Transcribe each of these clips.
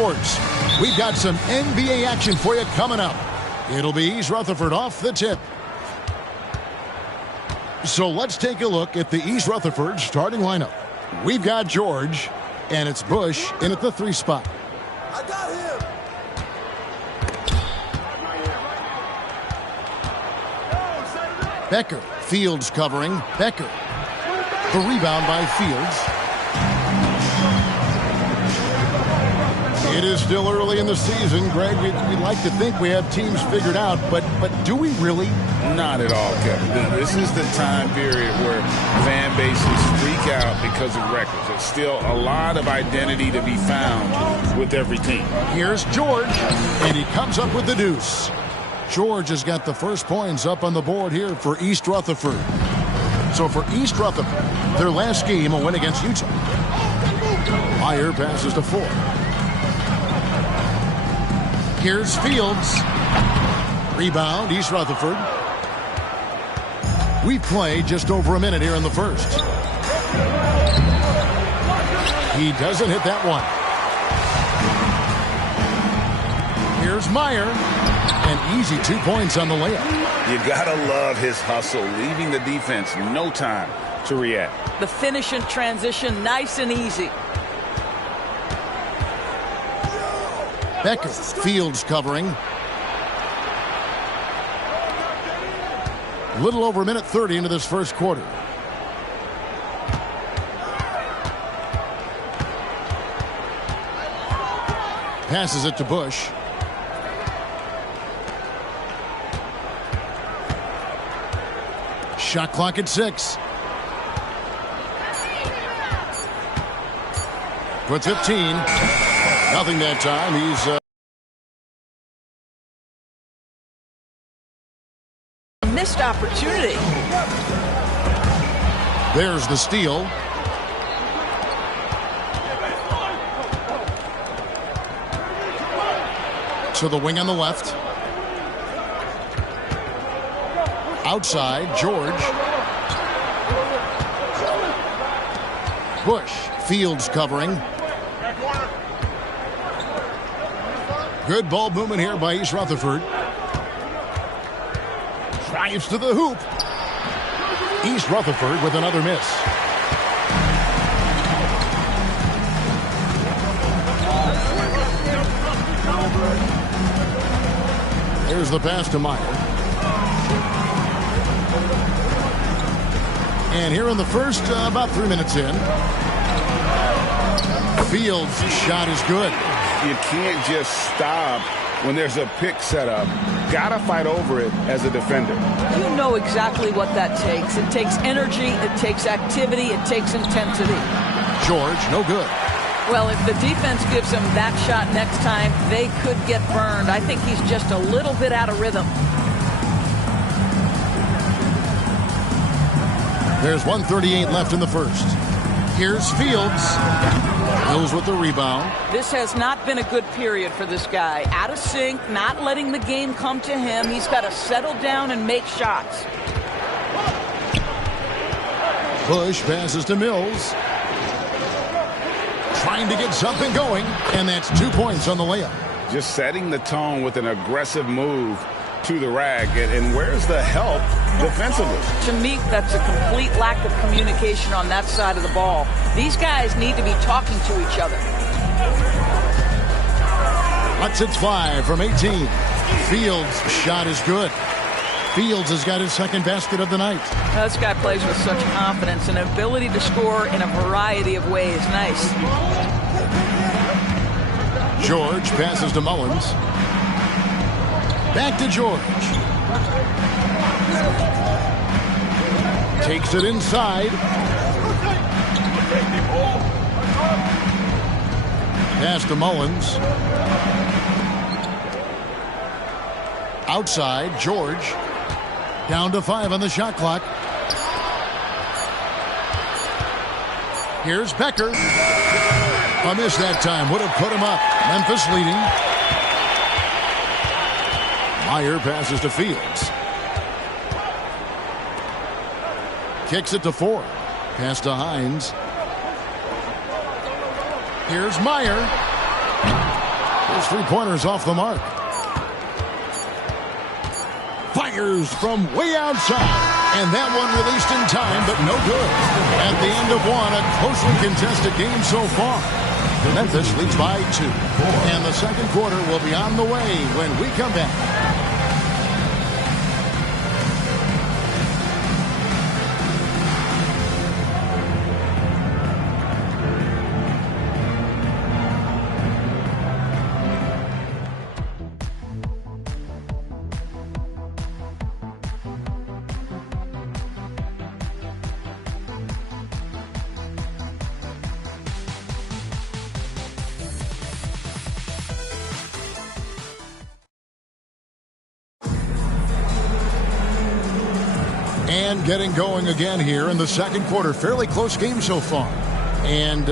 sports. We've got some NBA action for you coming up. It'll be East Rutherford off the tip. So let's take a look at the East Rutherford starting lineup. We've got George, and it's Bush in at the 3 spot. I got him. Becker, Fields covering. Becker. The rebound by Fields. It is still early in the season, Greg. We'd like to think we have teams figured out, but do we really? Not at all, Kevin. This is the time period where fan bases freak out because of records. There's still a lot of identity to be found with every team. Here's George, and he comes up with the deuce. George has got the first points up on the board here for East Rutherford. So for East Rutherford, their last game, a win against Utah. Meyer passes to 4. Here's Fields. Rebound, East Rutherford. We've played just over a minute here in the first. He doesn't hit that one. Here's Meyer. An easy 2 points on the layup. You gotta love his hustle, leaving the defense no time to react. The finish and transition, nice and easy. Becker, Fields covering. A little over a minute 30 into this first quarter. Passes it to Bush. Shot clock at 6. Puts 15. Nothing that time. He's a missed opportunity. There's the steal. To the wing on the left. Outside, George. Bush. Fields covering. Good ball movement here by East Rutherford. Drives to the hoop. East Rutherford with another miss. Here's the pass to Meyer. And here in the first, about 3 minutes in. Fields' shot is good. You can't just stop when there's a pick set up. Gotta fight over it as a defender. You know exactly what that takes. It takes energy, it takes activity, it takes intensity. George, no good. Well, if the defense gives him that shot next time, they could get burned. I think he's just a little bit out of rhythm. There's 1:38 left in the first. Here's Fields. Goes with the rebound. This has not been a good period for this guy. Out of sync, not letting the game come to him. He's got to settle down and make shots. Bush passes to Mills. Trying to get something going, and that's 2 points on the layup. Just setting the tone with an aggressive move to the rack. And where's the help defensively? To me, that's a complete lack of communication on that side of the ball. These guys need to be talking to each other. Lets it fly from 18. Fields' shot is good. Fields has got his second basket of the night. This guy plays with such confidence and ability to score in a variety of ways. Nice. George passes to Mullins. Back to George. Takes it inside. Pass to Mullins. Outside, George. Down to 5 on the shot clock. Here's Becker. A miss that time. Would have put him up. Memphis leading. Meyer passes to Fields. Kicks it to 4. Pass to Hines. Here's Meyer. three-pointers off the mark. Fires from way outside. And that one released in time, but no good. At the end of one, a closely contested game so far. Memphis leads by 2. And the second quarter will be on the way when we come back. And getting going again here in the second quarter. Fairly close game so far. And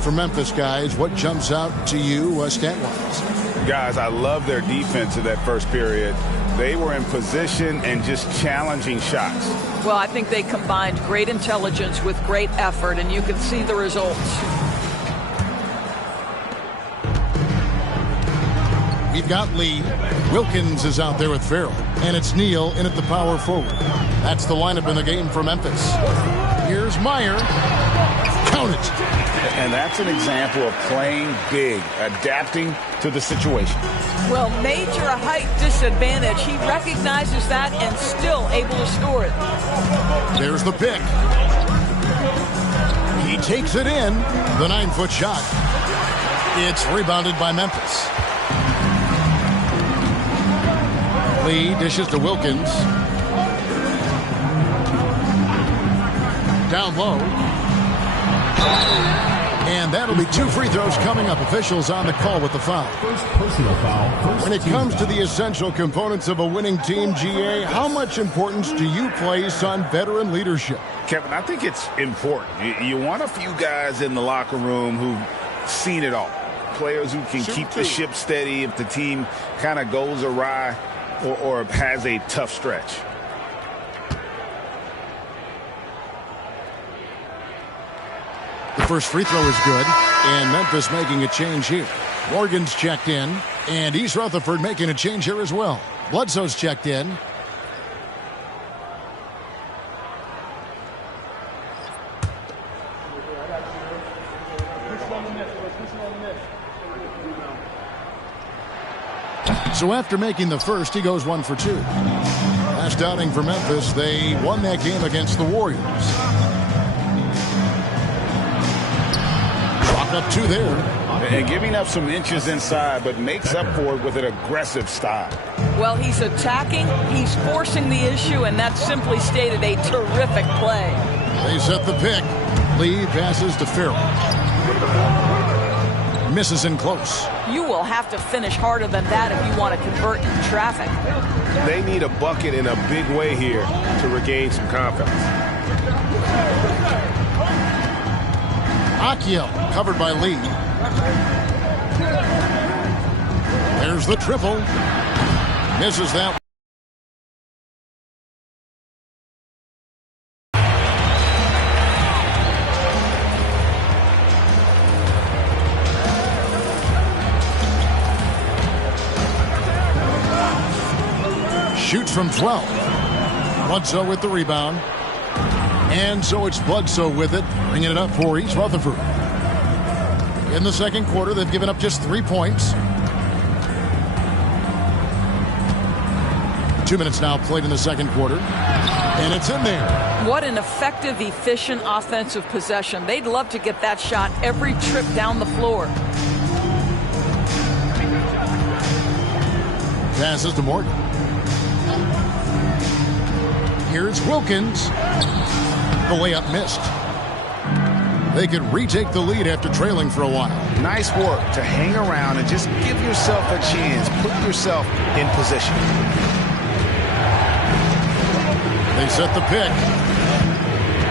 for Memphis, guys, what jumps out to you stat-wise? Guys, I love their defense in that first period. They were in position and just challenging shots. Well, I think they combined great intelligence with great effort, and you can see the results. We've got Lee. Wilkins is out there with Farrell. And it's Neal in at the power forward. That's the lineup in the game for Memphis. Here's Meyer. Count it. And that's an example of playing big, adapting to the situation. Well, major height disadvantage. He recognizes that and still able to score it. There's the pick. He takes it in. The 9-foot shot. It's rebounded by Memphis. Lee dishes to Wilkins. Down low. And that'll be 2 free throws coming up. Officials on the call with the foul. First personal foul. When it comes to the essential components of a winning team, GA, how much importance do you place on veteran leadership? Kevin, I think it's important. You want a few guys in the locker room who've seen it all. Players who can keep the ship steady if the team kind of goes awry or has a tough stretch. The first free throw is good, and Memphis making a change here. Morgan's checked in, and East Rutherford making a change here as well. Bledsoe's checked in. So after making the first, he goes 1 for 2. Last outing for Memphis, they won that game against the Warriors. Clock up 2 there. And giving up some inches inside, but makes up for it with an aggressive style. Well, he's attacking, he's forcing the issue, and that's simply stated a terrific play. They set the pick. Lee passes to Farrell. Misses in close. You will have to finish harder than that if you want to convert in traffic. They need a bucket in a big way here to regain some confidence. Akio covered by Lee. There's the triple. Misses that. Shoots from 12. Bledsoe with the rebound. And so it's Bledsoe with it, bringing it up for East Rutherford. In the second quarter, they've given up just 3 points. 2 minutes now played in the second quarter. And it's in there. What an effective, efficient offensive possession. They'd love to get that shot every trip down the floor. Passes to Morgan. Here's Wilkins. The layup missed. They could retake the lead after trailing for a while. Nice work to hang around and just give yourself a chance. Put yourself in position. They set the pick.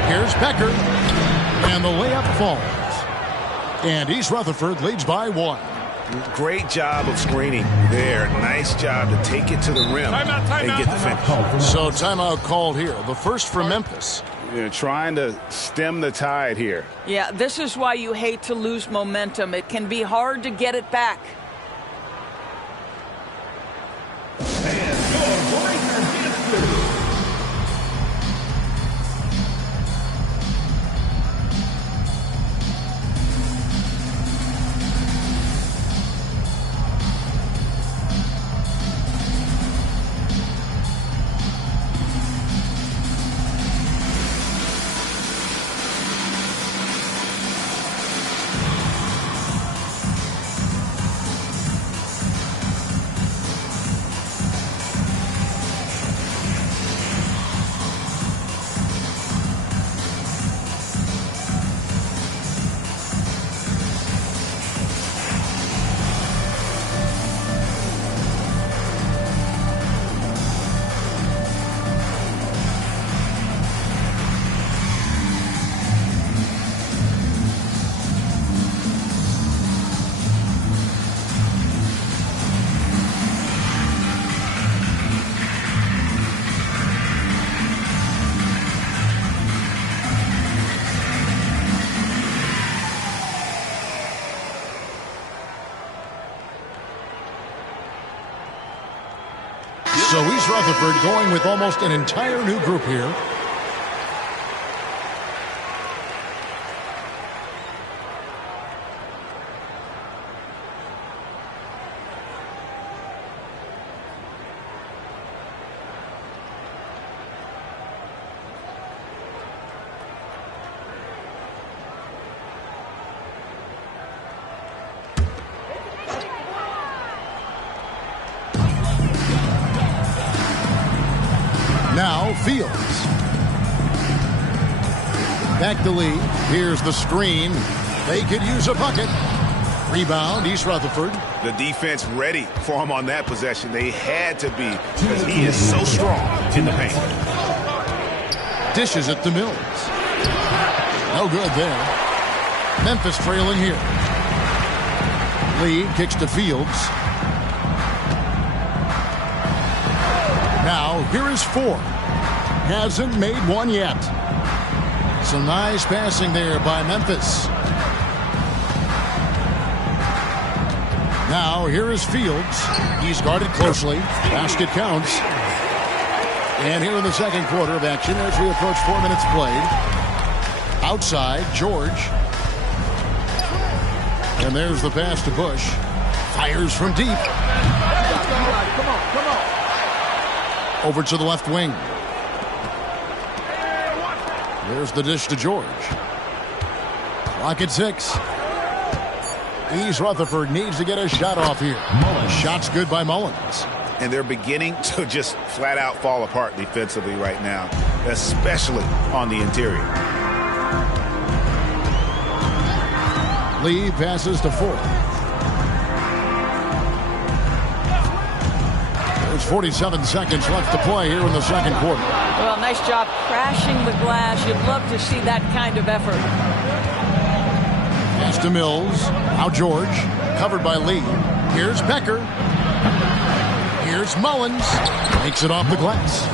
Here's Becker. And the layup falls. And East Rutherford leads by 1. Great job of screening there. Nice job to take it to the rim and get the finish. So timeout called here. The first for Memphis. Trying to stem the tide here. Yeah, this is why you hate to lose momentum. It can be hard to get it back. So East Rutherford going with almost an entire new group here. Now Fields. Back to Lee. Here's the screen. They could use a bucket. Rebound, East Rutherford. The defense ready for him on that possession. They had to be because he is so strong in the paint. Dishes it to Mills. No good there. Memphis trailing here. Lee kicks to Fields. Now, here is Ford. Hasn't made one yet. Some nice passing there by Memphis. Now, here is Fields. He's guarded closely. Basket counts. And here in the second quarter of action, as we approach 4 minutes played. Outside, George. And there's the pass to Bush. Fires from deep. Come on. Over to the left wing. There's the dish to George. Clock at 6. East Rutherford needs to get a shot off here. Shot's good by Mullins. And they're beginning to just flat out fall apart defensively right now, especially on the interior. Lee passes to Ford. There's 47 seconds left to play here in the second quarter. Well, nice job crashing the glass. You'd love to see that kind of effort. Pass to Mills. Now George. Covered by Lee. Here's Becker. Here's Mullins. Makes it off the glass.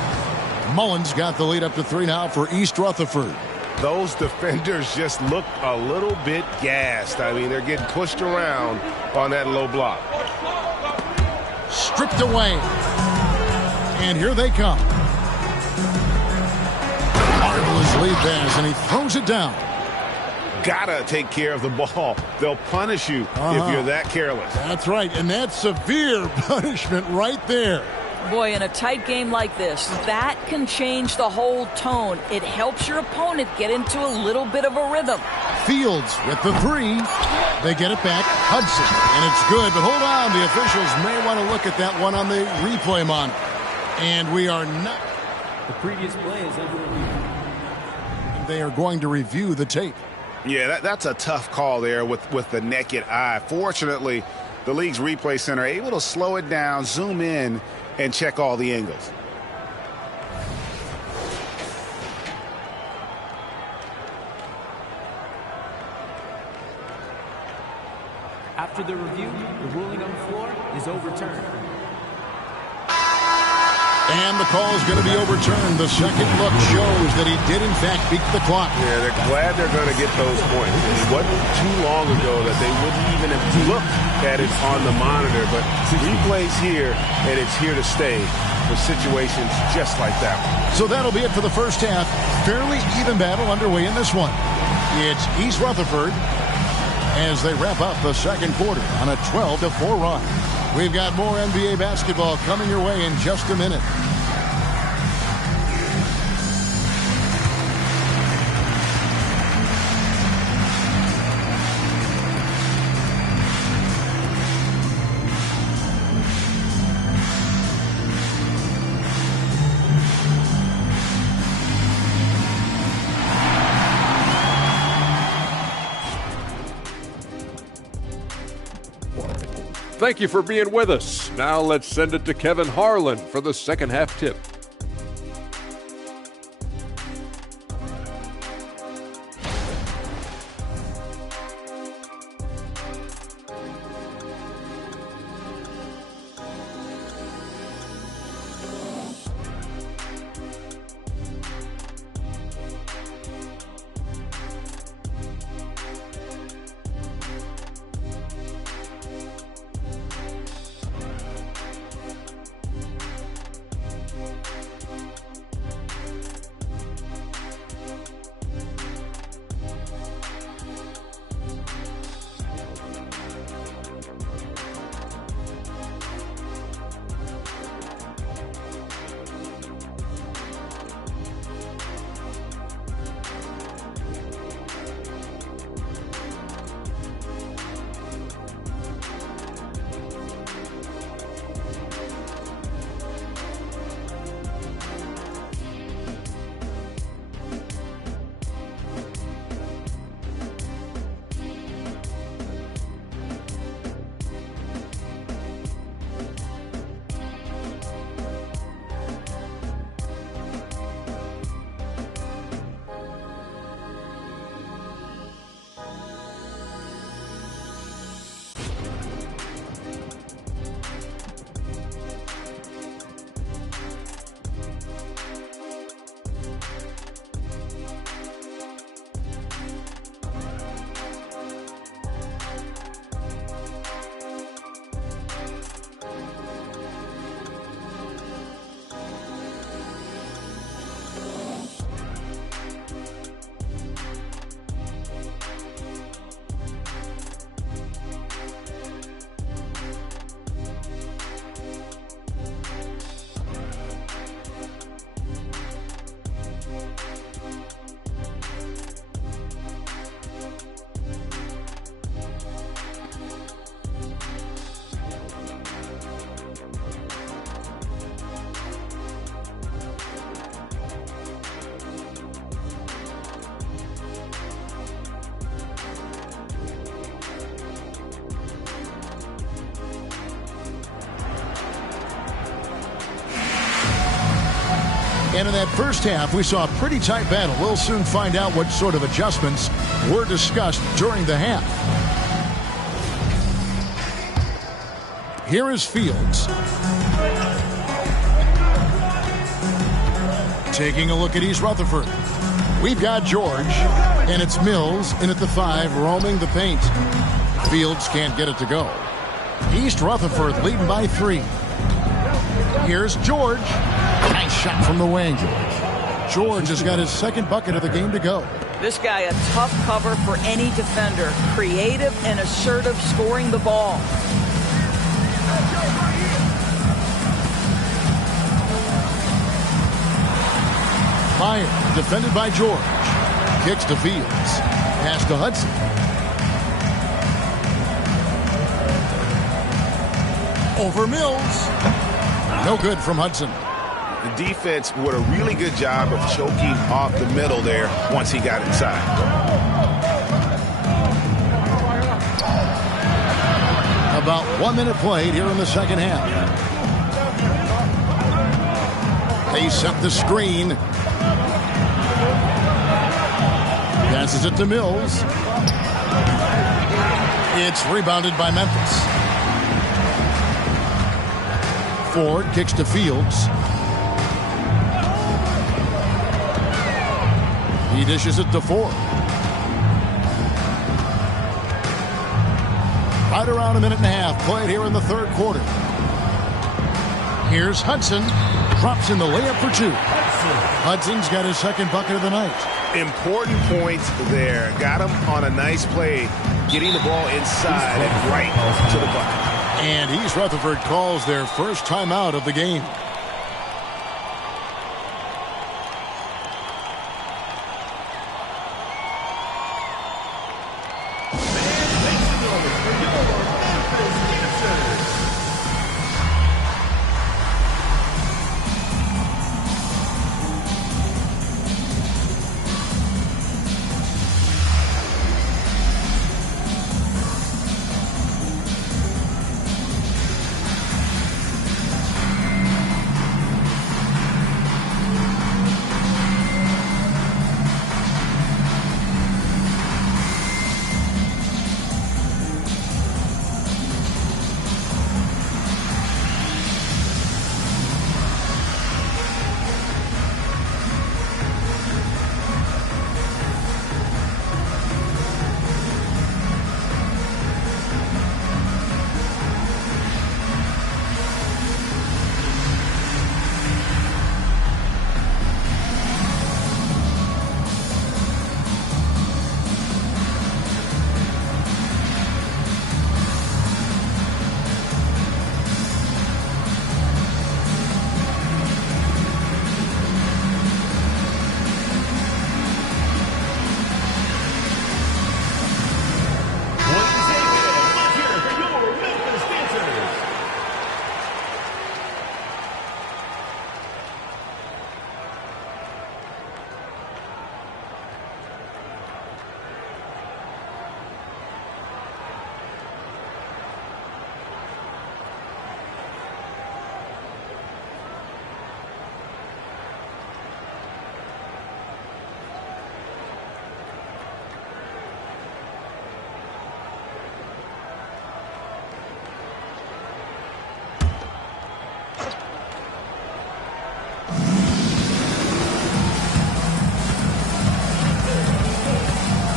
Mullins got the lead up to 3 now for East Rutherford. Those defenders just look a little bit gassed. I mean, they're getting pushed around on that low block. Stripped away. And here they come. Marvelous lead pass, and he throws it down. Gotta take care of the ball. They'll punish you if you're that careless. That's right, and that's severe punishment right there. Boy, in a tight game like this, that can change the whole tone. It helps your opponent get into a little bit of a rhythm. Fields with the 3. They get it back. Hudson, and it's good, but hold on. The officials may want to look at that one on the replay monitor. And we are not. The previous play is under review. They are going to review the tape. Yeah, that's a tough call there with the naked eye. Fortunately, the league's replay center able to slow it down, zoom in, and check all the angles. After the review, the ruling on the floor is overturned. And the call is going to be overturned. The second look shows that he did, in fact, beat the clock. Yeah, they're glad they're going to get those points. It wasn't too long ago that they wouldn't even have looked at it on the monitor, but replay's here, and it's here to stay for situations just like that one. So that'll be it for the first half. Fairly even battle underway in this one. It's East Rutherford as they wrap up the second quarter on a 12-4 run. We've got more NBA basketball coming your way in just a minute. Thank you for being with us. Now let's send it to Kevin Harlan for the second half tip. And in that first half, we saw a pretty tight battle. We'll soon find out what sort of adjustments were discussed during the half. Here is Fields. Taking a look at East Rutherford. We've got George, and it's Mills in at the 5, roaming the paint. Fields can't get it to go. East Rutherford leading by 3. Here's George. Nice shot from the wing. George has got his second bucket of the game to go. This guy a tough cover for any defender. Creative and assertive scoring the ball. Meyer, defended by George. Kicks to Fields. Pass to Hudson. Over Mills. No good from Hudson. The defense did a really good job of choking off the middle there once he got inside. About 1 minute played here in the second half. They set the screen. Passes it to Mills. It's rebounded by Memphis. Ford kicks to Fields. He dishes it to Ford. Right around a minute and a half played here in the third quarter. Here's Hudson. Drops in the layup for 2. Hudson's got his second bucket of the night. Important points there. Got him on a nice play, getting the ball inside and right to the bucket. And East Rutherford calls their first timeout of the game.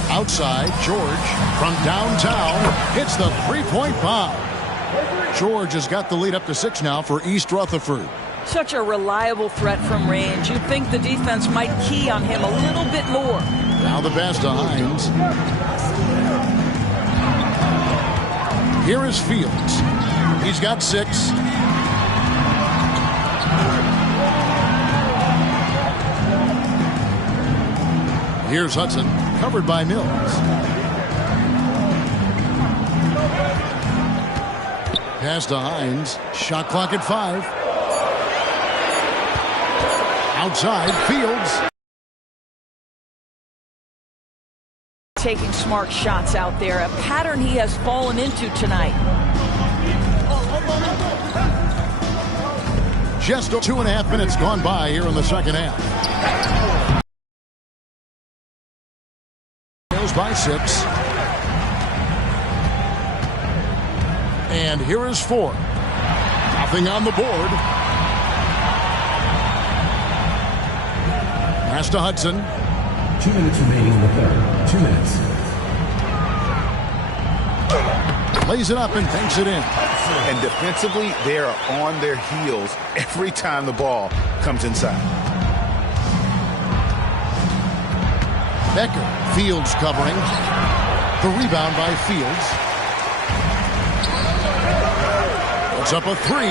Outside, George from downtown hits the three-point bomb. George has got the lead up to 6 now for East Rutherford. Such a reliable threat from range. You'd think the defense might key on him a little bit more. Now the pass to Hines. Here is Fields. He's got 6. Here's Hudson, covered by Mills. Pass to Hines. Shot clock at 5. Outside, Fields. Taking smart shots out there, a pattern he has fallen into tonight. Just 2.5 minutes gone by here in the second half. By 6. And here is 4. Nothing on the board. Pass to Hudson. 2 minutes remaining in the third. 2 minutes. Lays it up and banks it in. And defensively, they are on their heels every time the ball comes inside. Becker. Fields covering. The rebound by Fields. Puts up a 3.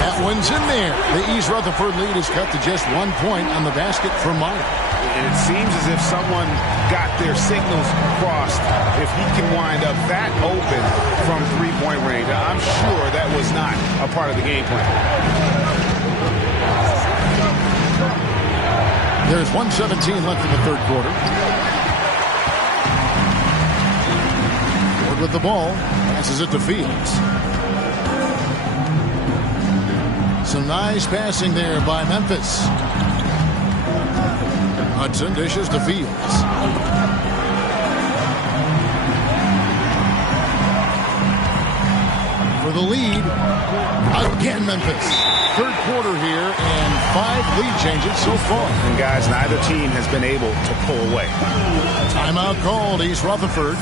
That one's in there. The East Rutherford lead is cut to just 1 point on the basket for Meyer. And it seems as if someone got their signals crossed. If he can wind up that open from three-point range, I'm sure that was not a part of the game plan. There's 1:17 left in the third quarter. With the ball, passes it to Fields. Some nice passing there by Memphis. Hudson dishes to Fields. For the lead, again Memphis. Third quarter here and 5 lead changes so far. And guys, neither team has been able to pull away. Timeout called, East Rutherford.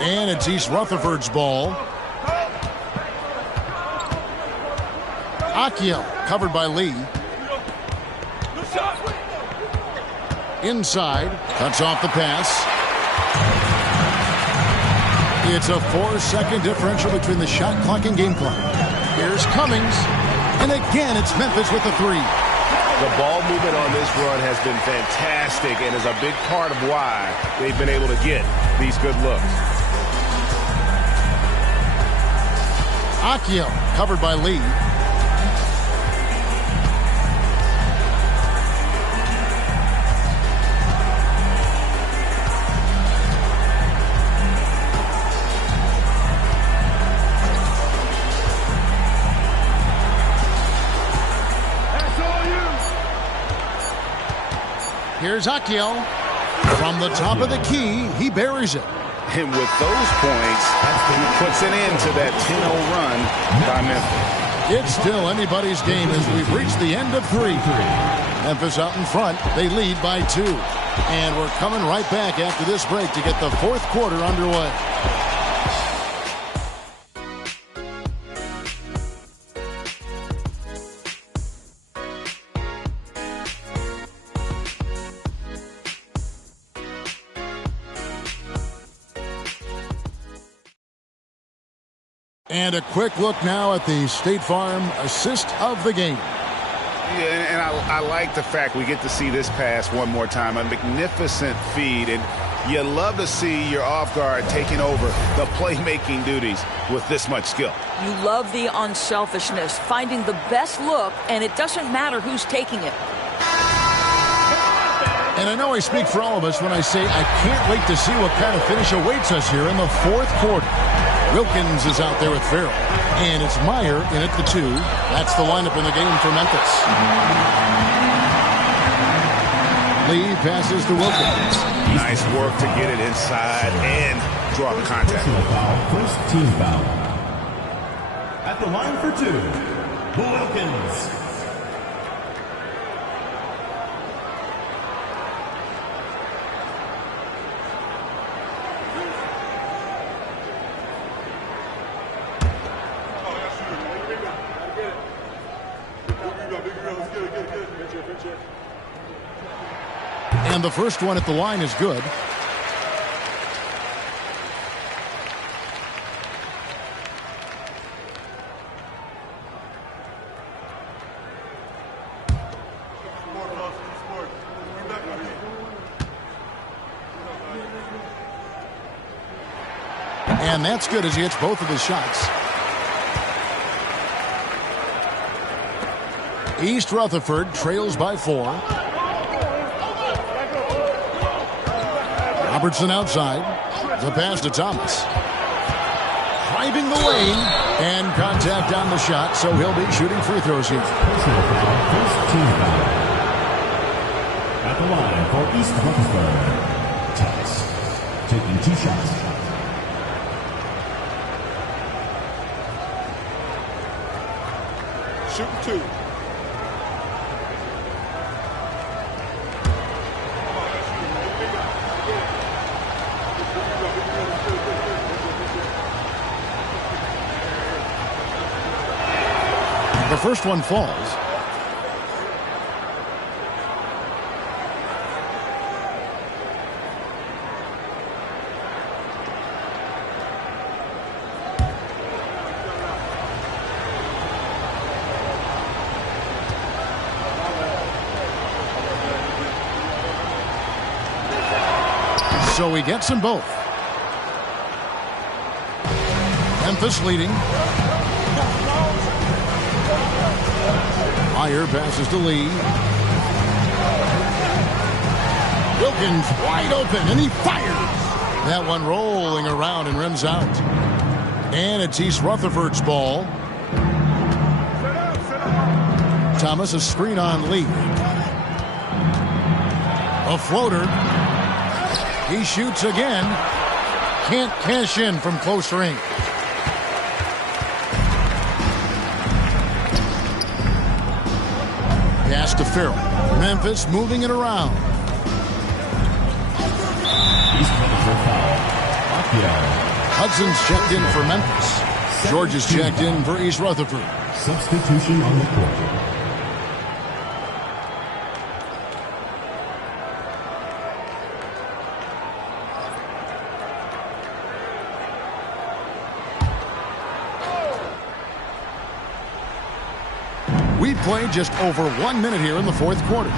And it's East Rutherford's ball. Akio covered by Lee. Inside, cuts off the pass. It's a 4-second differential between the shot clock and game clock. Here's Cummings. And again, it's Memphis with the 3. The ball movement on this run has been fantastic and is a big part of why they've been able to get these good looks. Akio covered by Lee. Here's Akio. From the top of the key, he buries it. And with those points, he puts an end to that 10-0 run by Memphis. It's still anybody's game as we've reached the end of 3. Memphis out in front. They lead by 2. And we're coming right back after this break to get the fourth quarter underway. And a quick look now at the State Farm assist of the game. Yeah, and I like the fact we get to see this pass one more time. A magnificent feed, and you love to see your off guard taking over the playmaking duties with this much skill. You love the unselfishness, finding the best look, and it doesn't matter who's taking it. And I know I speak for all of us when I say I can't wait to see what kind of finish awaits us here in the fourth quarter. Wilkins is out there with Farrell. And it's Meyer in at the 2. That's the lineup in the game for Memphis. Lee passes to Wilkins. Nice work to get it inside and draw the contact. First team foul. At the line for 2, Wilkins. And the first one at the line is good. And that's good as he hits both of his shots. East Rutherford trails by 4. Robertson outside. The pass to Thomas. Driving the lane. And contact on the shot, so he'll be shooting free throws here. First team foul. At the line for East Rutherford, Thomas taking 2 shots. Shooting 2. The first one falls. So he gets them both. Memphis leading. Meyer passes to Lee. Wilkins wide open, and he fires. That one rolling around and rims out. And it's East Rutherford's ball. Thomas, a screen on Lee. A floater. He shoots again. Can't cash in from close range. Pass to Farrell. Memphis moving it around. Hudson's checked in for Memphis. George is checked in for East Rutherford. Substitution on the court. We played just over 1 minute here in the fourth quarter.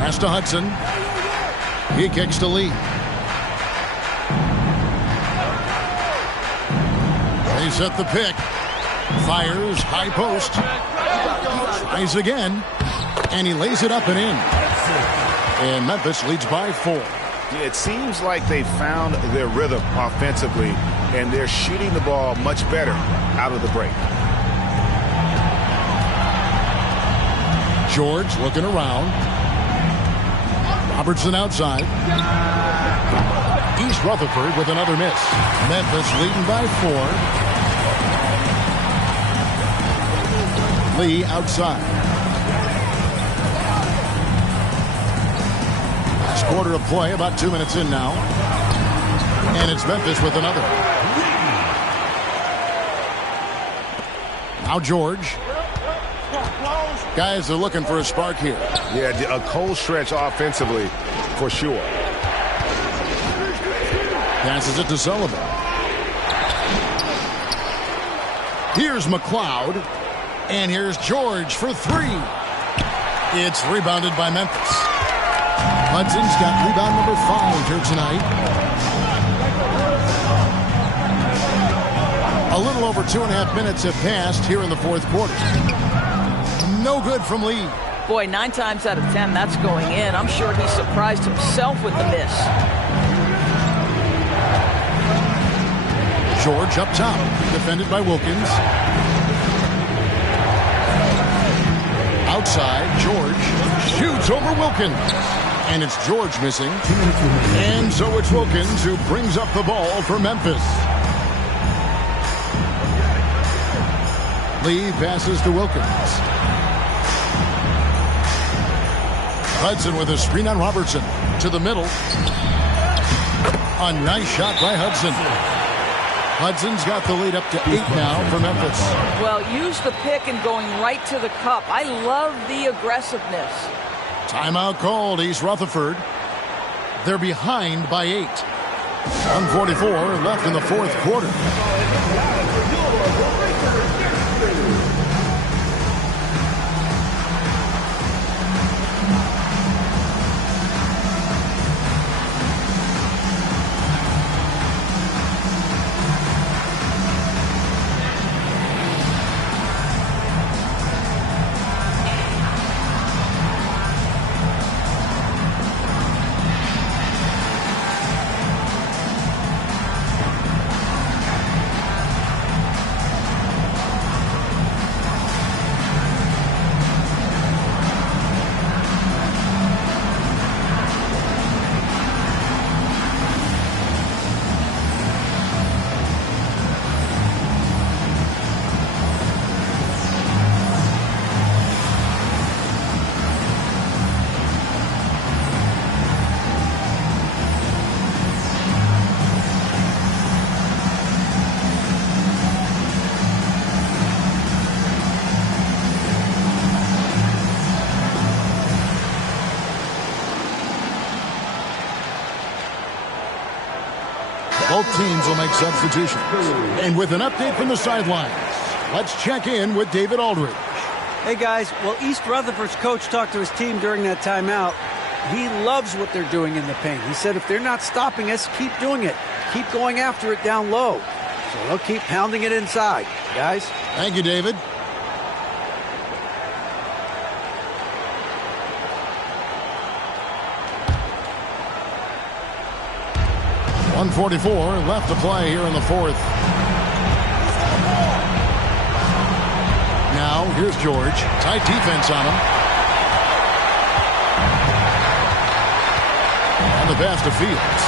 Pass to Hudson. He kicks to Lee. They set the pick. Fires, high post. Tries again. And he lays it up and in. And Memphis leads by 4. It seems like they found their rhythm offensively, and they're shooting the ball much better out of the break. George looking around. Robertson outside. East Rutherford with another miss. Memphis leading by 4. Lee outside. Last quarter of play, about 2 minutes in now. And it's Memphis with another. Now George. Guys are looking for a spark here. Yeah, a cold stretch offensively for sure. Passes it to Sullivan. Here's McLeod. And here's George for three. It's rebounded by Memphis. Hudson's got rebound number 5 here tonight. A little over 2.5 minutes have passed here in the fourth quarter. No good from Lee. Boy, 9 times out of 10, that's going in. I'm sure he surprised himself with the miss. George up top, defended by Wilkins. Outside, George shoots over Wilkins. And it's George missing. And so it's Wilkins who brings up the ball for Memphis. Lee passes to Wilkins. Hudson with a screen on Robertson. To the middle. A nice shot by Hudson. Hudson's got the lead up to 8 now for Memphis. Well, use the pick and going right to the cup. I love the aggressiveness. Timeout called, East Rutherford. They're behind by 8. 1:44 left in the fourth quarter. Both teams will make substitutions. And with an update from the sidelines, let's check in with David Aldridge. Hey, guys. Well, East Rutherford's coach talked to his team during that timeout. He loves what they're doing in the paint. He said if they're not stopping us, keep doing it. Keep going after it down low. So they'll keep pounding it inside, guys. Thank you, David. .144 left to play here in the fourth. Now, here's George. Tight defense on him. On the pass to Fields.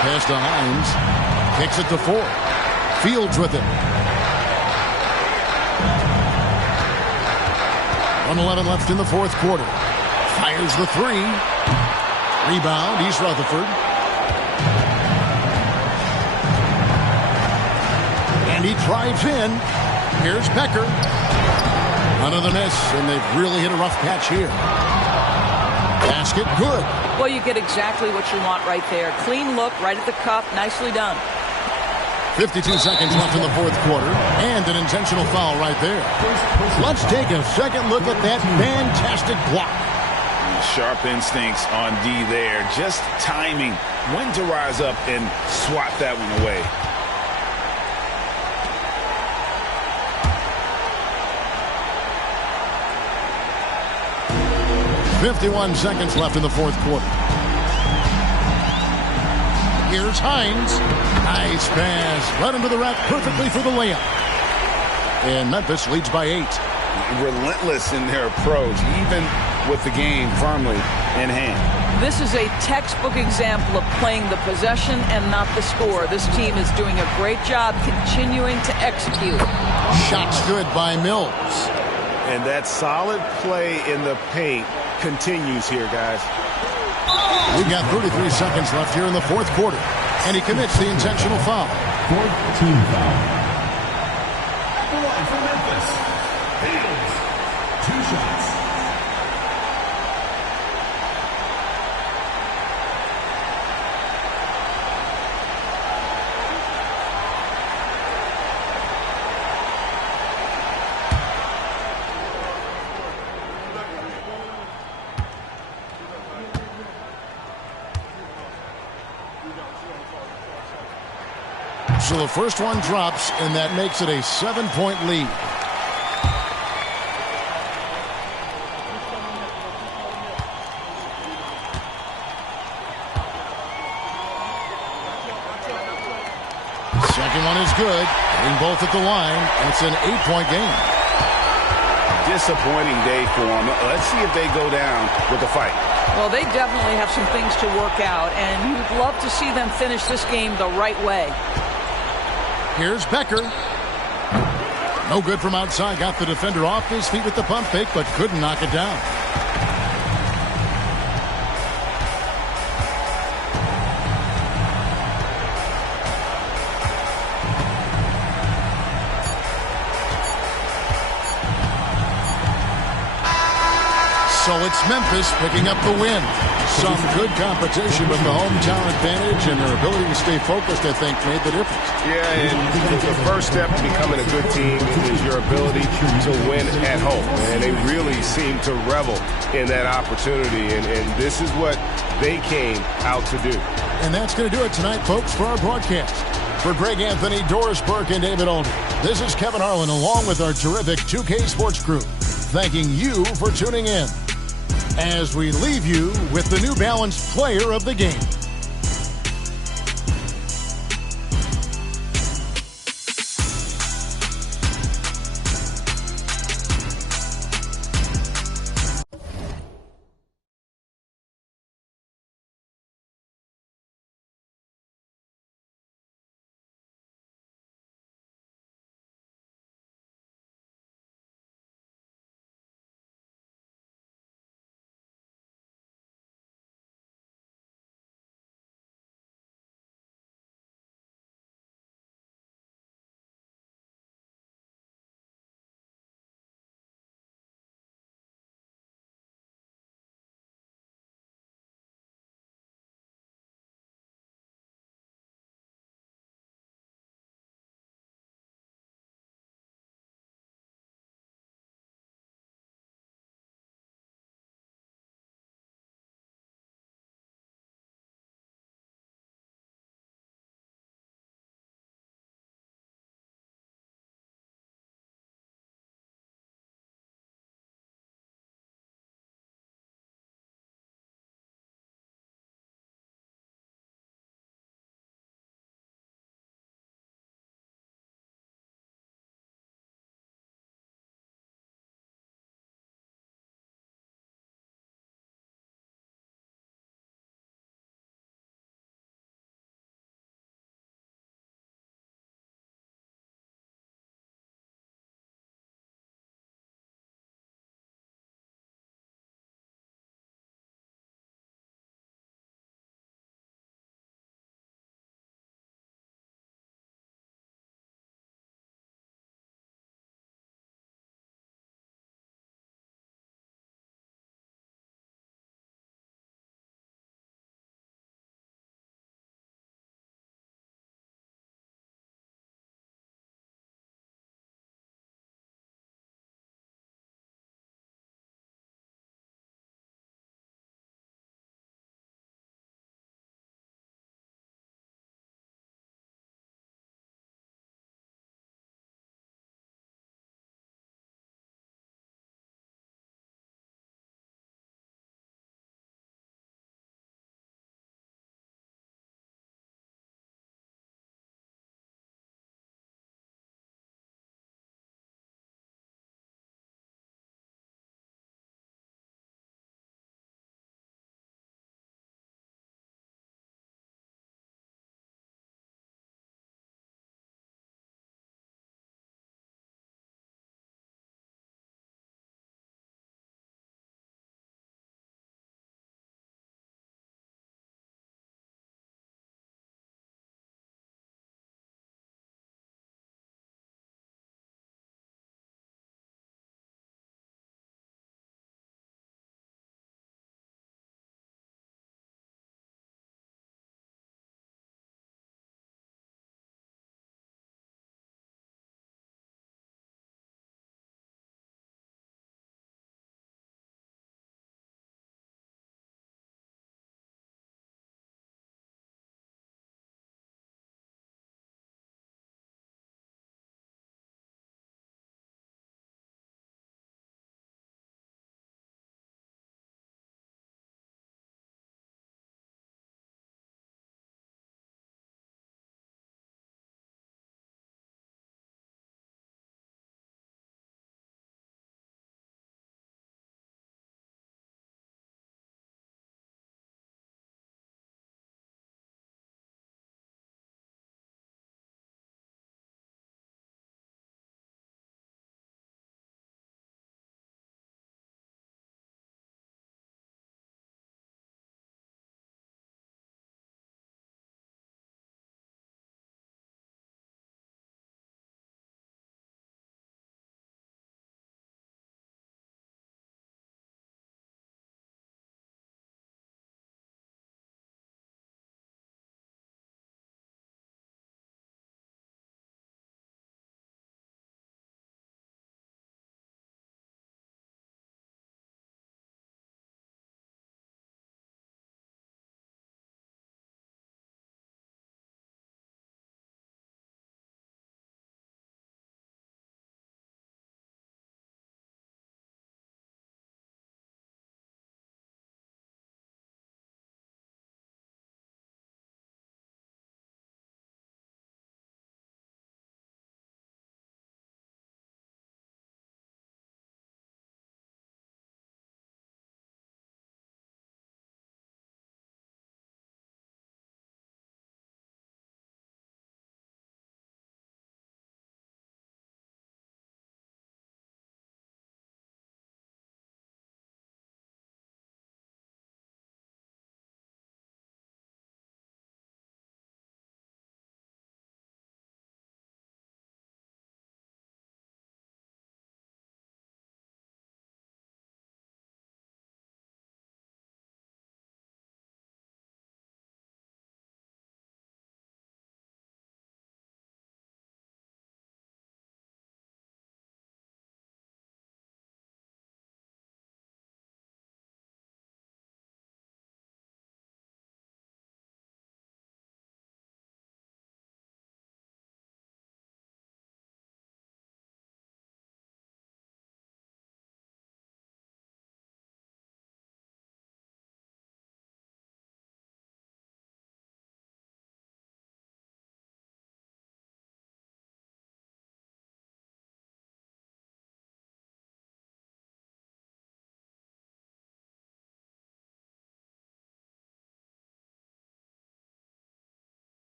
Pass to Hines. Kicks it to Ford. Fields with it. 1:11 left in the fourth quarter. Fires the three. Rebound, East Rutherford. And he drives in. Here's Becker. Another miss, and they've really hit a rough patch here. Basket, good. Well, you get exactly what you want right there. Clean look, right at the cup. Nicely done. 52 seconds left in the fourth quarter, and an intentional foul right there. Let's take a second look at that fantastic block. Sharp instincts on D there. Just timing when to rise up and swat that one away. .51 seconds left in the fourth quarter. Here's Hines. Nice pass. Right into the rack perfectly for the layup. And Memphis leads by 8. Relentless in their approach, even with the game firmly in hand. This is a textbook example of playing the possession and not the score. This team is doing a great job continuing to execute. Shots good by Mills. And that solid play in the paint continues here, guys. We've got 33 seconds left here in the fourth quarter. And he commits the intentional foul. Fourth team foul. The line for Memphis. Fields. 2 shots. So the first one drops, and that makes it a 7-point lead. Second one is good. Hitting both at the line, and it's an 8-point game. Disappointing day for them. Let's see if they go down with a fight. Well, they definitely have some things to work out, and you'd love to see them finish this game the right way. Here's Becker. No good from outside. Got the defender off his feet with the pump fake, but couldn't knock it down. So it's Memphis picking up the win. Some good competition, but the hometown advantage and their ability to stay focused, I think, made the difference. Yeah, and the first step to becoming a good team is your ability to win at home. And they really seem to revel in that opportunity, and this is what they came out to do. And that's going to do it tonight, folks, for our broadcast. For Greg Anthony, Doris Burke, and David Olney, this is Kevin Harlan along with our terrific 2K Sports crew, thanking you for tuning in as we leave you with the New Balance Player of the Game.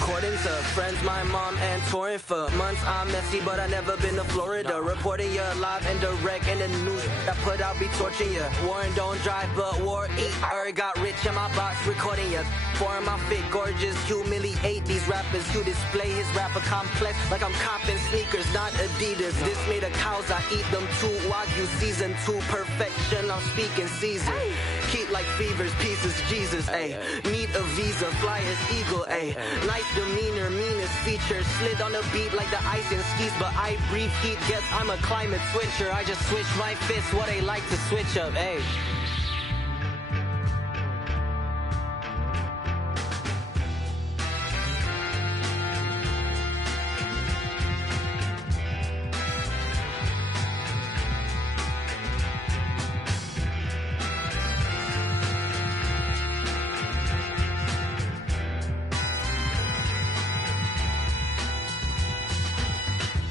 According to friends, my mom and touring for months. I'm messy, but I never been to Florida. Reporting you live and direct in the news. I put out be torching you. Warren don't drive, but war eat. Got rich in my box, recording you. For my fit, gorgeous, humiliate these rappers who display his rapper complex like I'm copping sneakers, not Adidas. This made of cows, I eat them too. Wagyu season 2, perfection. I'm speaking season. Keep like fevers, pieces, Jesus, ayy. Need a visa, fly as eagle, ayy. Nice demeanor, meanest features. Slid on the beat like the ice and skis, but I breathe heat. Guess I'm a climate switcher. I just switch my fists, what they like to switch up, ayy.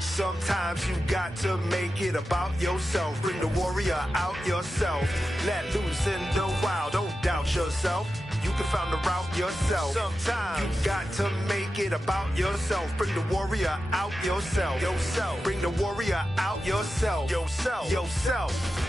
Sometimes you got to make it about yourself. Bring the warrior out yourself. Let loose in the wild. Don't doubt yourself. You can find the route yourself. Sometimes you got to make it about yourself. Bring the warrior out yourself. Yourself. Bring the warrior out yourself. Yourself. Yourself.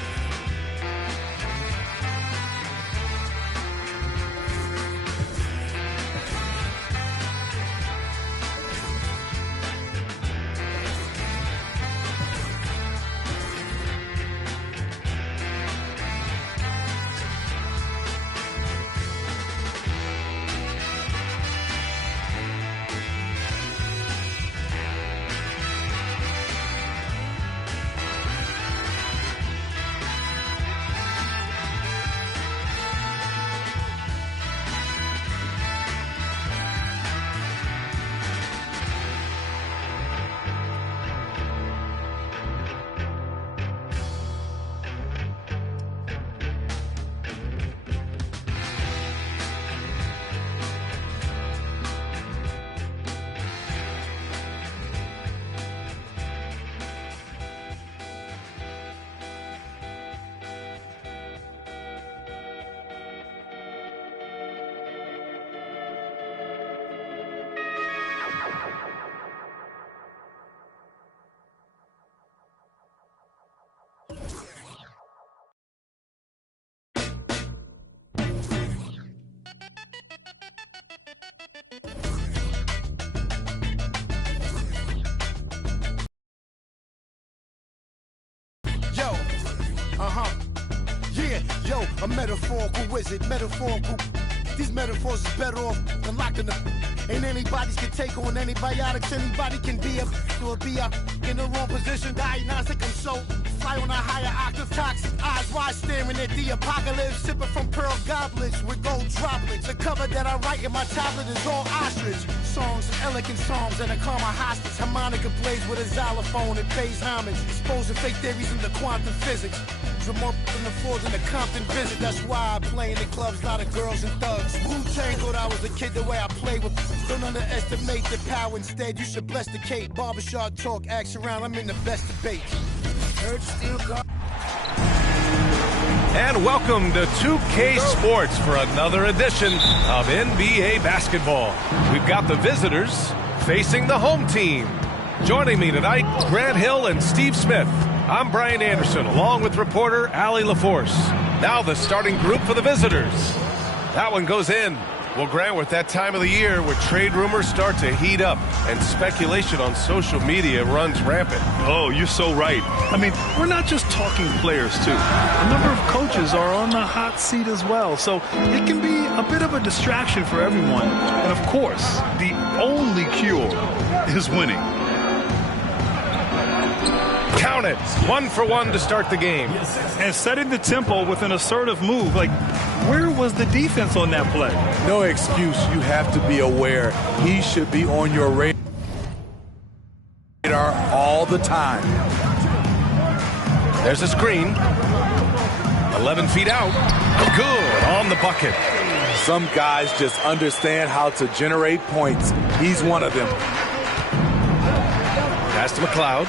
Yo, a metaphorical wizard, metaphorical. These metaphors is better off than locking them. Ain't anybody's can take on antibiotics. Anybody can be in the wrong position. Diagnostic, I'm so fly on a higher octave. Toxic eyes wide staring at the apocalypse. Sipping from pearl goblets with gold droplets. The cover that I write in my tablet is all ostrich. Songs and elegant psalms and a karma hostage. Harmonica plays with a xylophone and pays homage. Exposing fake theories into quantum physics. More than the floors in the Compton visit. That's why I play in the clubs, lot of girls and thugs. Wu-Tang thought I was a kid the way I play with. Don't underestimate the power. Instead, you should bless the Kate. Barbershop talk, axe around. I'm in the best debates. And welcome to 2K Sports for another edition of NBA basketball. We've got the visitors facing the home team. Joining me tonight, Grant Hill and Steve Smith. I'm Brian Anderson, along with reporter Allie LaForce. Now the starting group for the visitors. That one goes in. Well, Grant, we're at that time of the year where trade rumors start to heat up and speculation on social media runs rampant. Oh, you're so right. I mean, we're not just talking players, too. A number of coaches are on the hot seat as well, so it can be a bit of a distraction for everyone. And, of course, the only cure is winning. Count it. 1-for-1 to start the game. And setting the tempo with an assertive move. Like, where was the defense on that play? No excuse. You have to be aware. He should be on your radar all the time. There's a screen. 11 feet out. Good on the bucket. Some guys just understand how to generate points. He's one of them. Pass to McLeod.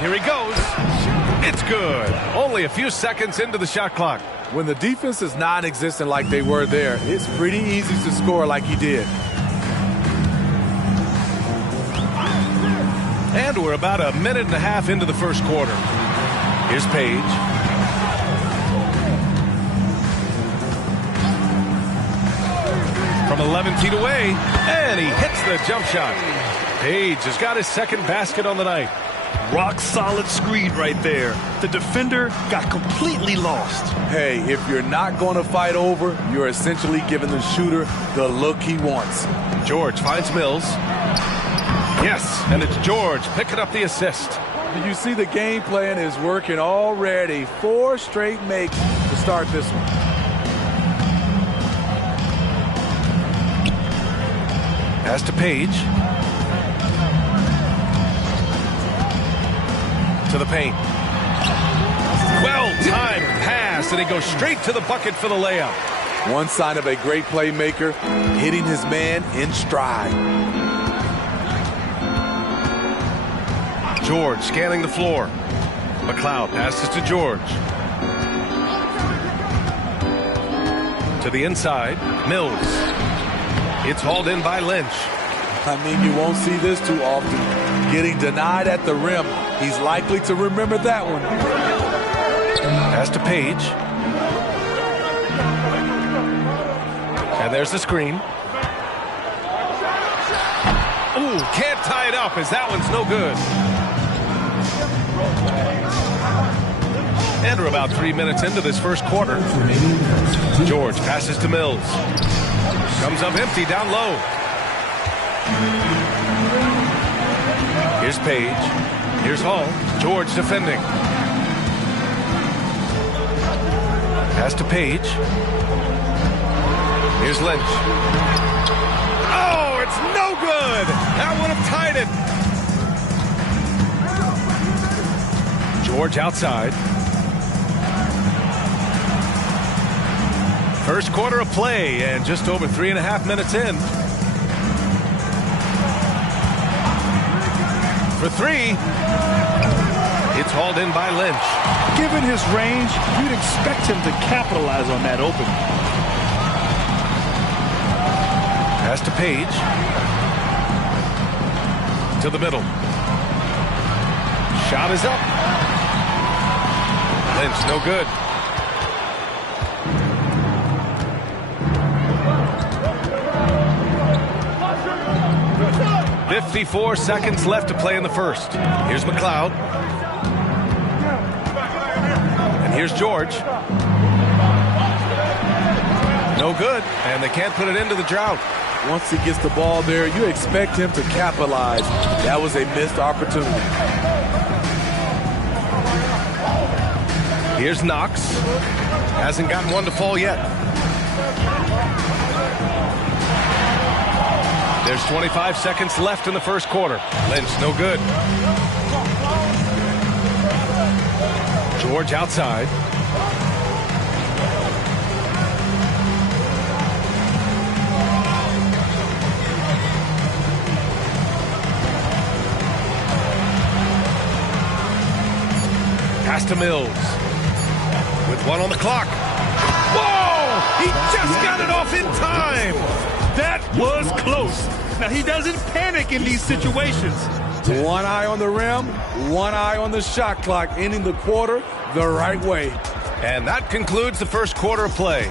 Here he goes. It's good. Only a few seconds into the shot clock. When the defense is non-existent like they were there, it's pretty easy to score like he did. And we're about a minute and a half into the first quarter. Here's Page. From 11 feet away, and he hits the jump shot. Page has got his second basket on the night. Rock solid screen right there. The defender got completely lost. Hey, if you're not going to fight over, you're essentially giving the shooter the look he wants. George finds Mills. Yes, and it's George picking up the assist. You see the game plan is working already. 4 straight makes to start this one. Pass to Page. To the paint. Well-timed pass, and he goes straight to the bucket for the layup. One sign of a great playmaker, hitting his man in stride. George scanning the floor. McLeod passes to George. To the inside, Mills. It's hauled in by Lynch. I mean, you won't see this too often. Getting denied at the rim. He's likely to remember that one. Pass to Page. And there's the screen. Ooh, can't tie it up as that one's no good. And we're about 3 minutes into this first quarter. George passes to Mills. Comes up empty down low. Here's Page. Here's Hall. George defending. Pass to Page. Here's Lynch. Oh, it's no good. That would have tied it. George outside. First quarter of play and just over 3.5 minutes in. For 3. It's hauled in by Lynch. Given his range, you'd expect him to capitalize on that open. Pass to Page. To the middle. Shot is up. Lynch, no good. .54 seconds left to play in the first. Here's McLeod. And here's George. No good, and they can't put it into the drought. Once he gets the ball there, you expect him to capitalize. That was a missed opportunity. Here's Knox. Hasn't gotten one to fall yet. There's 25 seconds left in the first quarter. Lynch, no good. George outside. Pass to Mills. With 1 on the clock. Whoa! He just got it off in time! That was close. Now, he doesn't panic in these situations. One eye on the rim, one eye on the shot clock, ending the quarter the right way. And that concludes the first quarter of play.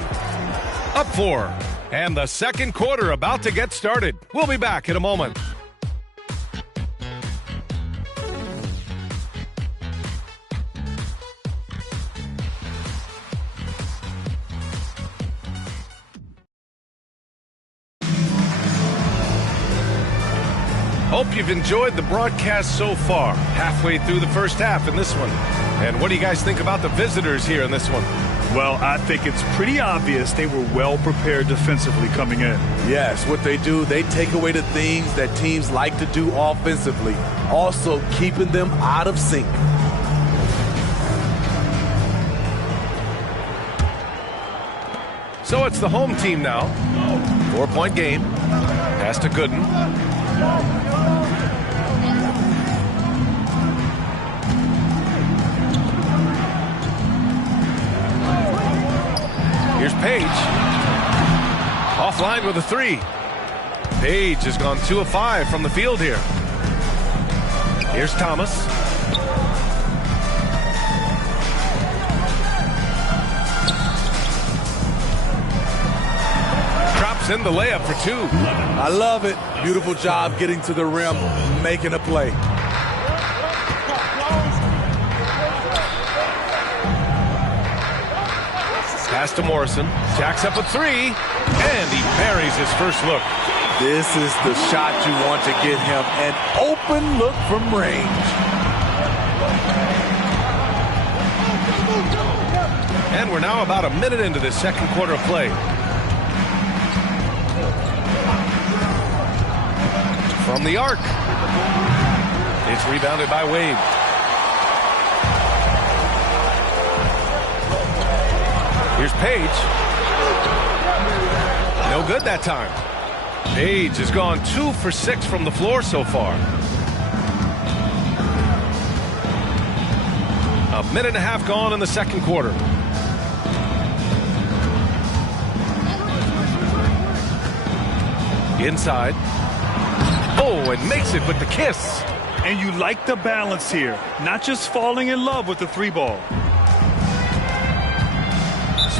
Up 4. And the second quarter about to get started. We'll be back in a moment. Hope you've enjoyed the broadcast so far. Halfway through the first half in this one. And what do you guys think about the visitors here in this one? Well, I think it's pretty obvious they were well prepared defensively coming in. Yes, what they do, they take away the things that teams like to do offensively, also keeping them out of sync. So it's the home team now. 4-point game. Pass to Gooden. Page. Offline with a 3. Page has gone 2 of 5 from the field here. Here's Thomas. Drops in the layup for 2. I love it. Beautiful job getting to the rim, making a play. Pass to Morrison. Jacks up a 3. And he buries his first look. This is the shot you want to get him. An open look from range. And we're now about a minute into this second quarter of play. From the arc. It's rebounded by Wade. Here's Page. No good that time. Page has gone 2 for 6 from the floor so far. A minute and a half gone in the second quarter. Inside. Oh, and makes it with the kiss. And you like the balance here. Not just falling in love with the 3 ball.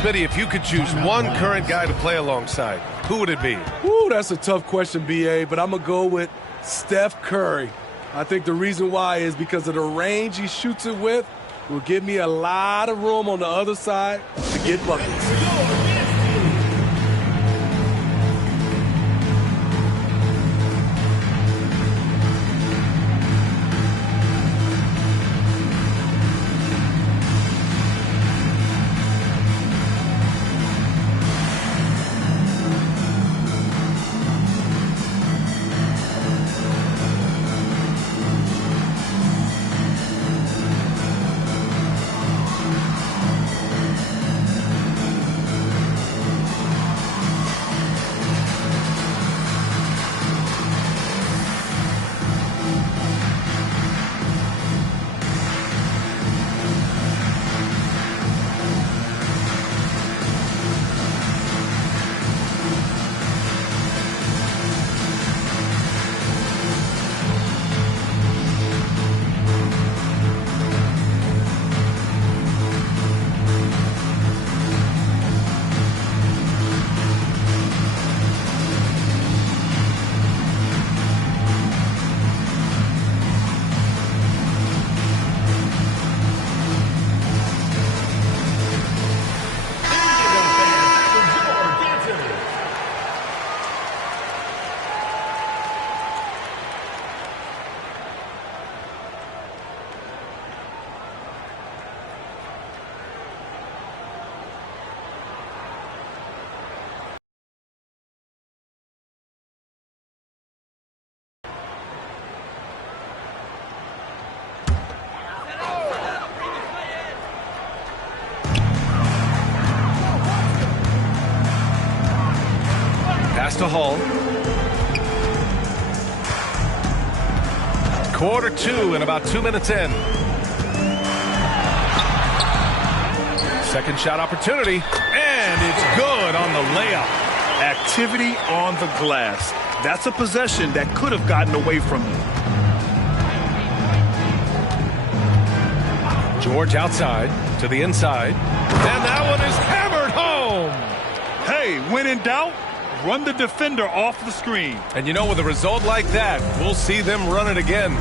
Smitty, if you could choose one current guy to play alongside, who would it be? Ooh, that's a tough question, B.A., but I'm going to go with Steph Curry. I think the reason why is because of the range he shoots it with will give me a lot of room on the other side to get buckets. Pass to Hall. Quarter 2 and about 2 minutes in. Second shot opportunity, and it's good on the layup. Activity on the glass. That's a possession that could have gotten away from you. George outside to the inside, and that one is hammered home. Hey, when in doubt, run the defender off the screen. And you know, with a result like that, we'll see them run it again.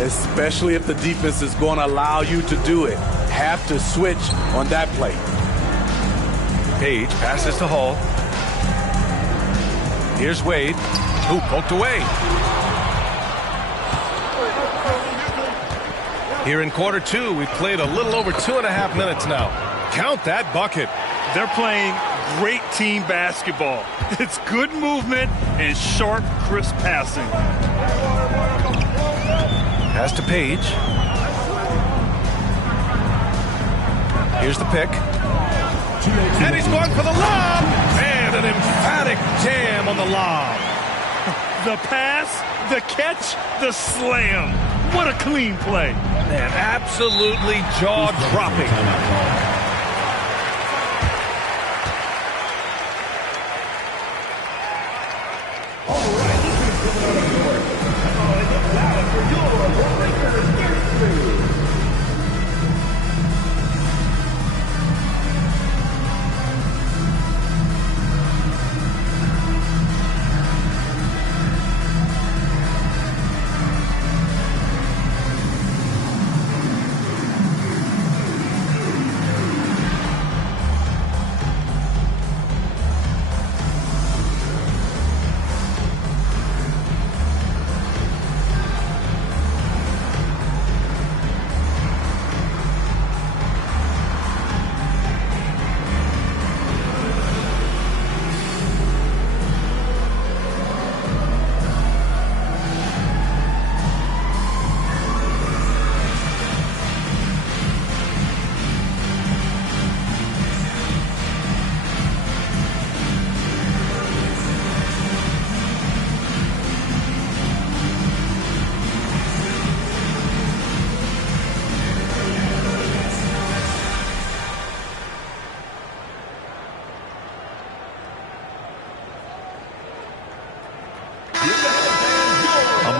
Especially if the defense is going to allow you to do it. Have to switch on that play. Page passes to Hall. Here's Wade, who poked away. Here in quarter 2, we've played a little over 2.5 minutes now. Count that bucket. They're playing great team basketball. It's good movement and sharp, crisp passing. Pass to Page. Here's the pick. And he's going for the lob. And an emphatic jam on the lob. The pass, the catch, the slam. What a clean play. Man, absolutely jaw-dropping.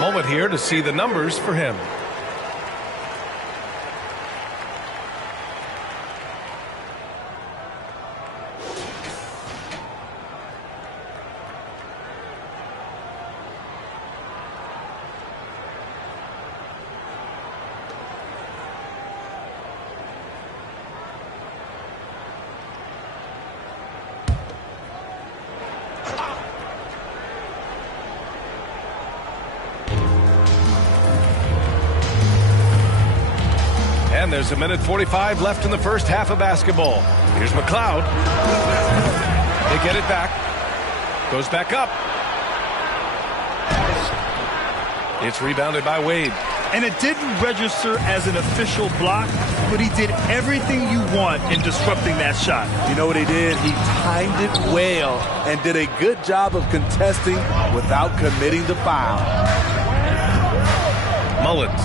moment here to see the numbers for him. And there's a minute 45 left in the first half of basketball. Here's McLeod. They get it back. Goes back up. It's rebounded by Wade. And it didn't register as an official block, but he did everything you want in disrupting that shot. You know what he did? He timed it well and did a good job of contesting without committing the foul. Mullins.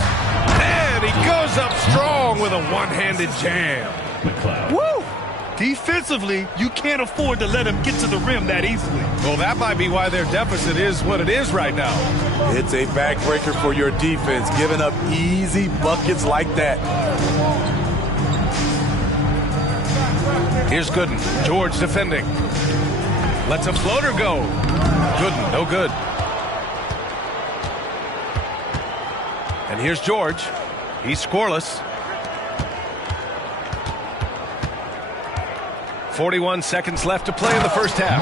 And he goes up strong with a one-handed jam. Woo! Defensively, you can't afford to let him get to the rim that easily. Well, that might be why their deficit is what it is right now. It's a backbreaker for your defense, giving up easy buckets like that. Here's Gooden. George defending. Lets a floater go. Gooden, no good. And here's George. He's scoreless. 41 seconds left to play in the first half.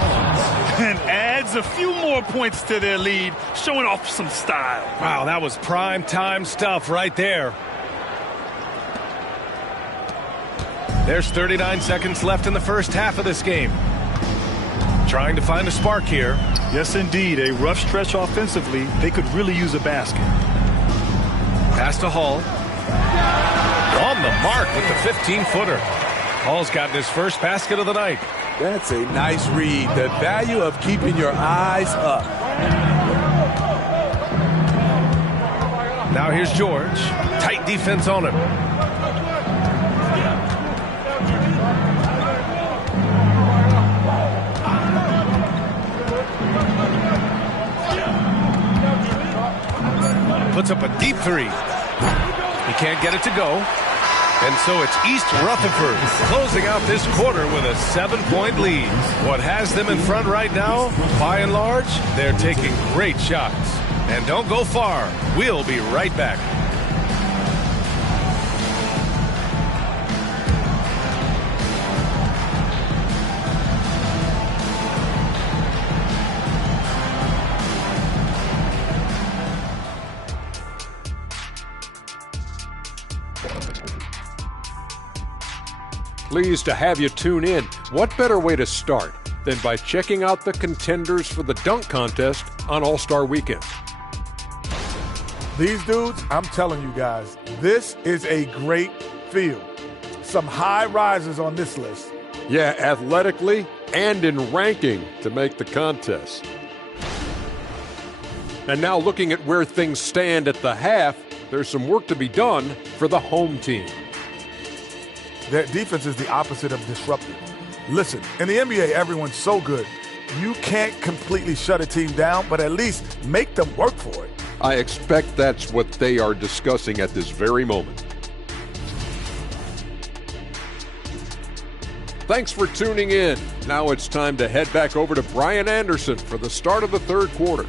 And adds a few more points to their lead, showing off some style. Wow, that was prime time stuff right there. There's 39 seconds left in the first half of this game. Trying to find a spark here. Yes, indeed. A rough stretch offensively. They could really use a basket. Pass to Hall. On the mark with the 15-footer. Hall's gotten his first basket of the night. That's a nice read. The value of keeping your eyes up. Now here's George. Tight defense on him. Puts up a deep three. He can't get it to go. And so it's East Rutherford closing out this quarter with a 7-point lead. What has them in front right now, by and large, they're taking great shots. And don't go far. We'll be right back. Pleased to have you tune in. What better way to start than by checking out the contenders for the dunk contest on All-Star Weekend? These dudes, I'm telling you guys, this is a great field. Some high risers on this list. Yeah, athletically and in ranking to make the contest. And now looking at where things stand at the half, there's some work to be done for the home team. Their defense is the opposite of disruptive. Listen, in the NBA, everyone's so good. You can't completely shut a team down, but at least make them work for it. I expect that's what they are discussing at this very moment. Thanks for tuning in. Now it's time to head back over to Brian Anderson for the start of the third quarter.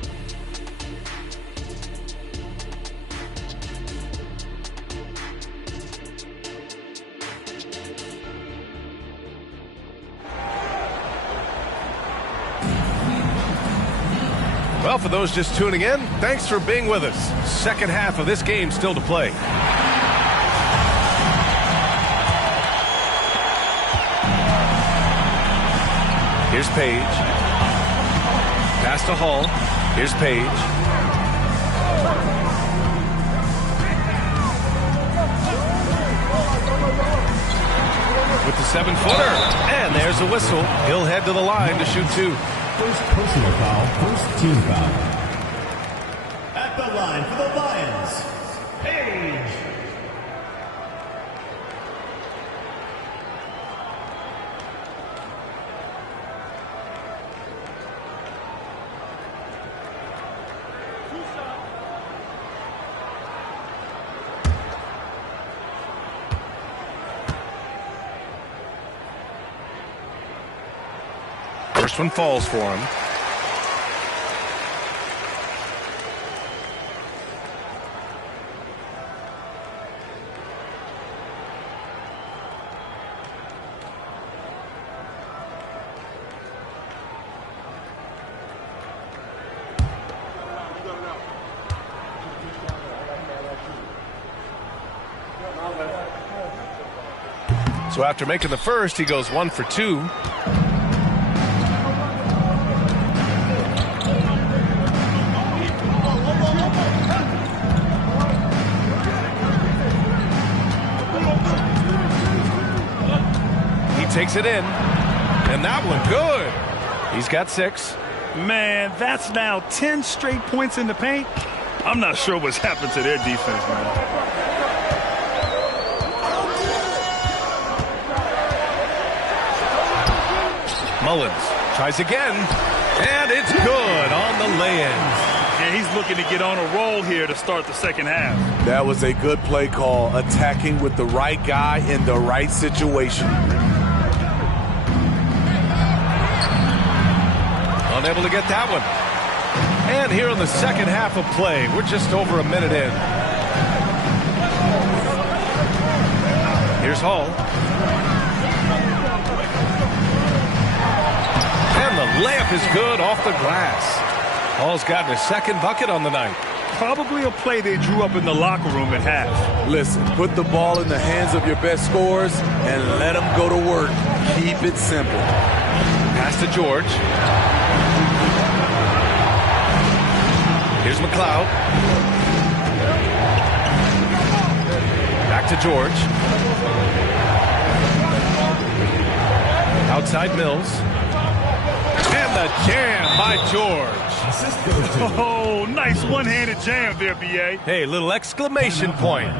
Well, for those just tuning in, thanks for being with us. Second half of this game still to play. Here's Page. Pass to Hall. Here's Page. With the 7-footer. And there's a whistle. He'll head to the line to shoot two. First personal foul, first team foul. At the line for the Lions, Page. First one falls for him. So after making the first, he goes 1 for 2. He takes it in, and that one good. He's got 6. Man, that's now 10 straight points in the paint. I'm not sure what's happened to their defense, man. Mullins tries again, and it's good on the lay-in. Yeah, he's looking to get on a roll here to start the second half. That was a good play call, attacking with the right guy in the right situation. Unable to get that one. And here in the second half of play, we're just over a minute in. Here's Hall. And the layup is good off the glass. Hall's gotten his second bucket on the night. Probably a play they drew up in the locker room at half. Listen, put the ball in the hands of your best scorers and let them go to work. Keep it simple. Pass to George. Here's McLeod. Back to George. Outside Mills. And the jam by George. Oh, nice one-handed jam there, B.A. Hey, little exclamation point.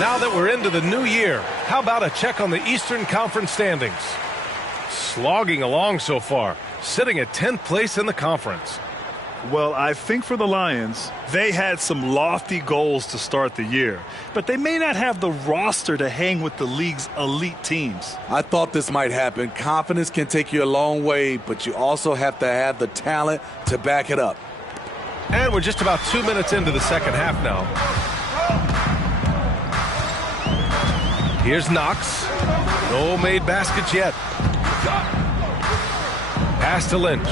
Now that we're into the new year, how about a check on the Eastern Conference standings? Slogging along so far, sitting at 10th place in the conference. Well, I think for the Lions, they had some lofty goals to start the year, but they may not have the roster to hang with the league's elite teams. I thought this might happen. Confidence can take you a long way, but you also have to have the talent to back it up. And we're just about 2 minutes into the second half now. Here's Knox. No made baskets yet. Pass to Lynch.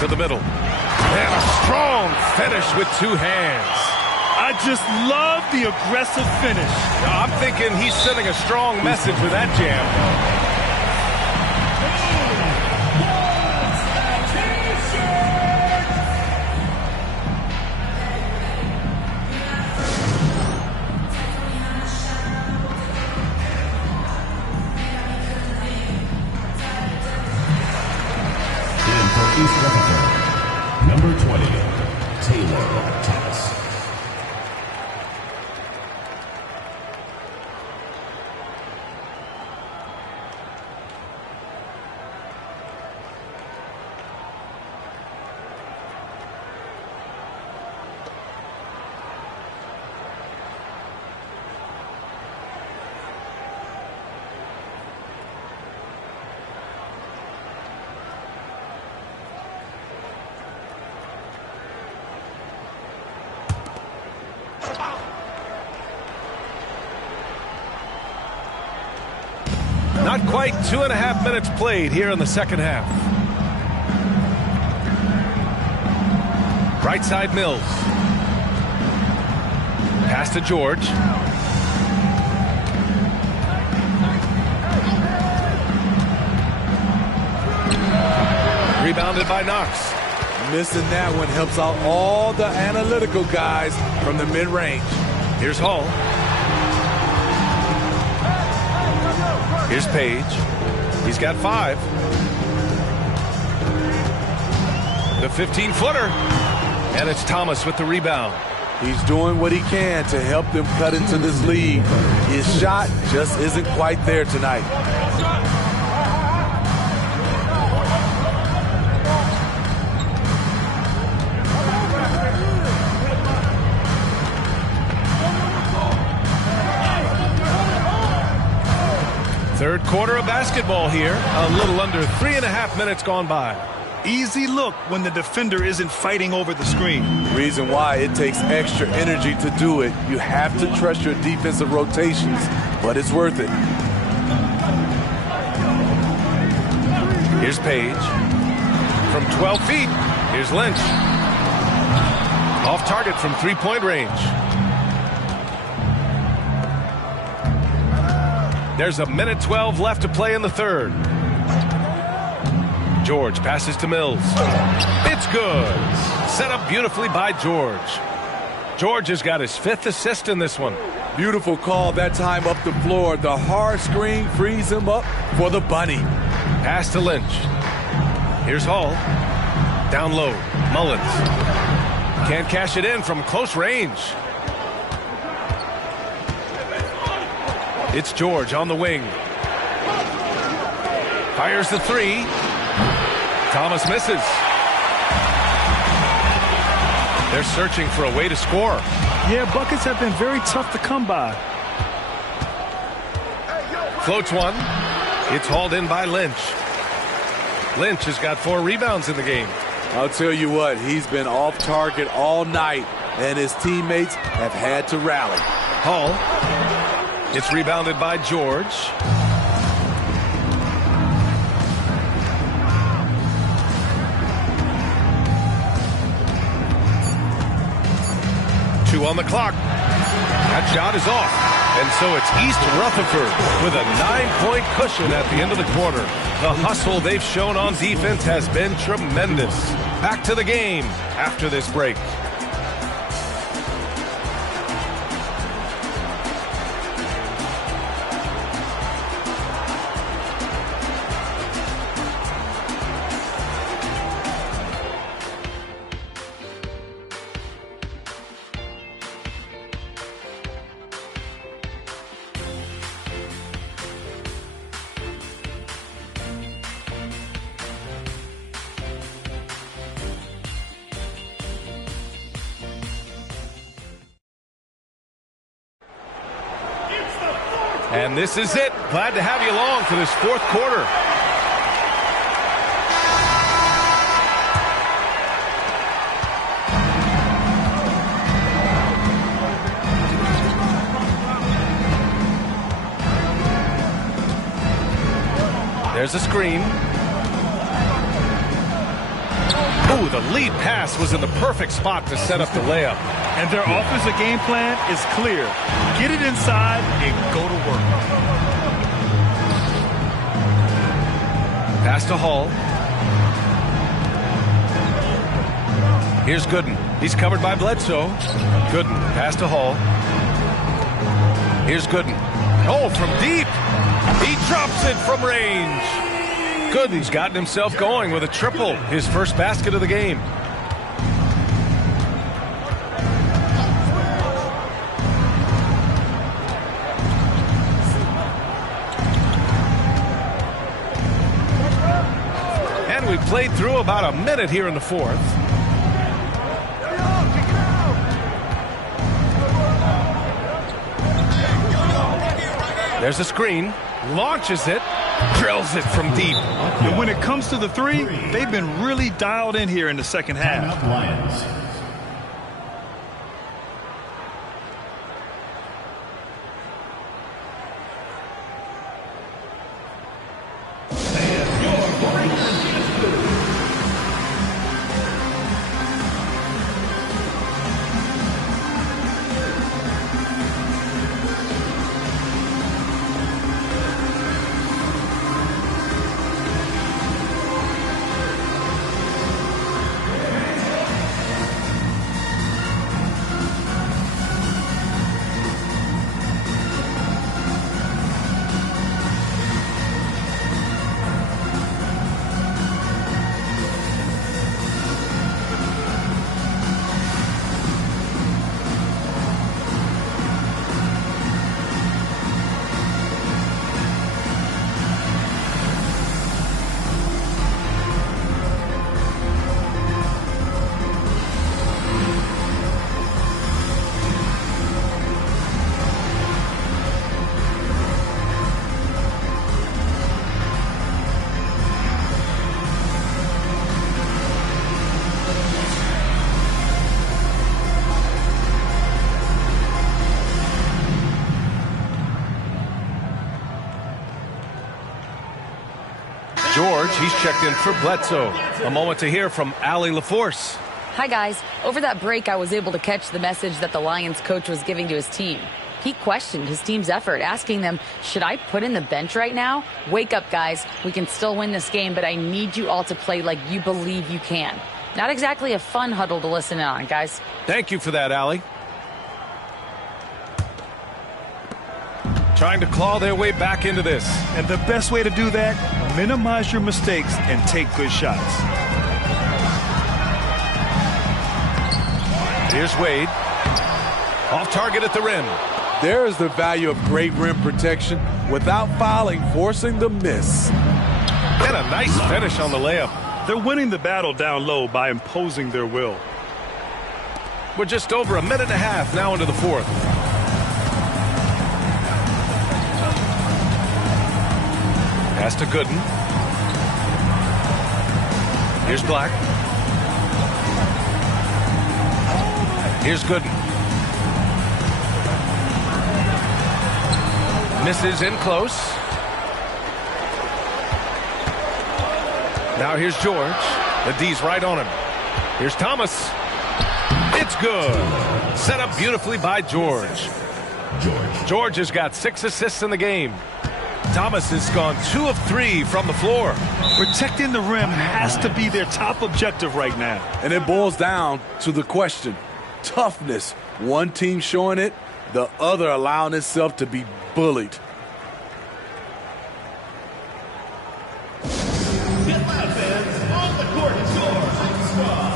To the middle. And a strong finish with 2 hands. I just love the aggressive finish. I'm thinking he's sending a strong message with that jam. East Rutherford, number 20, Taylor Thomas. Not quite 2.5 minutes played here in the second half. Right side Mills. Pass to George. Rebounded by Knox. Missing that one helps out all the analytical guys from the mid-range. Here's Hall. Here's Page. He's got 5. The 15-footer. And it's Thomas with the rebound. He's doing what he can to help them cut into this lead. His shot just isn't quite there tonight. Third quarter of basketball here. A little under 3.5 minutes gone by. Easy look when the defender isn't fighting over the screen. Reason why it takes extra energy to do it. You have to trust your defensive rotations, but it's worth it. Here's Page. From 12 feet, here's Lynch. Off target from three-point range. There's 1:12 left to play in the third. George passes to Mills. It's good. Set up beautifully by George. George has got his 5th assist in this one. Beautiful call that time up the floor. The hard screen frees him up for the bunny. Pass to Lynch. Here's Hall. Down low. Mullins. Can't cash it in from close range. It's George on the wing. Fires the 3. Thomas misses. They're searching for a way to score. Yeah, buckets have been very tough to come by. Floats one. It's hauled in by Lynch. Lynch has got 4 rebounds in the game. I'll tell you what, he's been off target all night, and his teammates have had to rally. Hall. It's rebounded by George. Two on the clock. That shot is off. And so it's East Rutherford with a 9-point cushion at the end of the quarter. The hustle they've shown on defense has been tremendous. Back to the game after this break. And this is it. Glad to have you along for this 4th quarter. There's a screen. Oh, the lead pass was in the perfect spot to set up the layup. And their offensive game plan is clear. Get it inside and go to work. Pass to Hall. Here's Gooden. He's covered by Bledsoe. Gooden. Pass to Hall. Here's Gooden. Oh, from deep. He drops it from range. Gooden's gotten himself going with a triple. His first basket of the game. We played through about a minute here in the 4th. There's a screen. Launches it. Drills it from deep. And when it comes to the 3, they've been really dialed in here in the second half. George. He's checked in for Bledsoe. A moment to hear from Allie LaForce. Hi, guys. Over that break, I was able to catch the message that the Lions coach was giving to his team. He questioned his team's effort, asking them, should I put in the bench right now? Wake up, guys. We can still win this game, but I need you all to play like you believe you can. Not exactly a fun huddle to listen in on, guys. Thank you for that, Allie. Trying to claw their way back into this. And the best way to do that, minimize your mistakes and take good shots. Here's Wade. Off target at the rim. There's the value of great rim protection without fouling, forcing the miss. And a nice finish on the layup. They're winning the battle down low by imposing their will. We're just over a minute and a half now into the fourth. Pass to Gooden. Here's Black. Here's Gooden. Misses in close. Now here's George. The D's right on him. Here's Thomas. It's good. Set up beautifully by George. George has got 6 assists in the game. Thomas has gone 2 of 3 from the floor. Protecting the rim has to be their top objective right now. And it boils down to the question. Toughness. One team showing it, the other allowing itself to be bullied. On the court, George Squad.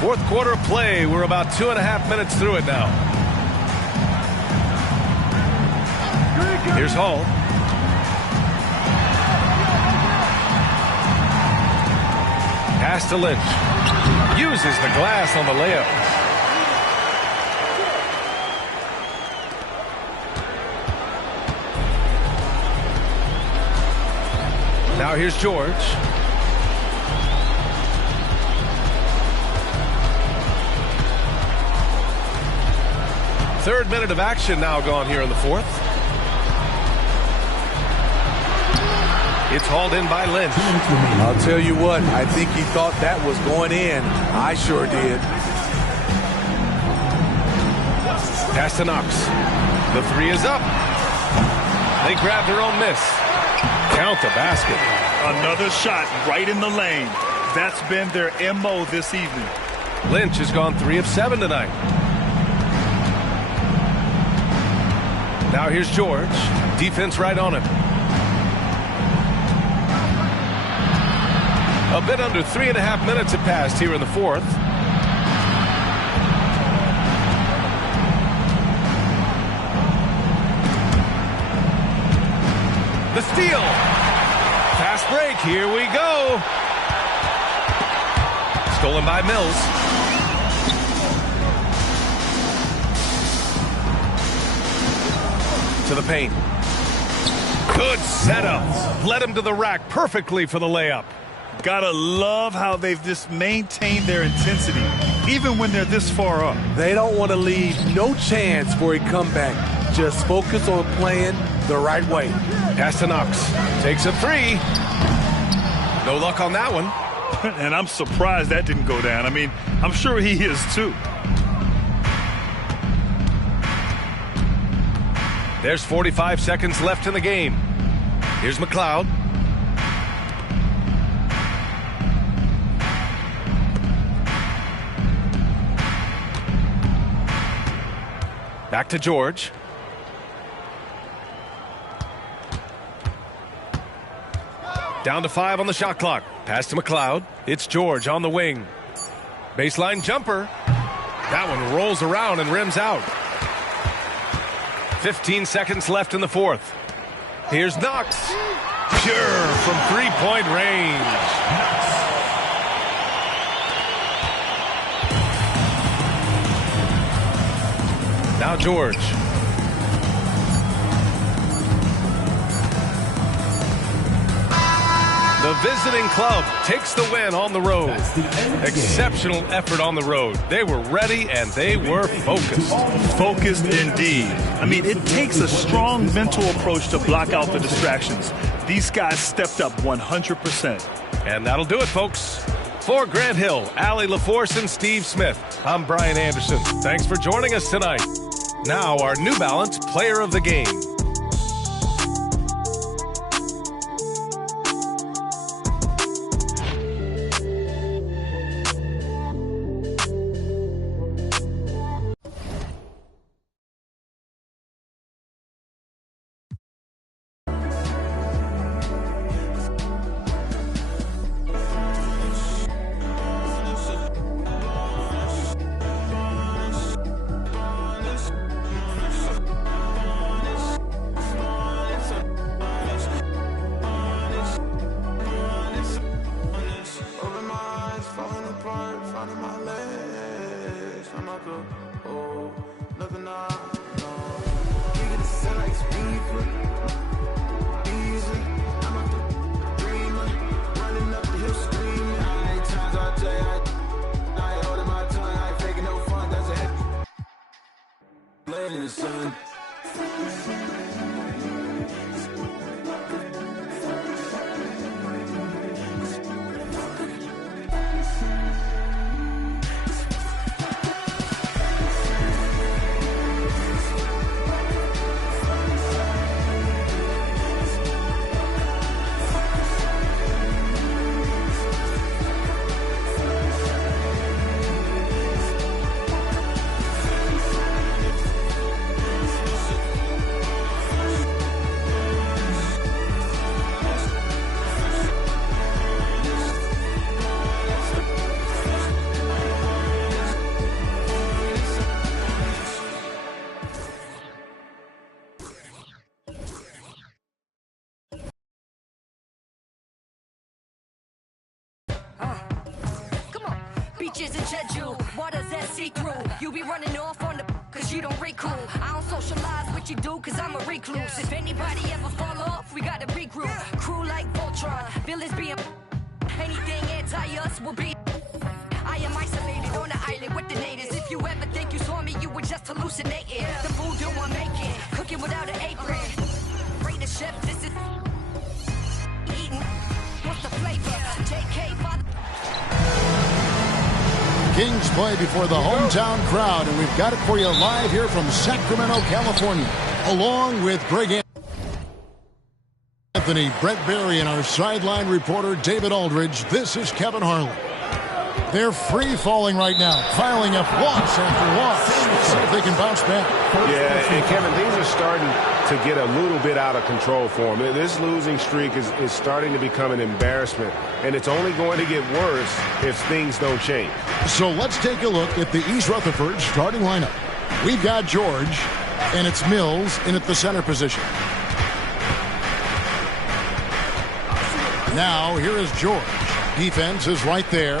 Fourth quarter of play. We're about 2.5 minutes through it now. Here's Hall. Pass to Lynch. Uses the glass on the layup. Now here's George. Third minute of action now gone here in the fourth. It's hauled in by Lynch. I'll tell you what, I think he thought that was going in. I sure did. Pass to Knox. The three is up. They grab their own miss. Count the basket. Another shot right in the lane. That's been their MO this evening. Lynch has gone 3 of 7 tonight. Now here's George. Defense right on him. A bit under 3.5 minutes have passed here in the fourth. The steal. Fast break. Here we go. Stolen by Mills. To the paint. Good setup. Led him to the rack perfectly for the layup. Gotta love how they've just maintained their intensity, even when they're this far up. They don't want to leave no chance for a comeback. Just focus on playing the right way. Pass to Knox. Takes a three. No luck on that one. And I'm surprised that didn't go down. I mean, I'm sure he is too. There's 45 seconds left in the game. Here's McLeod. Back to George. Down to 5 on the shot clock. Pass to McLeod. It's George on the wing. Baseline jumper. That one rolls around and rims out. 15 seconds left in the fourth. Here's Knox. Pure from three-point range. Now George. The visiting club takes the win on the road. Exceptional effort on the road. They were ready and they were focused. Focused indeed. I mean, it takes a strong mental approach to block out the distractions. These guys stepped up 100%. And that'll do it, folks. For Grant Hill, Allie LaForce, and Steve Smith, I'm Brian Anderson. Thanks for joining us tonight. Now our New Balance Player of the Game. Beaches and Jeju, waters that see through. You be running off on the cause you don't recool. I don't socialize with you do cause I'm a recluse. If anybody ever fall off, we gotta regroup. Crew like Voltron, villains being anything anti-us will be. I am isolated on the island with the natives. If you ever think you saw me, you were just hallucinating. The voodoo I'm making, cooking without an apron. Rate the chef, this is eating. What's the flavor? JK, father. Kings play before the hometown crowd, and we've got it for you live here from Sacramento, California, along with Greg Anthony, Brett Barry, and our sideline reporter, David Aldridge. This is Kevin Harlan. They're free-falling right now, piling up loss after loss. Let's see if they can bounce back. Yeah, and Kevin, things are starting to get a little bit out of control for them. This losing streak is starting to become an embarrassment, and it's only going to get worse if things don't change. So let's take a look at the East Rutherford starting lineup. We've got George, and it's Mills in at the center position. Now, here is George. Defense is right there.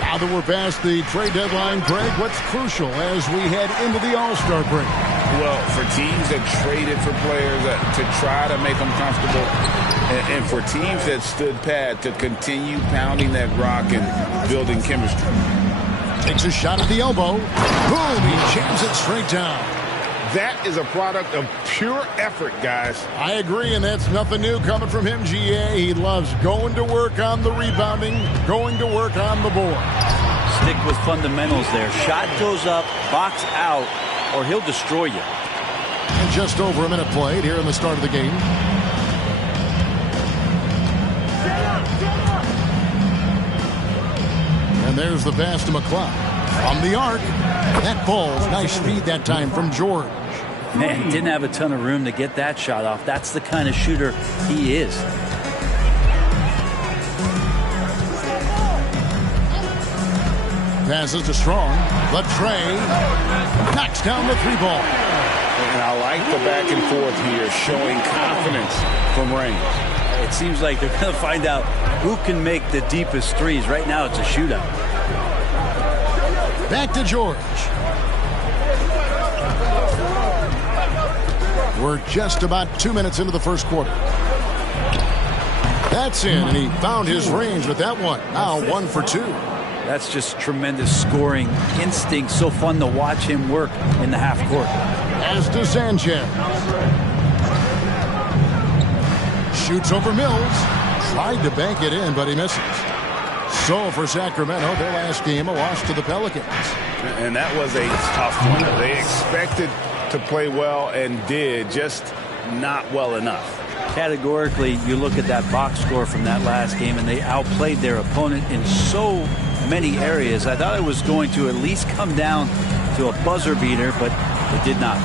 Now that we're past the trade deadline break, what's crucial as we head into the All-Star break? Well, for teams that traded for players to try to make them comfortable, and for teams that stood pat to continue pounding that rock and building chemistry. Takes a shot at the elbow. Boom, he jams it straight down. That is a product of pure effort, guys. I agree, and that's nothing new coming from him, GA. He loves going to work on the rebounding, going to work on the board. Stick with fundamentals there. Shot goes up, box out, or he'll destroy you. And just over a minute played here in the start of the game. And there's the pass to McCloud. From the arc. That falls. Nice speed that time from George. Man, he didn't have a ton of room to get that shot off. That's the kind of shooter he is. Passes to Strong. Latrey knocks down the three ball. And I like the back and forth here, showing confidence from range. It seems like they're going to find out who can make the deepest threes. Right now, it's a shootout. Back to George. We're just about 2 minutes into the first quarter. That's in, and he found his range with that one. Now 1 for 2. That's just tremendous scoring instinct. So fun to watch him work in the half court. As to Sanchez. Shoots over Mills. Tried to bank it in, but he misses. So for Sacramento, their last game, a loss to the Pelicans. And that was a tough one. They expected to play well and did, just not well enough. Categorically, you look at that box score from that last game, and they outplayed their opponent in so many areas. I thought it was going to at least come down to a buzzer beater, but it did not.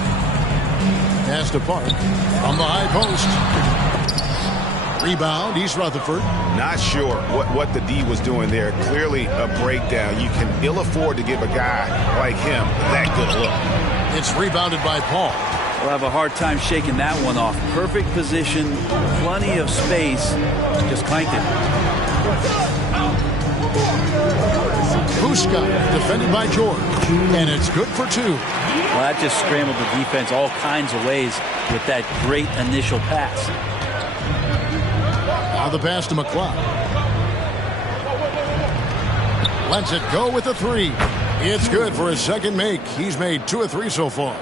Pass to Park on the high post. Rebound, East Rutherford. Not sure what the D was doing there. Clearly a breakdown. You can ill afford to give a guy like him that good look. It's rebounded by Paul. We'll have a hard time shaking that one off. Perfect position, plenty of space. Just clanked it. Buska defended by George. And it's good for 2. Well, that just scrambled the defense all kinds of ways with that great initial pass. Now the pass to McCloud. Lets it go with a 3. It's good for his second make. He's made 2 of 3 so far.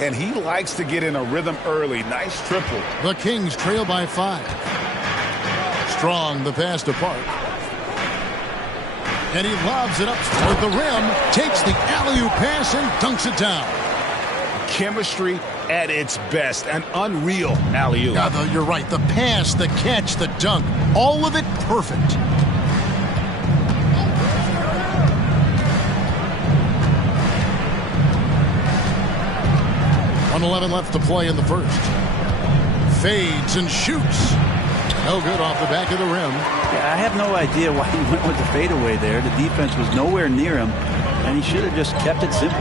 And he likes to get in a rhythm early. Nice triple. The Kings trail by 5. Strong, the pass to Park. And he lobs it up toward the rim. Takes the alley-oop pass and dunks it down. Chemistry at its best. An unreal alley-oop. Yeah, you're right. The pass, the catch, the dunk. All of it perfect. .11 left to play in the first. Fades and shoots. No good off the back of the rim. Yeah, I have no idea why he went with the fadeaway there. The defense was nowhere near him, and he should have just kept it simple.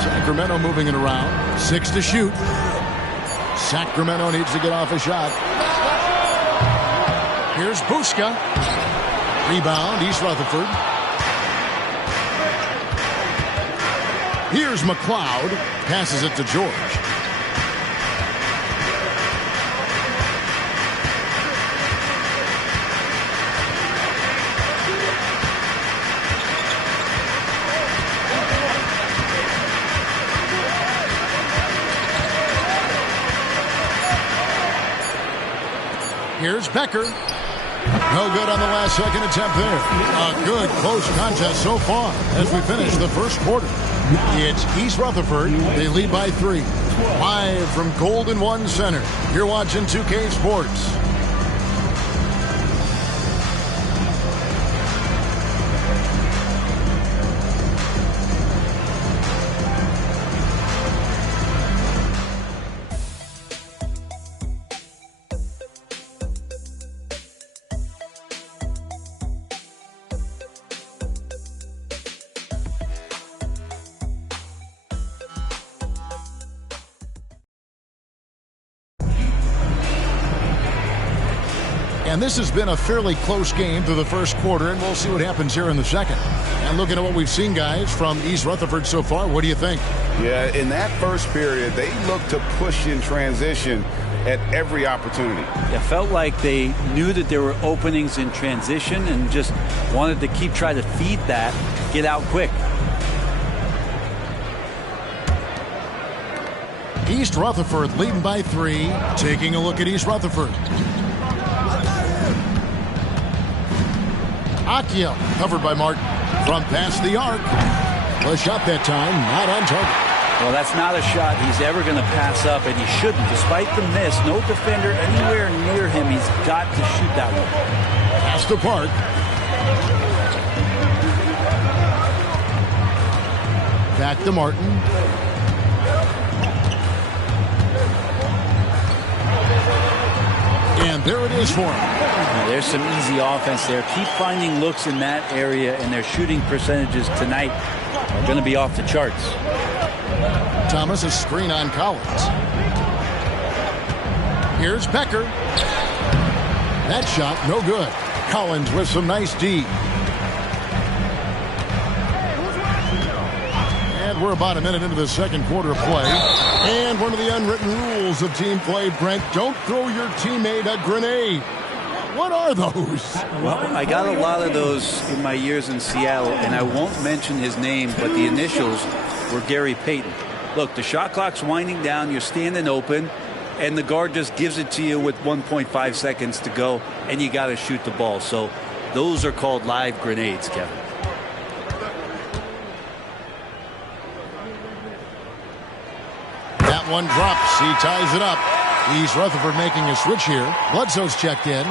Sacramento moving it around. 6 to shoot. Sacramento needs to get off a shot. Here's Buska. Rebound, East Rutherford. Here's McCloud. Passes it to George. Here's Becker. No good on the last second attempt there. A good close contest so far as we finish the first quarter. It's East Rutherford. They lead by 3. Live from Golden One Center. You're watching 2K Sports. And this has been a fairly close game through the first quarter, and we'll see what happens here in the second. And looking at what we've seen, guys, from East Rutherford so far, what do you think? Yeah, in that first period, they looked to push in transition at every opportunity. It felt like they knew that there were openings in transition and just wanted to keep trying to feed that, get out quick. East Rutherford leading by 3. Taking a look at East Rutherford. Akia covered by Martin. From past the arc. The shot that time, not on target. Well, that's not a shot he's ever going to pass up, and he shouldn't. Despite the miss, no defender anywhere near him. He's got to shoot that one. Past the park. Back to Martin. And there it is for him. There's some easy offense there. Keep finding looks in that area, and their shooting percentages tonight are going to be off the charts. Thomas, a screen on Collins. Here's Becker. That shot, no good. Collins with some nice D. And we're about a minute into the second quarter of play. And one of the unwritten rules of team play, Brent, don't throw your teammate a grenade. What are those? Well, I got a lot of those in my years in Seattle, and I won't mention his name, but the initials were Gary Payton. Look, the shot clock's winding down, you're standing open, and the guard just gives it to you with 1.5 seconds to go, and you got to shoot the ball. So those are called live grenades, Kevin. That one drops. He ties it up. East Rutherford making a switch here. Bledsoe's checked in.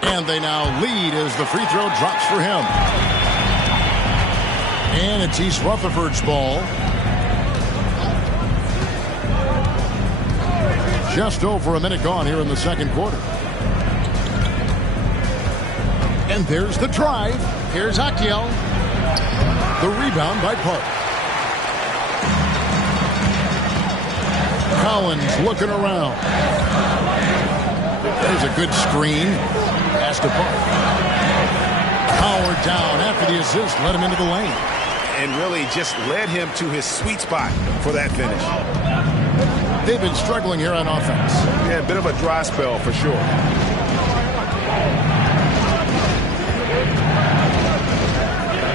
And they now lead as the free throw drops for him. And it's East Rutherford's ball. Just over a minute gone here in the second quarter. And there's the drive. Here's Akiel. The rebound by Park. Collins looking around. There's a good screen. Pass to Park. Howard down after the assist. Let him into the lane. And really just led him to his sweet spot for that finish. They've been struggling here on offense. Yeah, a bit of a dry spell for sure.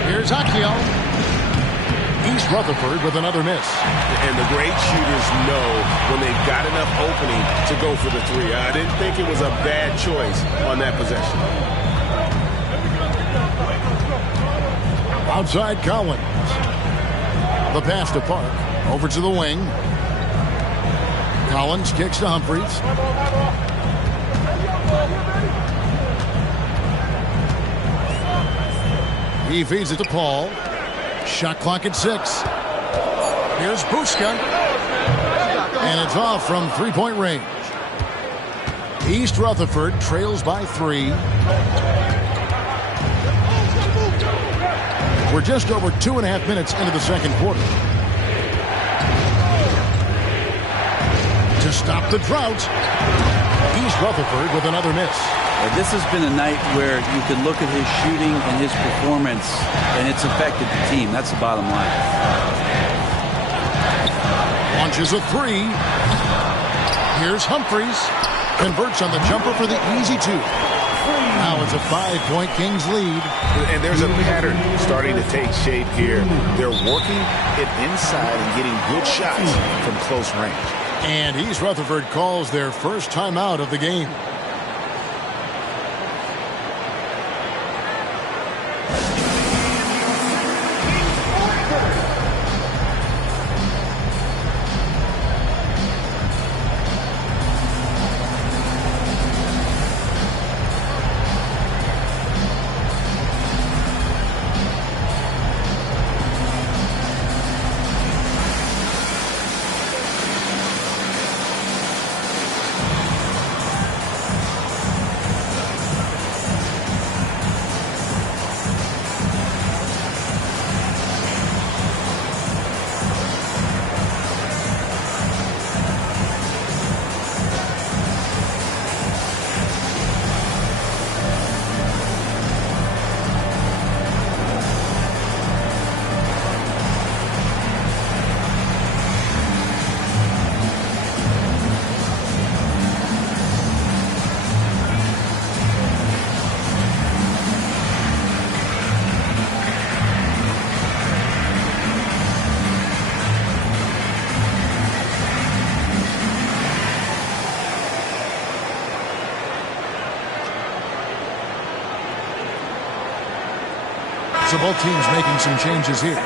Here's Akiel. East Rutherford with another miss. And the great shooters know when they've got enough opening to go for the three. I didn't think it was a bad choice on that possession. Outside Collins. The pass to Park. Over to the wing. Collins kicks to Humphries. He feeds it to Paul. Shot clock at 6. Here's Buska. And it's off from three-point range. East Rutherford trails by 3. We're just over 2.5 minutes into the second quarter. To stop the drought, East Rutherford with another miss. This has been a night where you can look at his shooting and his performance, and it's affected the team. That's the bottom line. Launches a 3. Here's Humphries. Converts on the jumper for the easy 2. Now it's a 5-point Kings lead. And there's a pattern starting to take shape here. They're working it inside and getting good shots from close range. And East Rutherford calls their first timeout of the game. So both teams making some changes here.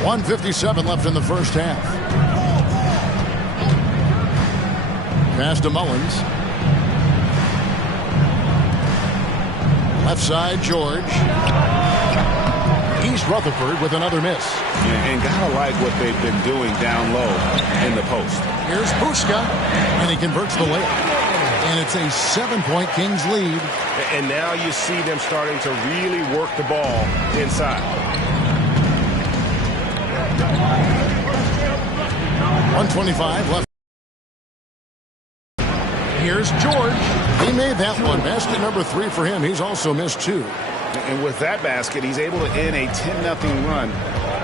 .157 left in the first half. Pass to Mullins. Left side, George. East Rutherford with another miss. And gotta like what they've been doing down low in the post. Here's Buska, and he converts the layup. And it's a 7-point Kings lead. And now you see them starting to really work the ball inside. 125 left. Here's George. He made that one. Basket number 3 for him. He's also missed 2. And with that basket, he's able to end a 10-0 run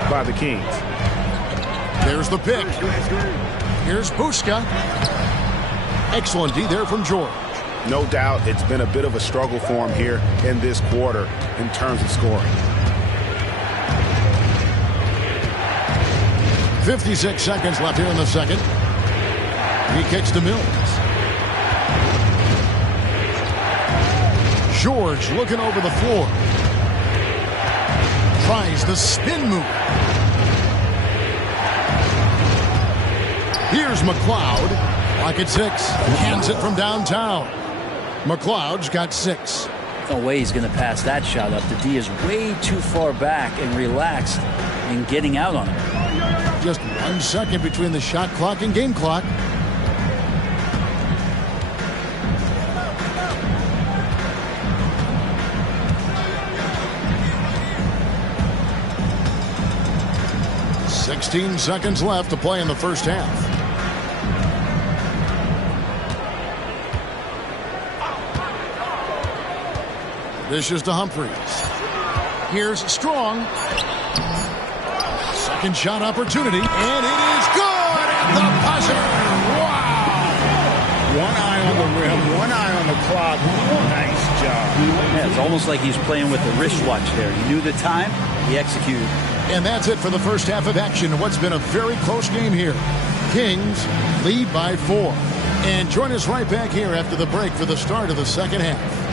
by the Kings. There's the pick. Here's Buska. Excellent D there from George. No doubt it's been a bit of a struggle for him here in this quarter in terms of scoring. 56 seconds left here in the second. He kicks to Mills. George looking over the floor. Tries the spin move. Here's McLeod. Lock at 6. Hands it from downtown. McLeod's got 6. No way he's going to pass that shot up. The D is way too far back and relaxed in getting out on it. Just 1 second between the shot clock and game clock. $16 seconds left to play in the first half. This is to Humphries. Here's Strong. Second shot opportunity, and it is good at the buzzer. Wow! One eye on the rim, one eye on the clock. Nice job. Yeah, it's almost like he's playing with a wristwatch there. He knew the time, he executed. And that's it for the first half of action in what's been a very close game here. Kings lead by 4. And join us right back here after the break for the start of the second half.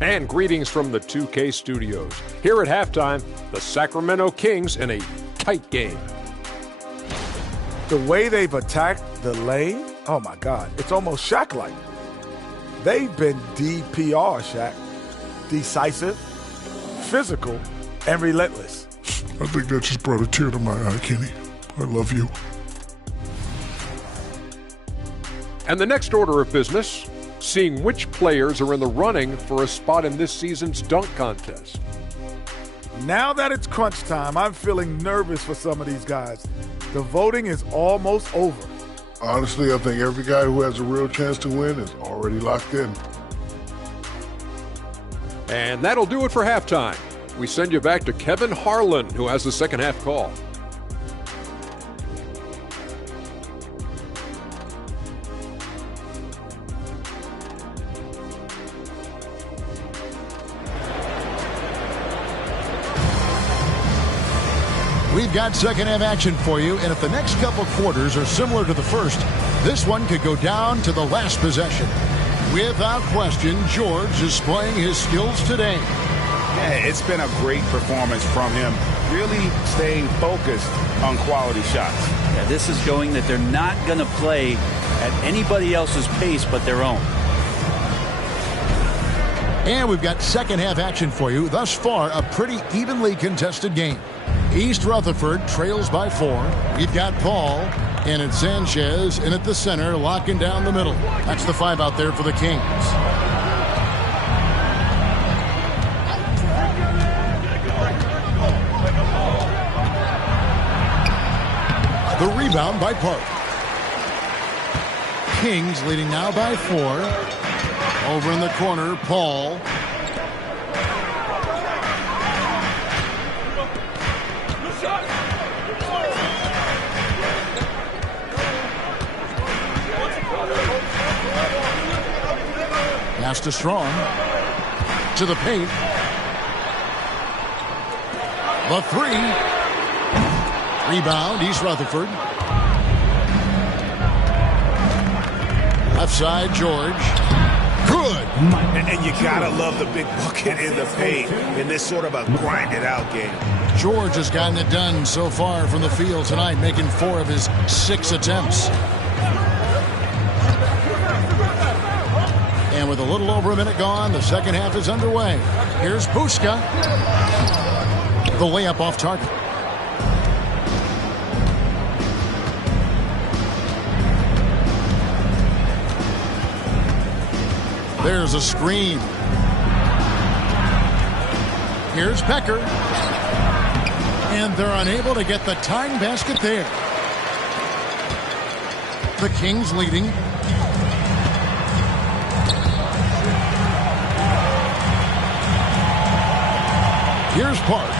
And greetings from the 2K studios. Here at halftime, the Sacramento Kings in a tight game. The way they've attacked the lane, oh my God, it's almost Shaq-like. They've been DPR, Shaq. Decisive, physical, and relentless. I think that just brought a tear to my eye, Kenny. I love you. And the next order of business, seeing which players are in the running for a spot in this season's dunk contest. Now that it's crunch time, I'm feeling nervous for some of these guys. The voting is almost over. Honestly, I think every guy who has a real chance to win is already locked in. And that'll do it for halftime. We send you back to Kevin Harlan, who has the second half call. We've got second half action for you, and if the next couple quarters are similar to the first, this one could go down to the last possession. Without question, George is displaying his skills today. Yeah, it's been a great performance from him, really staying focused on quality shots. Yeah, this is showing that they're not going to play at anybody else's pace but their own. And we've got second half action for you. Thus far, a pretty evenly contested game. East Rutherford trails by 4. We've got Paul, and it's Sanchez in at the center, locking down the middle. That's the 5 out there for the Kings. Rebound by Park. Kings leading now by 4. Over in the corner, Paul. Pass to Strong. To the paint. The 3. Rebound, East Rutherford. Left side, George. Good. And you gotta love the big bucket in the paint in this sort of a grinded out game. George has gotten it done so far from the field tonight, making 4 of his 6 attempts. And with a little over a minute gone, the second half is underway. Here's Puska. The layup off target. There's a screen. Here's Becker. And they're unable to get the tying basket there. The Kings leading. Here's Park.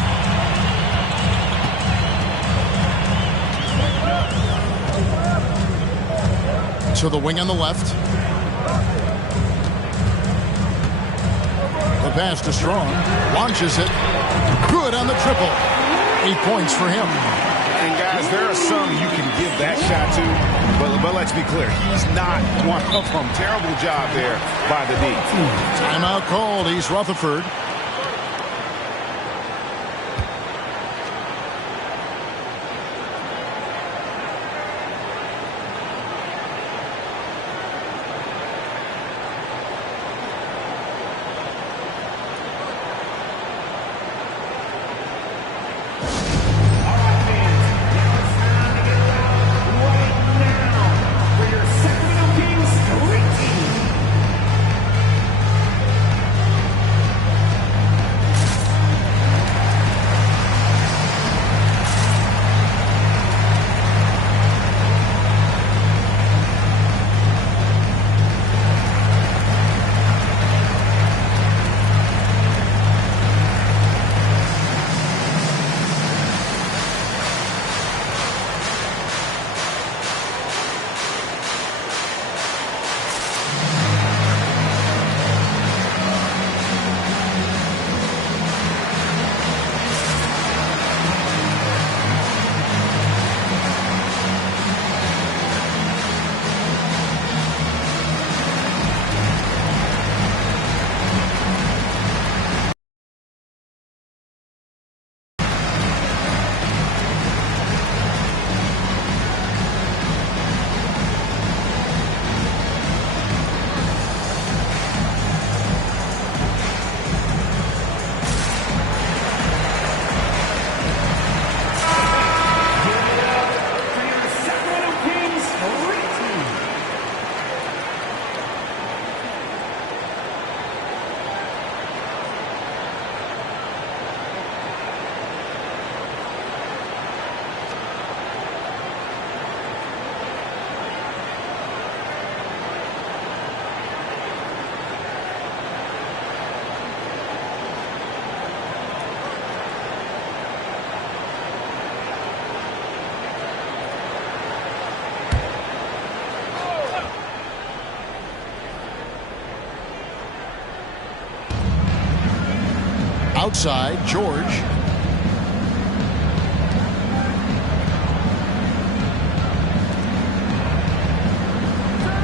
To the wing on the left. The pass to Strong. Launches it. Good on the triple. 8 points for him. And guys, there are some you can give that shot to, but let's be clear, he's not one of them. Terrible job there by the D. Timeout called, East Rutherford. Outside, George.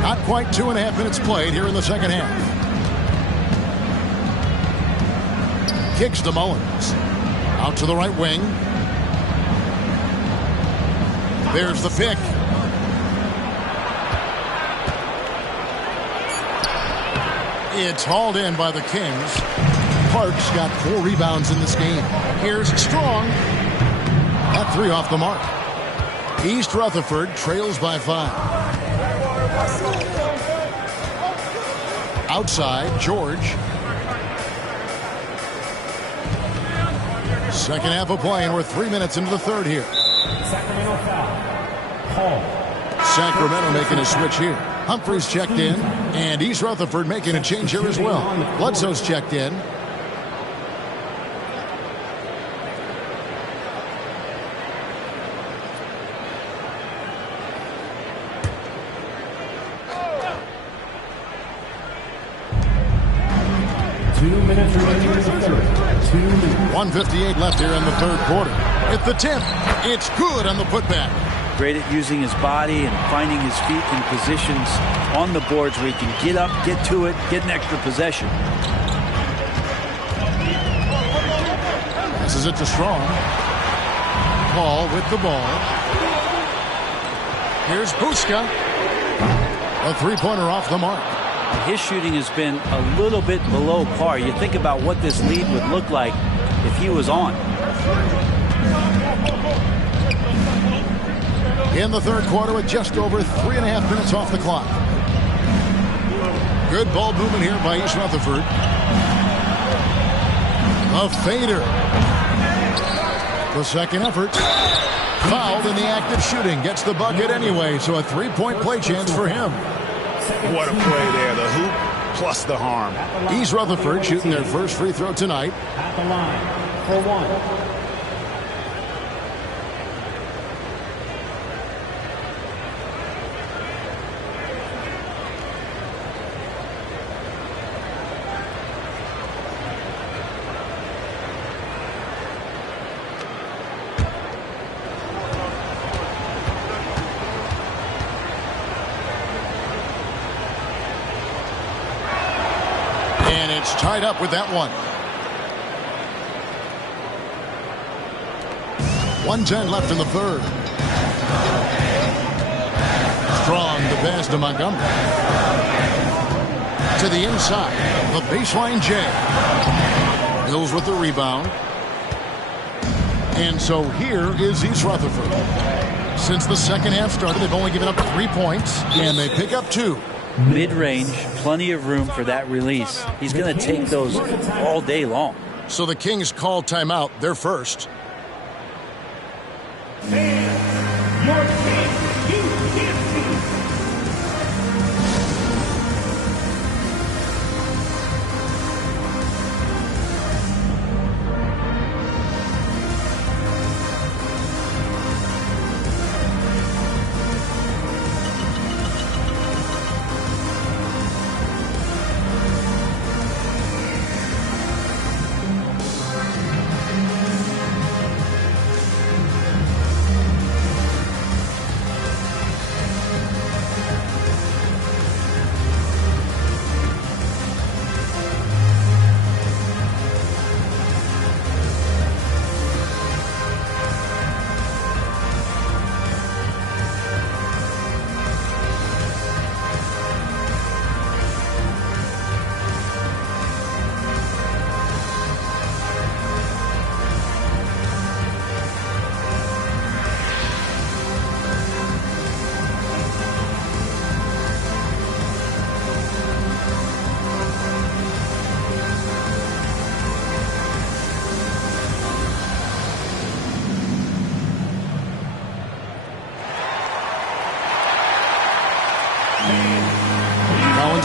Not quite 2.5 minutes played here in the second half. Kicks to Mullins. Out to the right wing. There's the pick. It's hauled in by the Kings. Park's got 4 rebounds in this game. Here's Strong. That 3 off the mark. East Rutherford trails by 5. Outside, George. Second half of play, and we're 3 minutes into the third here. Sacramento foul. Sacramento making a switch here. Humphries checked in, and East Rutherford making a change here as well. Bledsoe's checked in. Minutes remaining in the third. 2 minutes. 1:58 left here in the third quarter. At the tip, it's good on the putback. Great at using his body and finding his feet in positions on the boards where he can get up, get to it, get an extra possession. Passes it to Strong. Paul with the ball. Here's Buska. A three-pointer off the mark. His shooting has been a little bit below par. You think about what this lead would look like if he was on. In the third quarter with just over 3.5 minutes off the clock. Good ball movement here by East Rutherford. A fader. The second effort. Fouled in the act of shooting. Gets the bucket anyway, so a three-point play chance for him. What a play there. The hoop plus the harm. East Rutherford shooting their first free throw tonight. At the line for one. Tied up with that one. 1:10 left in the third. Strong the pass to Montgomery. To the inside. The baseline J. Mills with the rebound. And so here is East Rutherford. Since the second half started, they've only given up 3 points, and they pick up 2. Mid-range, plenty of room for that release. He's going to take those all day long. So the Kings call timeout. They're first.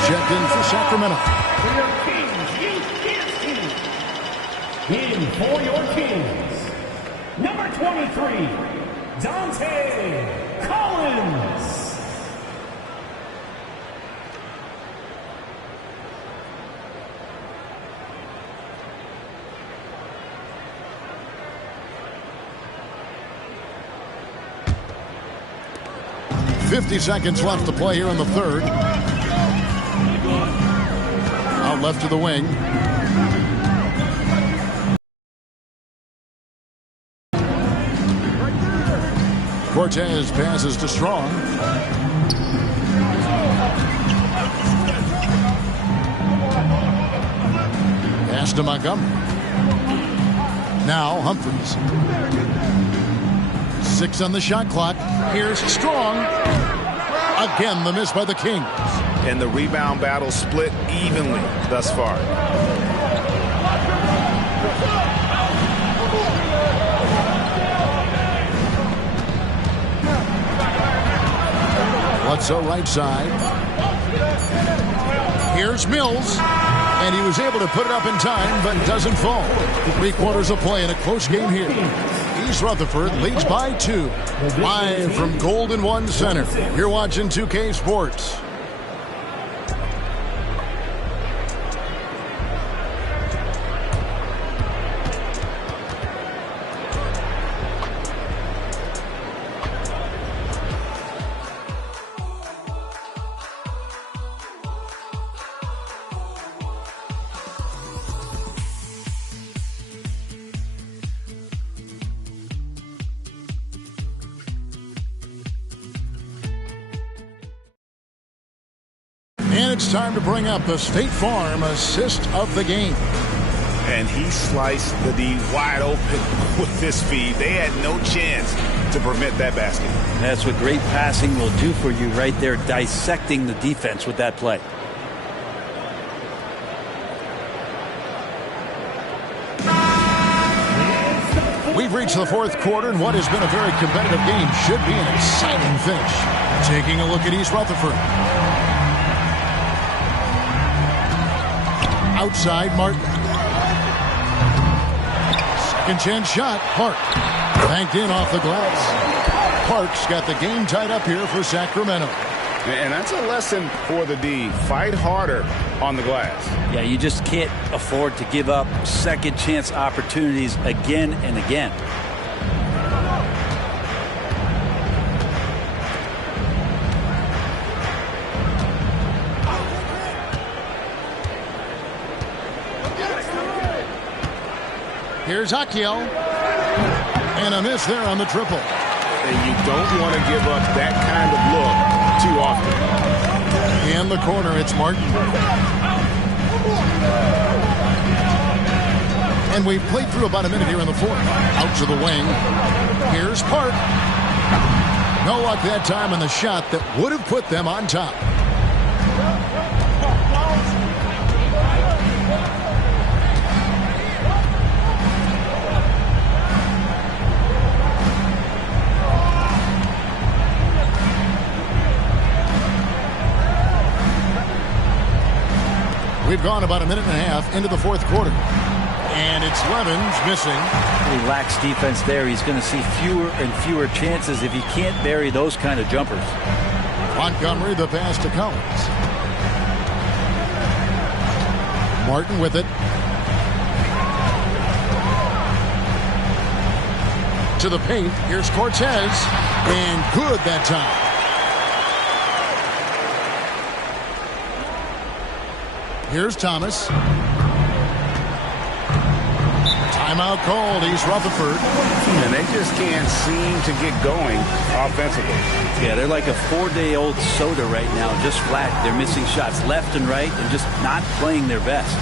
Checked in for Sacramento. For your Kings, in for your Kings, number 23, Dante Collins. .50 seconds left to play here in the third. Out left to the wing. Cortez passes to Strong. Pass to Montgomery. Now Humphries. 6 on the shot clock. Here's Strong. Again, the miss by the Kings. And the rebound battle split evenly thus far. Bledsoe right side. Here's Mills. And he was able to put it up in time, but doesn't fall. 3/4 of play in a close game here. East Rutherford leads by 2. Live from Golden One Center. You're watching 2K Sports. And it's time to bring up the State Farm assist of the game. And he sliced the D wide open with this feed. They had no chance to prevent that basket. That's what great passing will do for you right there, dissecting the defense with that play. We've reached the 4th quarter, and what has been a very competitive game should be an exciting finish. Taking a look at East Rutherford. Outside, Martin. Second chance shot, Park. Banked in off the glass. Park's got the game tied up here for Sacramento. And that's a lesson for the D. Fight harder on the glass. Yeah, you just can't afford to give up second chance opportunities again and again. Here's Akiel. And a miss there on the triple. And you don't want to give up that kind of look too often. In the corner, it's Martin. And we've played through about a minute here in the 4th. Out to the wing. Here's Park. No luck that time on the shot that would have put them on top. We've gone about a minute and a half into the 4th quarter. And it's Levens missing. He lacks defense there. He's going to see fewer and fewer chances if he can't bury those kind of jumpers. Montgomery, the pass to Collins. Martin with it. To the paint. Here's Cortez. And good that time. Here's Thomas. Timeout called, East Rutherford. And they just can't seem to get going offensively. Yeah, they're like a 4-day-old soda right now, just flat. They're missing shots left and right and just not playing their best.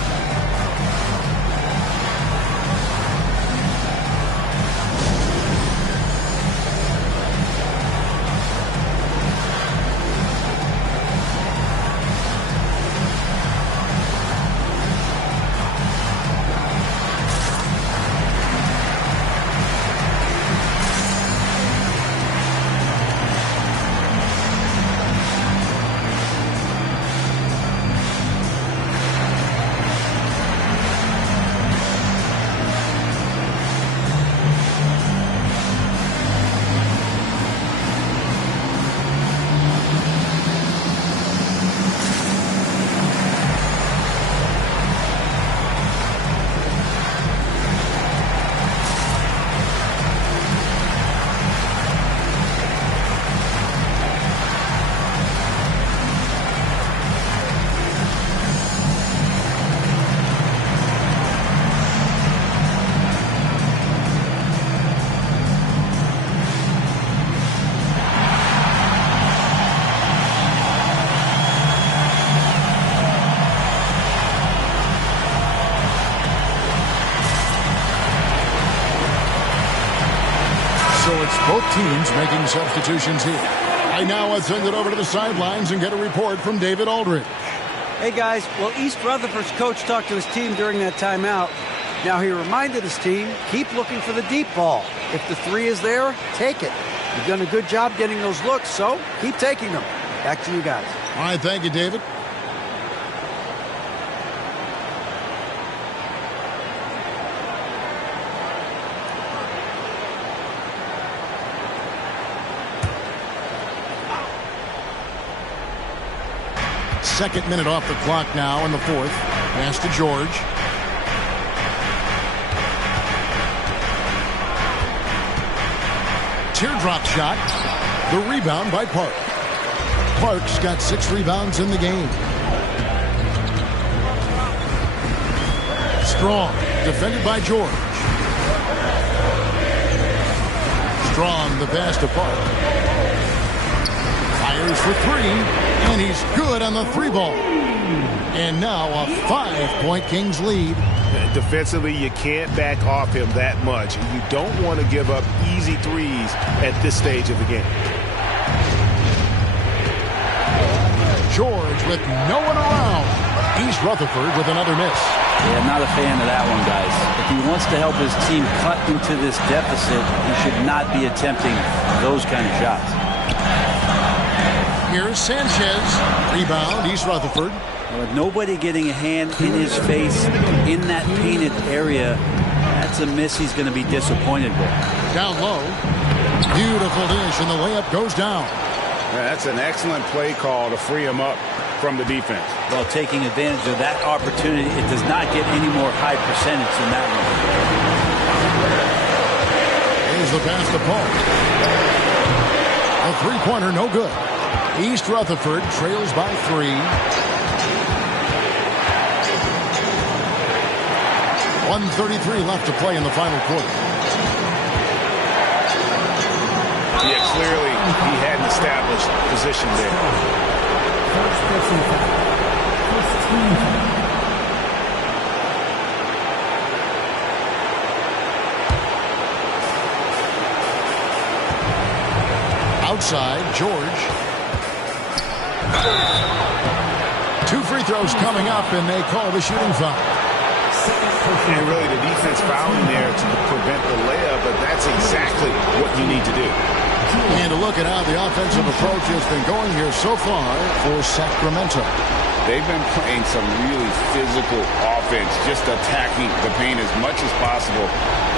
Both teams making substitutions here. I now will send it over to the sidelines and get a report from David Aldridge. Hey, guys. Well, East Rutherford's coach talked to his team during that timeout. Now, he reminded his team, keep looking for the deep ball. If the 3 is there, take it. You've done a good job getting those looks, so keep taking them. Back to you guys. All right, thank you, David. Second minute off the clock now in the fourth. Pass to George. Teardrop shot. The rebound by Park. Park's got 6 rebounds in the game. Strong, defended by George. Strong, the pass to Park. Fires for 3, and he's good on the 3-ball. And now a 5-point Kings lead. Defensively, you can't back off him that much. You don't want to give up easy threes at this stage of the game. George with no one around. East Rutherford with another miss. Yeah, not a fan of that one, guys. If he wants to help his team cut into this deficit, he should not be attempting those kind of shots. Here's Sanchez. Rebound, East Rutherford. With nobody getting a hand in his face in that painted area, that's a miss he's going to be disappointed with. Down low. Beautiful dish, and the layup goes down. Yeah, that's an excellent play call to free him up from the defense. Well, taking advantage of that opportunity, it does not get any more high percentage than that one. Here's the pass to Paul. A three-pointer, no good. East Rutherford trails by 3. 1:33 left to play in the final quarter. Yeah, clearly he had an established position there. First person foul. First team foul. Outside, George. 2 free throws coming up, and they call the shooting foul. And really the defense fouling there to prevent the layup, but that's exactly what you need to do. And to look at how the offensive approach has been going here so far for Sacramento. They've been playing some really physical offense, just attacking the paint as much as possible.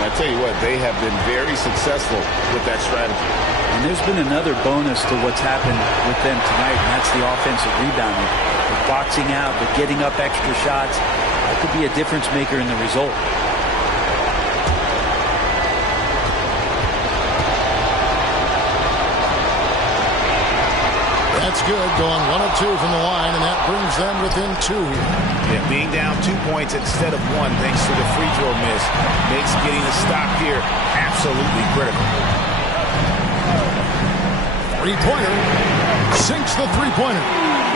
And I tell you what, they have been very successful with that strategy. And there's been another bonus to what's happened with them tonight, and that's the offensive rebounding. They're boxing out, they're getting up extra shots. That could be a difference maker in the result. That's good, going 1 of 2 from the line, and that brings them within 2 here. Yeah, being down 2 points instead of 1 thanks to the free throw miss makes getting a stop here absolutely critical. Three-pointer. Sinks the three-pointer.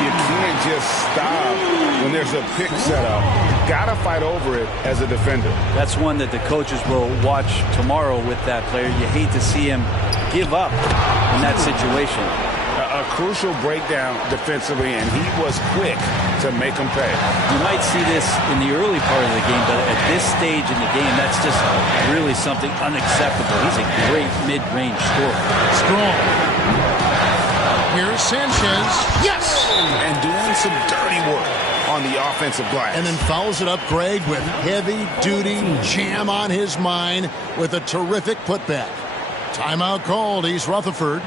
You can't just stop when there's a pick set up. You've got to fight over it as a defender. That's one that the coaches will watch tomorrow with that player. You hate to see him give up in that situation. A crucial breakdown defensively, and he was quick to make them pay. You might see this in the early part of the game, but at this stage in the game, that's just really something unacceptable. He's a great mid-range scorer. Strong. Here's Sanchez. Yes! And doing some dirty work on the offensive glass. And then fouls it up, Greg, with heavy-duty jam on his mind with a terrific putback. Timeout called, East Rutherford.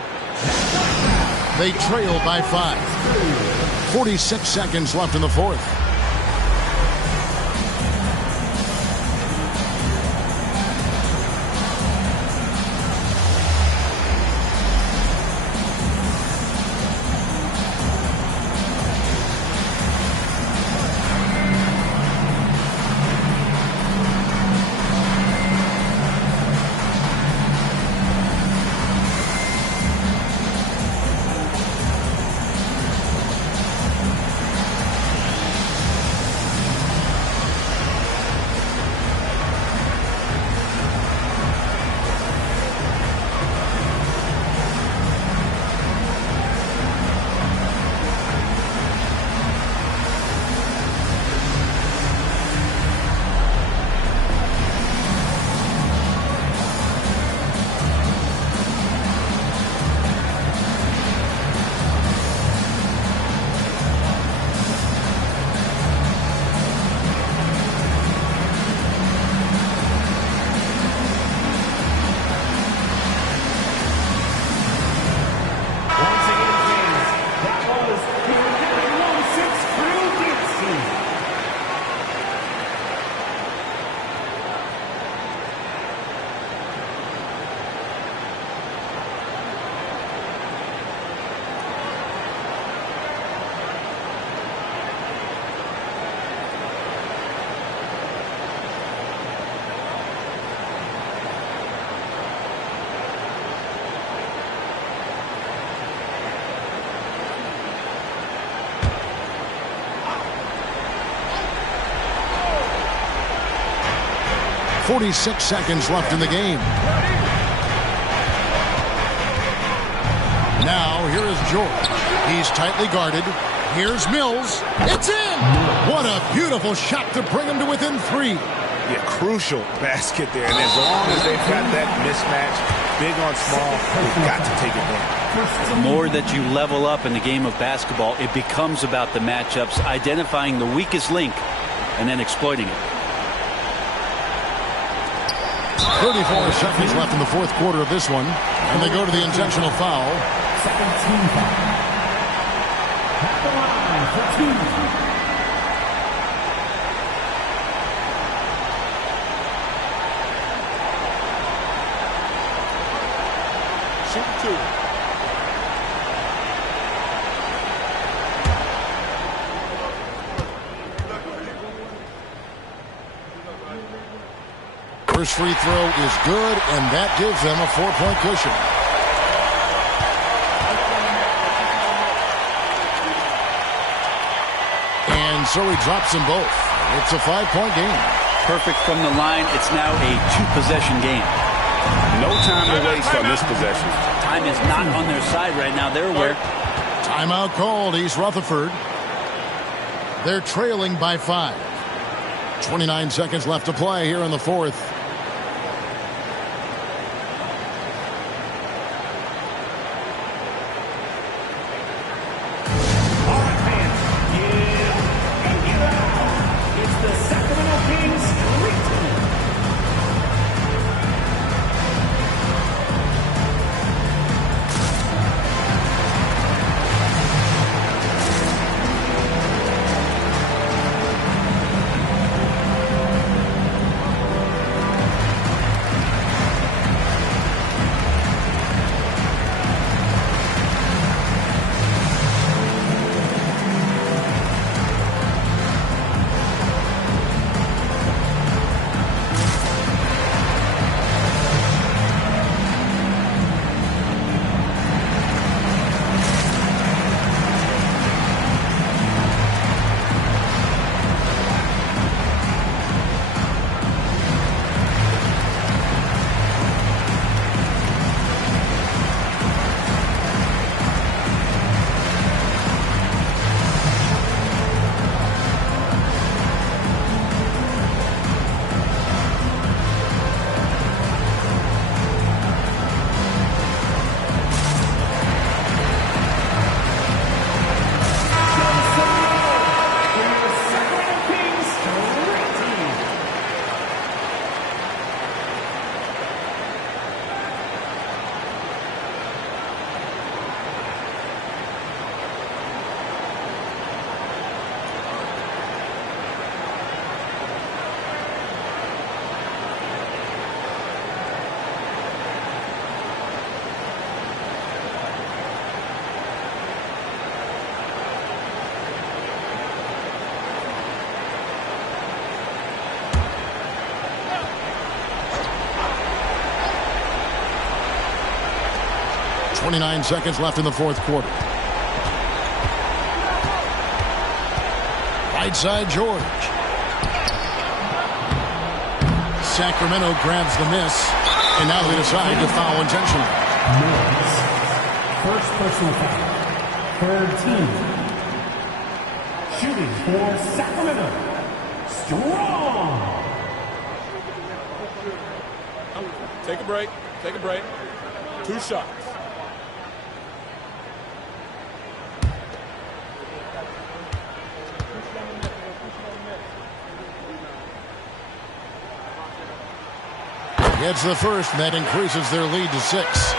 They trail by 5. 46 seconds left in the fourth. 46 seconds left in the game. Now, here is George. He's tightly guarded. Here's Mills. It's in! What a beautiful shot to bring him to within 3. Yeah, crucial basket there. And as long as they've got that mismatch, big on small, they've got to take it down. The more that you level up in the game of basketball, it becomes about the matchups, identifying the weakest link, and then exploiting it. 34 seconds left in the fourth quarter of this one. And they go to the intentional foul. Second team foul. At the line for 2. First free throw is good, and that gives them a 4-point cushion. And so he drops them both. It's a 5-point game. Perfect from the line. It's now a 2-possession game. No time to waste on this possession. Time is not on their side right now. They're aware. Timeout called, East Rutherford. They're trailing by 5. 29 seconds left to play here in the fourth. .29 seconds left in the fourth quarter. Right side, George. Sacramento grabs the miss, and now they decide to foul intentionally. First personal foul. Third team. Shooting for Sacramento. Strong. Take a break. Take a break. 2 shots. Gets the first, and that increases their lead to 6.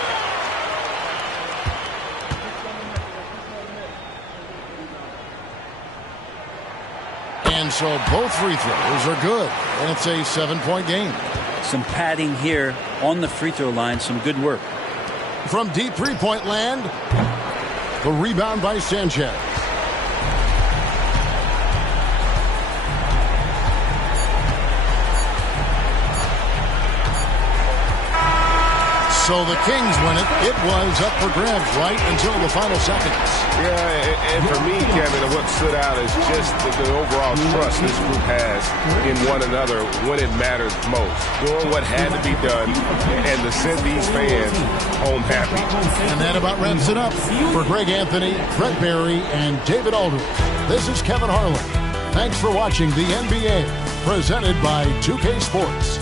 And so both free throws are good, and it's a 7-point game. Some padding here on the free throw line, some good work. From deep three-point land, the rebound by Sanchez. So the Kings win it. It was up for grabs right until the final seconds. Yeah, and for me, Kevin, what stood out is just the overall trust this group has in one another when it matters most. Doing what had to be done and to send these fans home happy. And that about wraps it up. For Greg Anthony, Brett Barry, and David Aldridge, this is Kevin Harlan. Thanks for watching the NBA, presented by 2K Sports.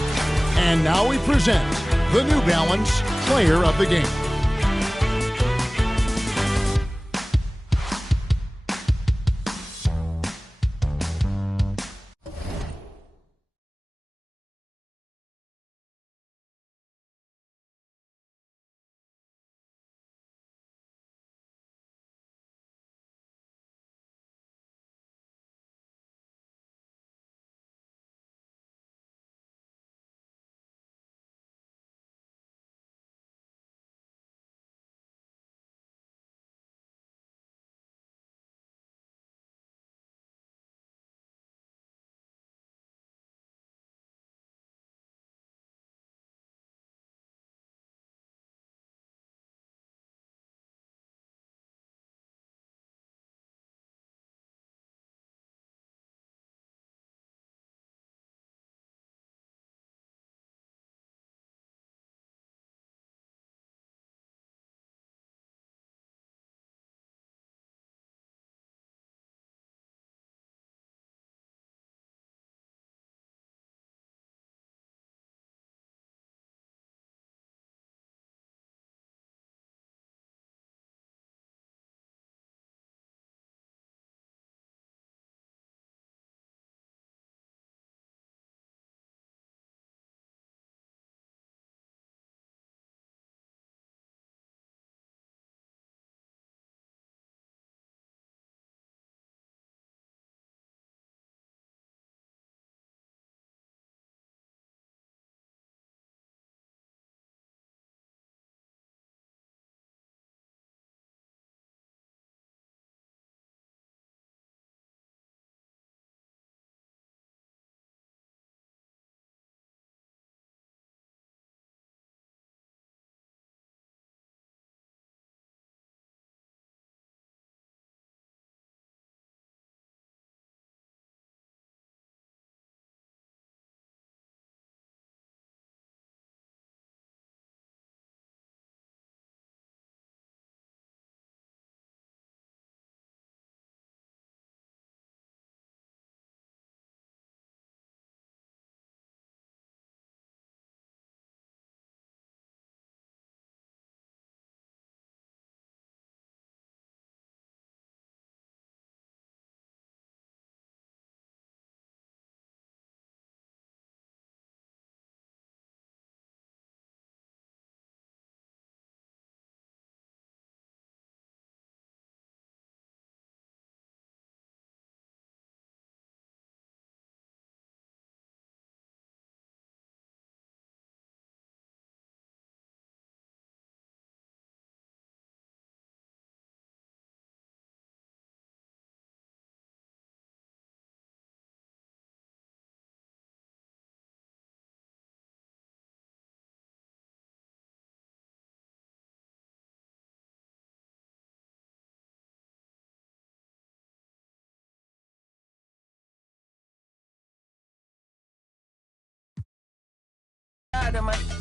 And now we present the New Balance Player of the Game.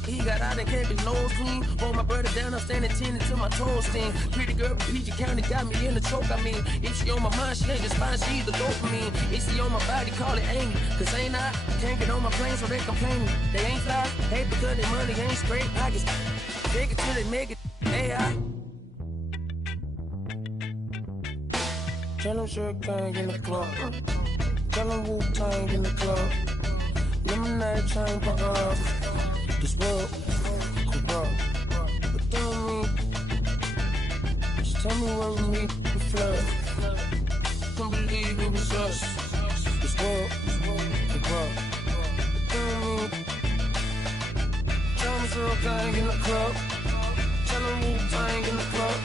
He got out and kept his nose clean. Hold my brother down, I'm standing 10 until my toes sting. Pretty girl from PG County got me in the choke. I mean, if she on my mind, she ain't just fine, she's the dopamine. If she on my body, call it angry. Cause ain't I can't get on my plane, so they complaining. They ain't fly, hate because their money ain't straight pockets. Take it till they make it AI. Tell them Shark Gang in the club. Tell them Wu-Tang in the club. Lemonade chain pop up. This world corrupt. But tell me, just tell me where we meet the flood. Can't believe it was us. This world corrupt. But tell me Shark Gang in the club. Tell them Wu-Tang in the club.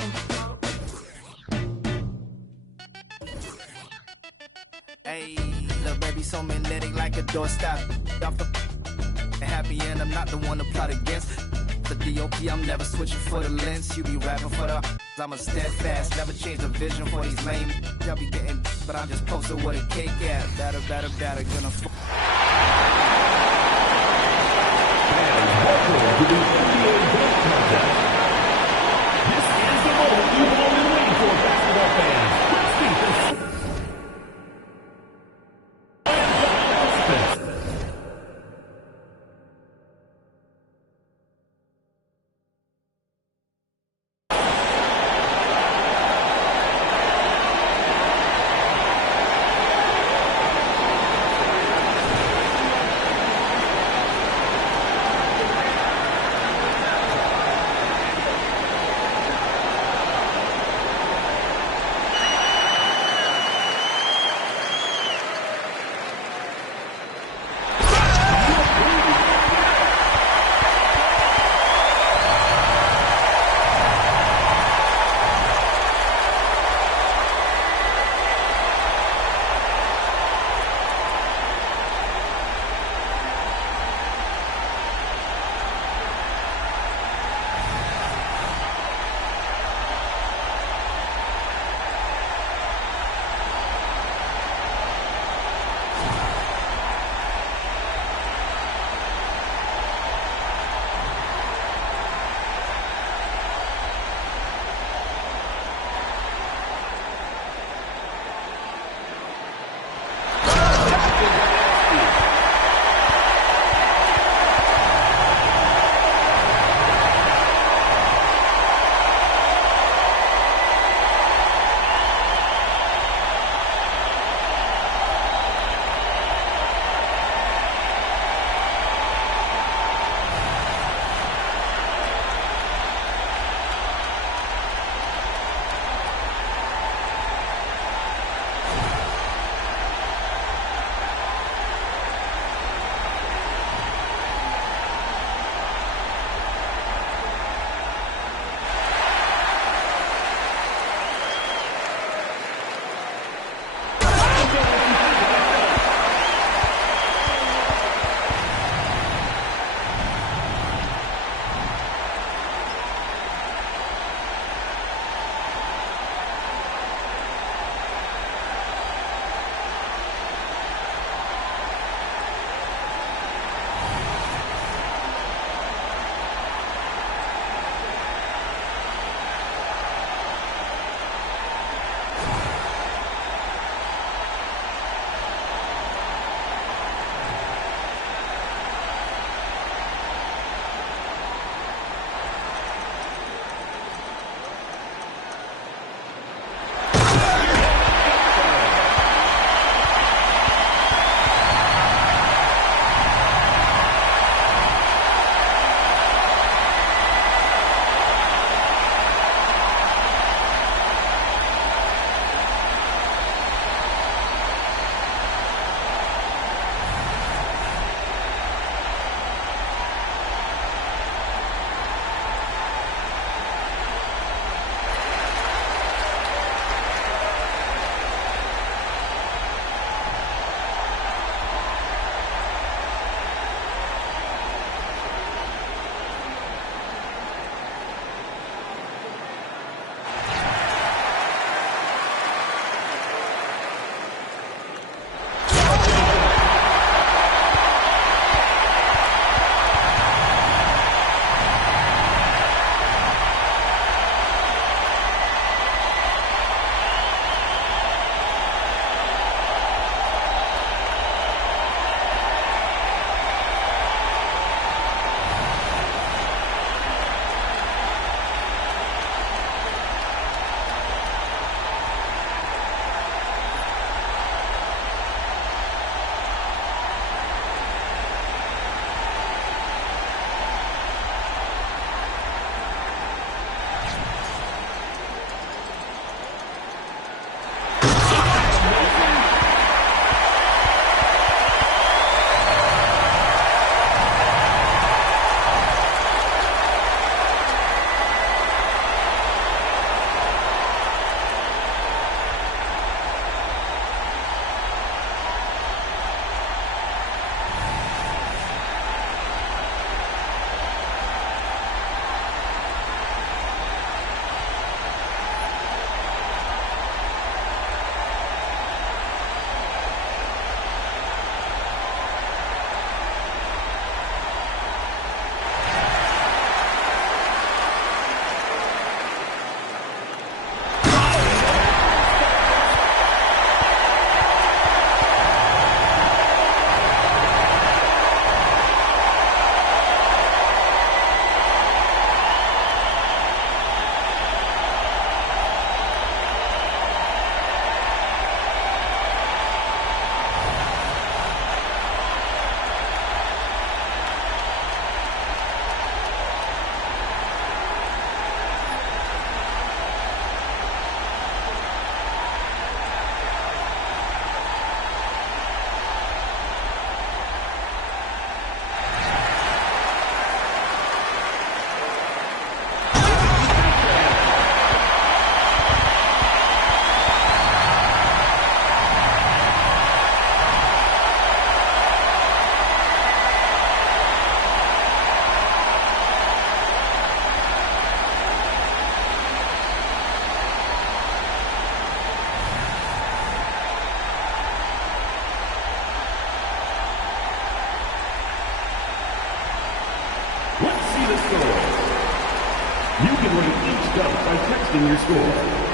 Hey, little baby so magnetic like a doorstop. Off the happy and I'm not the one to plot against. the DOP, I'm never switching for the lens. You be rapping for the I'm a steadfast, never change the vision for these lame. Y'all be getting, but I'm just posting what a cake at. Better, gonna Welcome to the NBA Dunk Contest. This is the moment you've all been waiting for, basketball fans. Let's meet this. the score. You can rate each dunk by texting your score.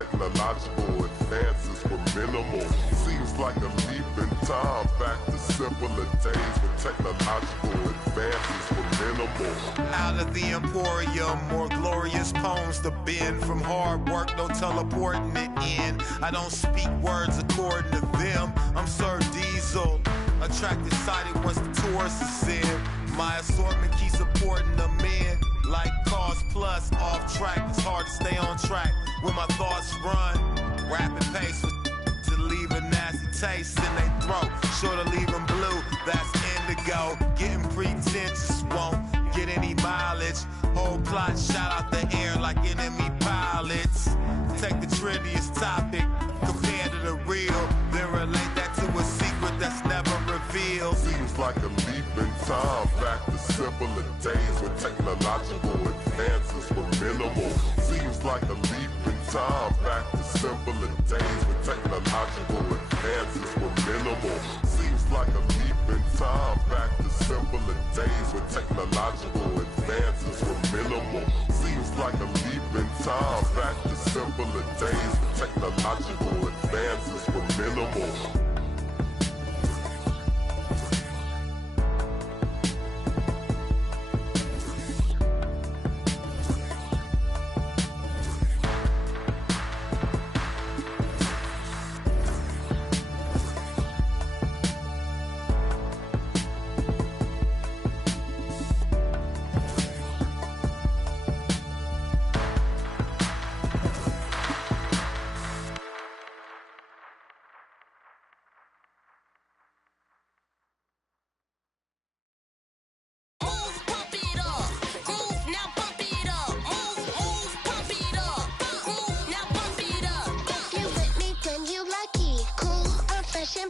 Technological advances were minimal. Seems like a leap in time back to simpler days when technological advances were minimal. Out of the emporium, more glorious poems to bend. From hard work, no teleporting it in. I don't speak words according to them. I'm Sir Diesel, attractive sighted once the tourists is in. My assortment keeps supporting the men. Like Cars Plus, off track, it's hard to stay on track when my thoughts run. Rapid pace to leave a nasty taste in their throat. Sure to leave them blue, that's indigo. Getting pretentious won't get any mileage. Whole plot shot out the air like enemy pilots. Take the trendiest topic compared to the real, then relate that to a secret that's never revealed. Seems like a leap in time back to simpler days when technological advances were minimal. Seems like a leap in time back to simpler days when technological advances were minimal. Seems like a leap in time back to simpler days when technological advances were minimal. Seems like a leap in time back to simpler days when technological advances were minimal.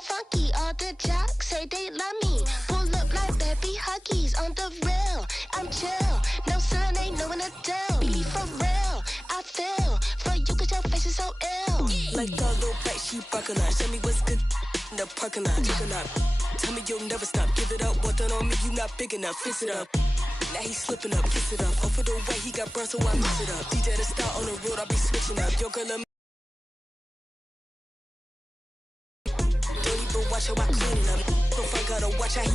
Funky, all the jocks say they love me. Pull up like baby huggies on the rail. I'm chill, no sun ain't knowing a deal. Be for real, I feel for you cause your face is so ill. Like the little black sheep barking out. Show me what's good in the parking lot. Looking up. Tell me you'll never stop. Give it up. One thing on me, you not big enough. Fix it up. Now he's slipping up, kiss it up. Off of the way he got burned, so I mix it up. DJ the star on the road, I be switching up. Yo, girl, let me. Watch how I clean it up. So fun, gotta watch how he.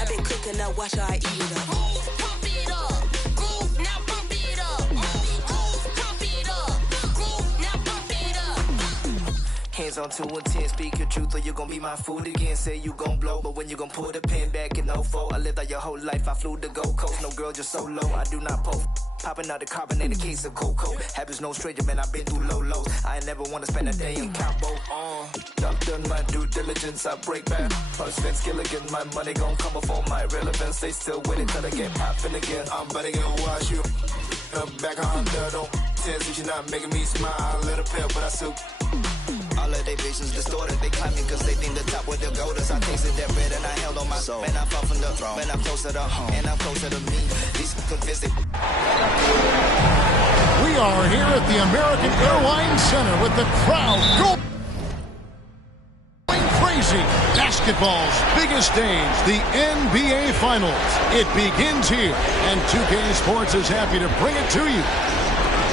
I been cooking, now watch how I eat it up. Pump it up, groove, now pump it up. Pump it up, groove, now pump it up. Hands on 210, speak your truth or you gon' be my food again. Say you gon' blow, but when you gon' pull the pin back in 04. I lived out your whole life, I flew the Gold Coast. No girl, just so low, I do not post. Popping out the carbonated case of cocoa. Habits no stranger, man, I've been through low lows. I ain't never wanna spend a day in combo. I've done my due diligence, I break back. Plus Vince Gilligan, my money gon' come before my relevance. They still with it till I get poppin' again. I'm better gonna wash you. Back on the don't tens, you not making me smile. A little pale, but I still. All of they visions distorted, they climbing cause they think the top where they'll go. I tasted that bread and I held on my soul. Man, I fought from the throne, man, I'm closer to home, and I'm closer to me. These convinced it. We are here at the American Airlines Center with the crowd going crazy. Basketball's biggest stage, the NBA Finals. It begins here, and 2K Sports is happy to bring it to you.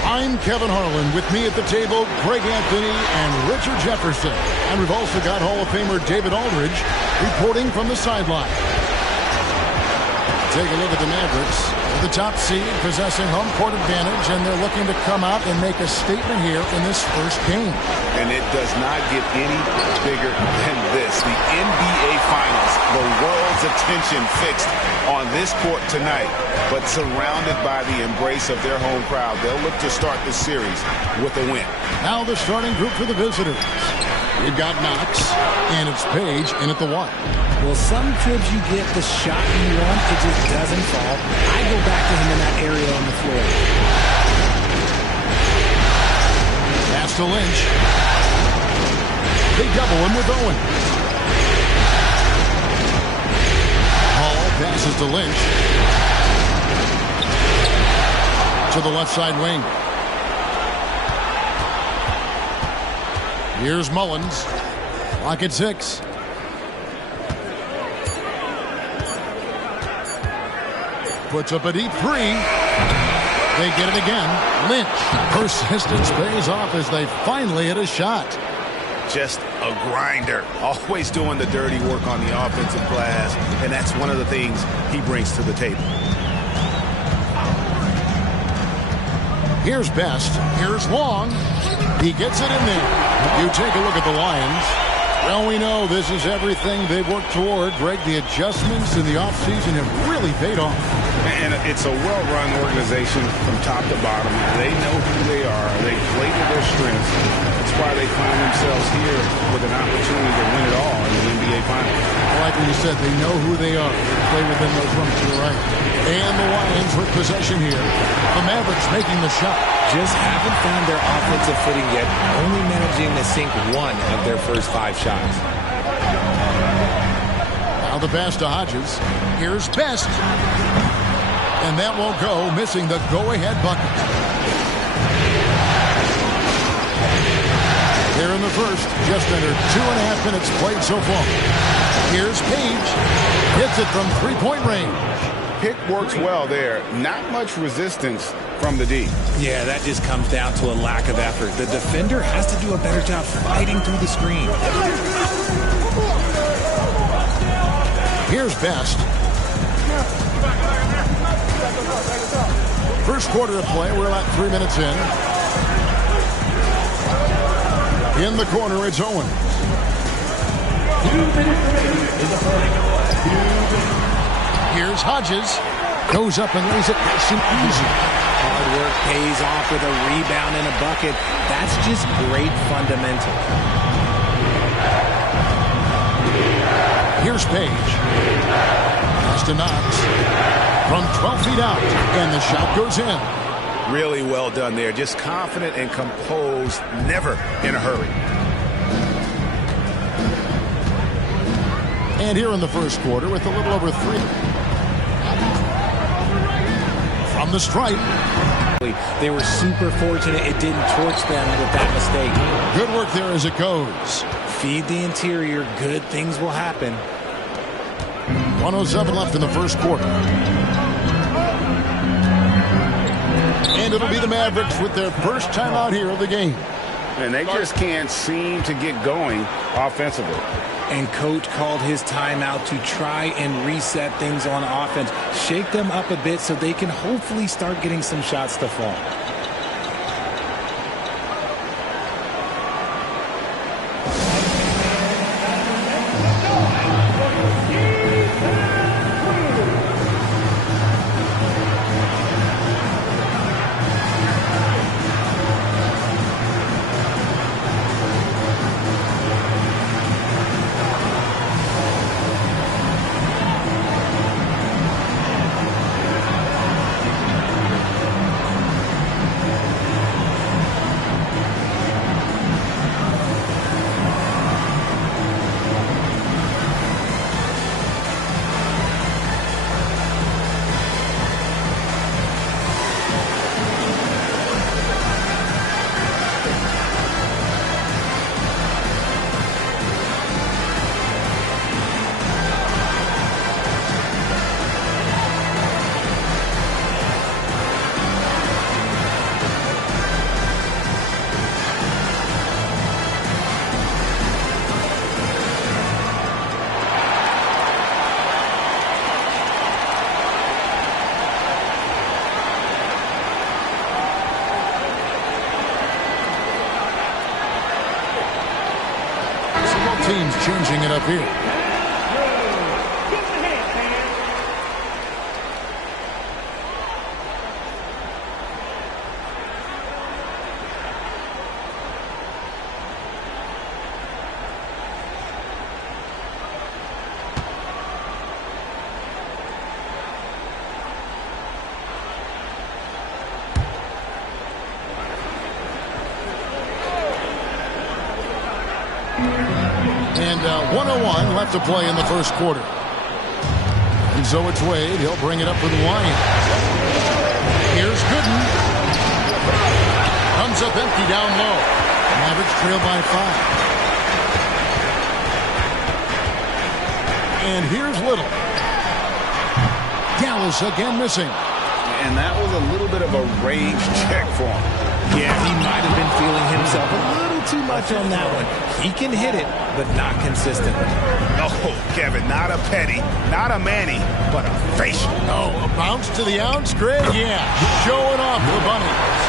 I'm Kevin Harlan. With me at the table, Greg Anthony and Richard Jefferson. And we've also got Hall of Famer David Aldridge reporting from the sideline. Take a look at the Mavericks. The top seed possessing home court advantage, and they're looking to come out and make a statement here in this first game. And it does not get any bigger than this. The NBA Finals, the world's attention fixed on this court tonight, but surrounded by the embrace of their home crowd. They'll look to start this series with a win. Now the starting group for the visitors. We've got Knox, and it's Page in at the 1. Well, some cribs you get the shot you want, it just doesn't fall. I go back to him in that area on the floor. Pass to Lynch. They double him with Owen. Hall passes to Lynch. To the left side wing. Here's Mullins. Clock at 6. Puts up a deep 3. They get it again. Lynch. Persistence pays off as they finally hit a shot. Just a grinder. Always doing the dirty work on the offensive glass, and that's one of the things he brings to the table. Here's Best. Here's Long. He gets it in there. You take a look at the Lions. Well, we know this is everything they've worked toward. Greg, the adjustments in the offseason have really paid off. And it's a well-run organization from top to bottom. They know who they are. They play to their strengths. That's why they find themselves here with an opportunity to win it all in the NBA Finals. Like what you said, they know who they are. They play within those limits. You're right. And the Lions with possession here. The Mavericks making the shot. Just haven't found their offensive footing yet, only managing to sink one of their first 5 shots. Now the pass to Hodges. Here's Best. And that won't go, missing the go-ahead bucket. Here in the first, just under 2.5 minutes played so far. Here's Page. Hits it from three-point range. Pick works well there. Not much resistance from the D. Yeah, that just comes down to a lack of effort. The defender has to do a better job fighting through the screen. Here's Best. First quarter of play, we're at 3 minutes in. In the corner, it's Owens. 2 minutes remaining in the first. Here's Hodges. Goes up and lays it nice and easy. Hard work pays off with a rebound and a bucket. That's just great fundamentals. Here's Page. Pass to Knox. From 12 feet out. And the shot goes in. Really well done there. Just confident and composed. Never in a hurry. And here in the first quarter with a little over 3. From the stripe. They were super fortunate it didn't torch them with that mistake. Good work there as it goes. Feed the interior. Good things will happen. 1:07 left in the first quarter. And it'll be the Mavericks with their first time out here of the game. And they just can't seem to get going offensively. And coach called his timeout to try and reset things on offense. Shake them up a bit so they can hopefully start getting some shots to fall. Teams changing it up here. And 1:01 left to play in the first quarter. And so it's Wade. He'll bring it up for the Lions. Here's Gooden. Comes up empty down low. Mavericks trail by 5. And here's Little. Dallas again missing. And that was a little bit of a range check for him. Yeah, he might have been feeling himself a little too much on that one. He can hit it, but not consistently. Oh, Kevin, not a Petty, not a Manny, but a facial. Oh, a bounce to the ounce, Greg? Yeah, showing off the bunnies.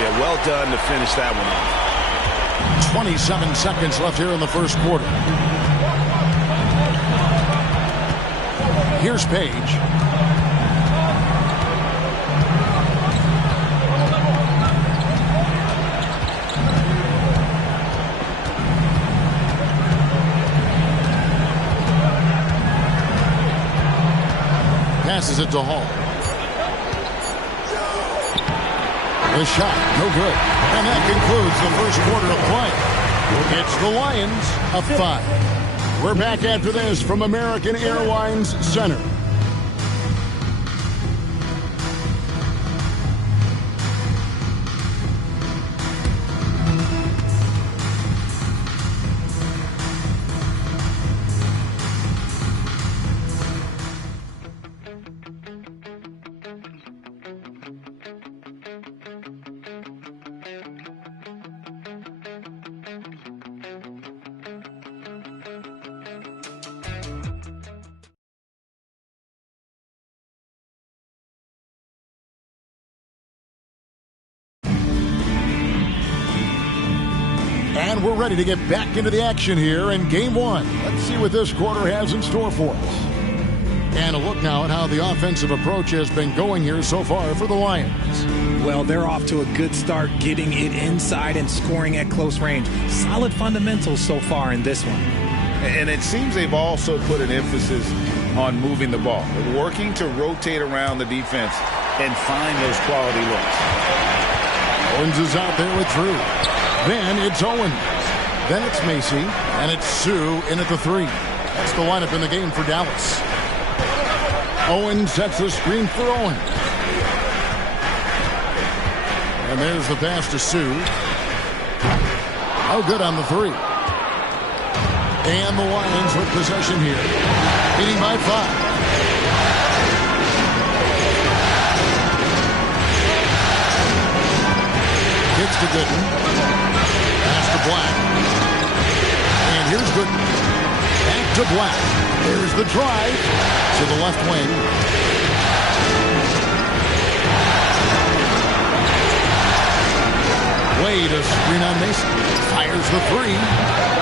Yeah, well done to finish that one off. 27 seconds left here in the first quarter. Here's Page. Passes it to Hall. The shot, no good. And that concludes the first quarter of play. It's the Lions up 5. We're back after this from American Airlines Center. And we're ready to get back into the action here in Game 1. Let's see what this quarter has in store for us. And a look now at how the offensive approach has been going here so far for the Lions. Well, they're off to a good start getting it inside and scoring at close range. Solid fundamentals so far in this one. And it seems they've also put an emphasis on moving the ball, working to rotate around the defense and find those quality looks. Owens is out there with Drew. Then it's Owens. Then it's Macy. And it's Sue in at the 3. That's the lineup in the game for Dallas. Owens sets the screen for Owens. And there's the pass to Sue. Oh, good on the 3. And the Lions with possession here. Leading by 5. Hits to Gooden. Pass to Black. And here's Gooden. Back to Black. There's the drive to the left wing. Wade a screen on Mason. Fires the 3.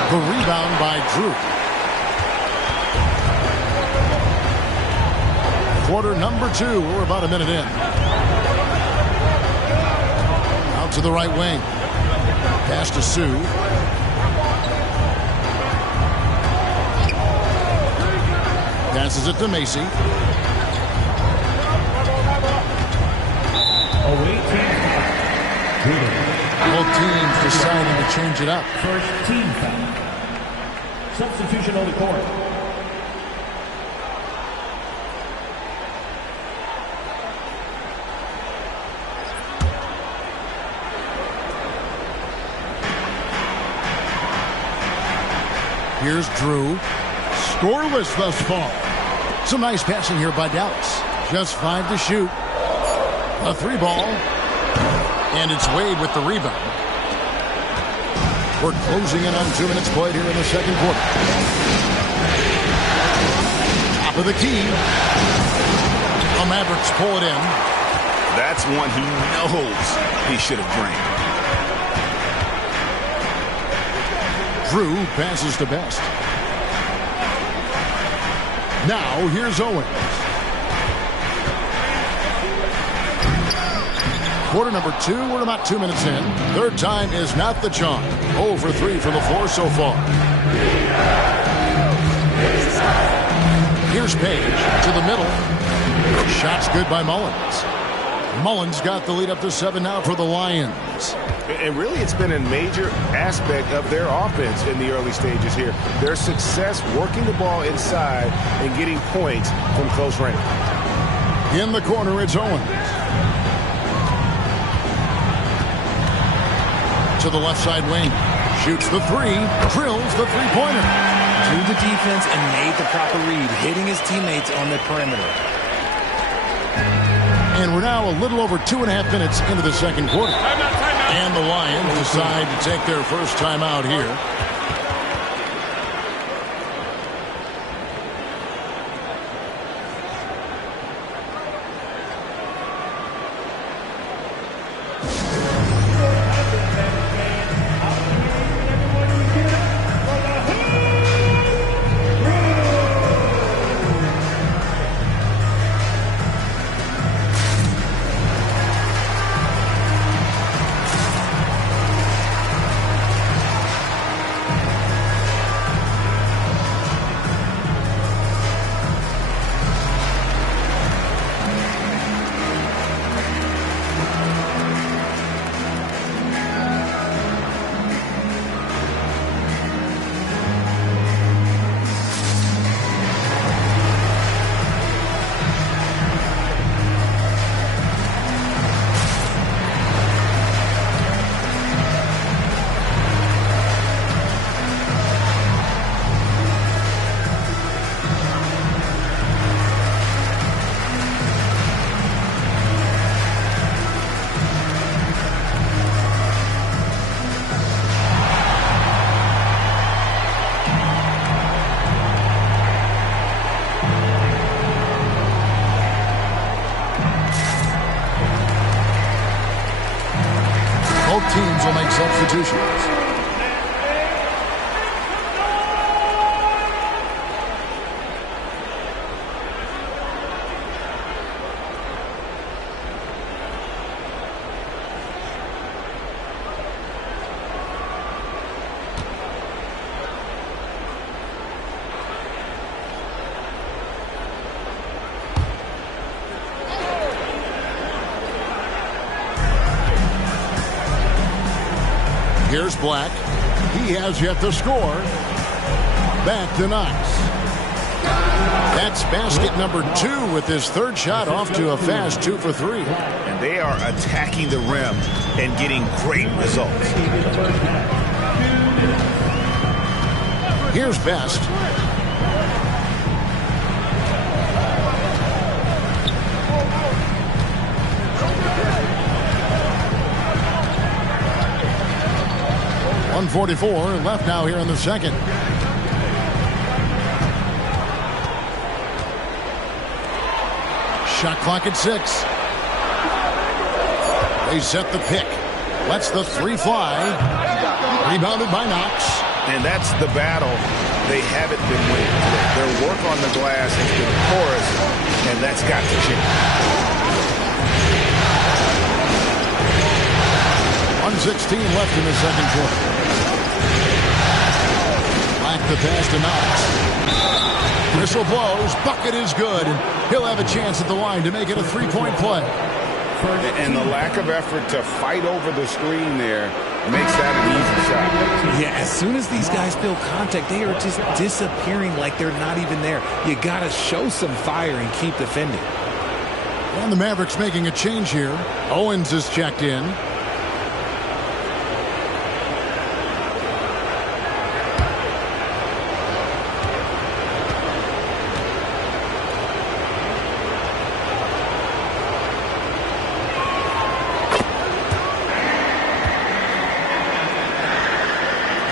The rebound by Drew. Quarter number 2. We're about a minute in. Out to the right wing. Pass to Sue. Passes it to Macy. Both teams deciding to change it up. First team foul. Substitution on the court. Here's Drew. Scoreless thus far. Some nice passing here by Dallas. Just 5 to shoot. A 3 ball. And it's Wade with the rebound. We're closing in on 2 minutes played here in the second quarter. Top of the key. The Mavericks pull it in. That's one he knows he should have drained. Drew passes to Best. Now here's Owens. Quarter number 2, we're about 2 minutes in. Third time is not the charm. 0 for 3 from the floor so far. Here's Page to the middle. Shot's good by Mullins. Mullins got the lead up to 7 now for the Lions. And really, it's been a major aspect of their offense in the early stages here. Their success working the ball inside and getting points from close range. In the corner, it's Owens. To the left side wing. Shoots the 3. Drills the three-pointer. Drew the defense and made the proper read, hitting his teammates on the perimeter. And we're now a little over 2.5 minutes into the second quarter. And the Lions decide to take their first timeout here. Both teams will make substitutions. Here's Black. He has yet to score. Back to Knox. That's basket number 2 with his third shot off to a fast 2 for 3. And they are attacking the rim and getting great results. Here's Best. .144 left now here in the second. Shot clock at 6. They set the pick. Lets the 3 fly. Rebounded by Knox. And that's the battle they haven't been winning today. Their work on the glass has been porous, and that's got to change. 1:16 left in the second quarter. Black the pass to Knox. Whistle blows. Bucket is good. And he'll have a chance at the line to make it a 3-point play. And the lack of effort to fight over the screen there makes that an easy shot. Yeah, as soon as these guys feel contact, they are just disappearing like they're not even there. You got to show some fire and keep defending. And the Mavericks making a change here. Owens is checked in.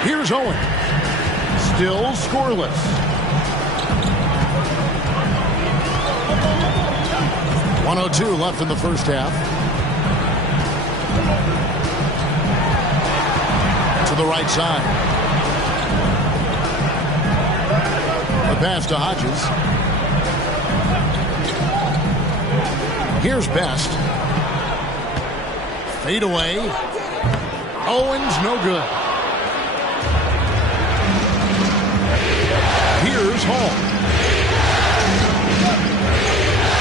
Here's Owen. Still scoreless. .102 left in the first half. To the right side. The pass to Hodges. Here's Best. Fade away. Owens no good. Here's Hall.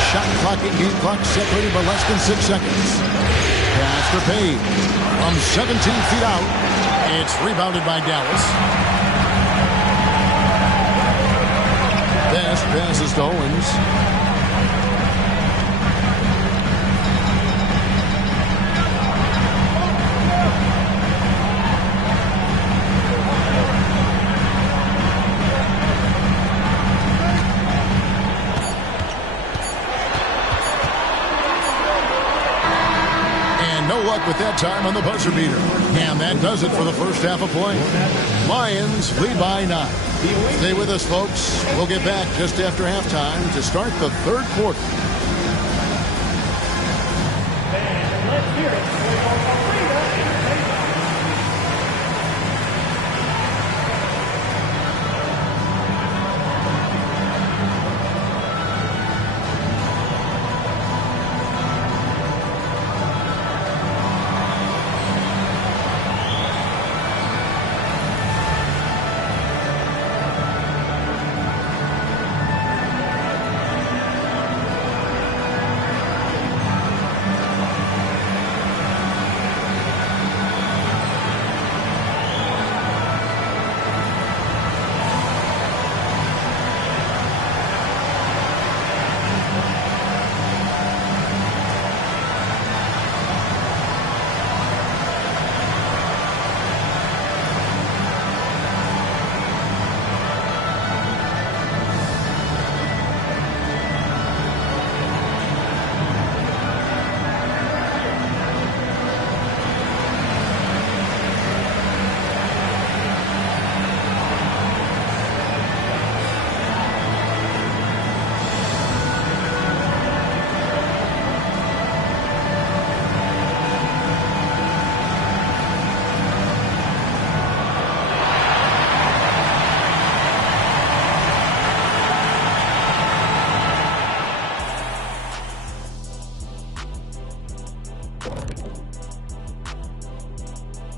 Shot clock and game clock separated by less than 6 seconds. Pass to Payne. From 17 feet out. It's rebounded by Dallas. Best passes to Owens. luck with that time on the buzzer beater. And that does it for the first half of play. Lions lead by 9. Stay with us, folks. We'll get back just after halftime to start the third quarter. Let's hear it.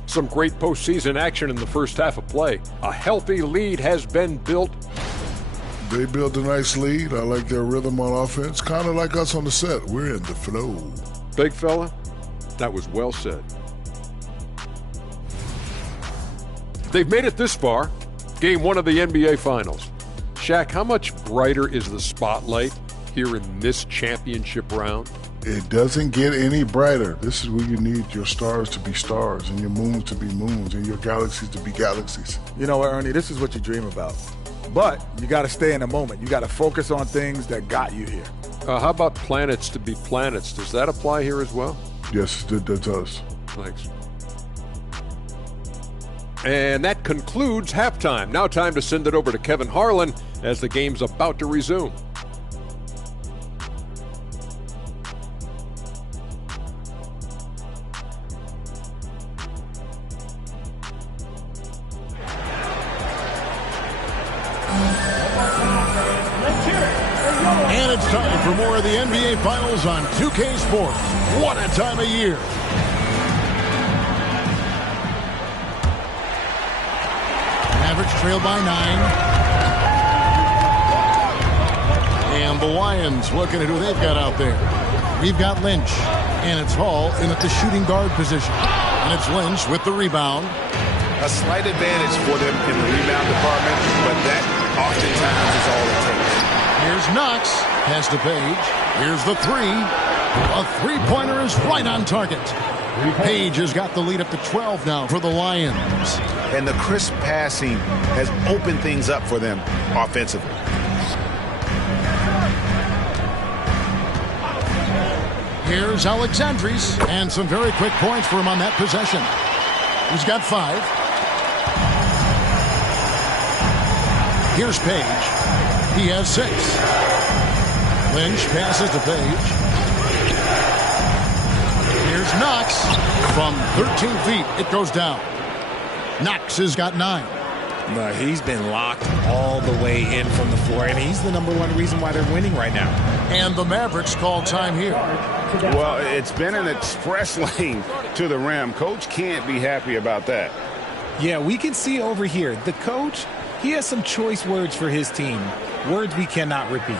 Some great postseason action in the first half of play. A healthy lead has been built. They built a nice lead. I like their rhythm on offense. Kind of like us on the set. We're in the flow. Big fella, that was well said. They've made it this far. Game 1 of the NBA Finals. Shaq, how much brighter is the spotlight here in this championship round? It doesn't get any brighter. This is where you need your stars to be stars and your moons to be moons and your galaxies to be galaxies. You know what, Ernie? This is what you dream about. But you got to stay in the moment. You got to focus on things that got you here. How about planets to be planets? Does that apply here as well? Yes, that does. Thanks. And that concludes halftime. Now time to send it over to Kevin Harlan as the game's about to resume. And it's time for more of the NBA Finals on 2K Sports. What a time of year. Mavericks trail by 9. And the Lions looking at who they've got out there. We've got Lynch. And it's Hall in at the shooting guard position. And it's Lynch with the rebound. A slight advantage for them in the rebound department, but that oftentimes is all it takes. Here's Knox. Pass to Page. Here's the three. A three-pointer is right on target. Page has got the lead up to 12 now for the Lions. And the crisp passing has opened things up for them offensively. Here's Alexandris, and some very quick points for him on that possession. He's got 5. Here's Page. He has 6. Lynch passes to Page. Here's Knox. From 13 feet, it goes down. Knox has got 9. No, he's been locked all the way in from the floor, and he's the #1 reason why they're winning right now. And the Mavericks call time here. Well, it's been an express lane to the rim. Coach can't be happy about that. Yeah, we can see over here. The coach, he has some choice words for his team. Words we cannot repeat.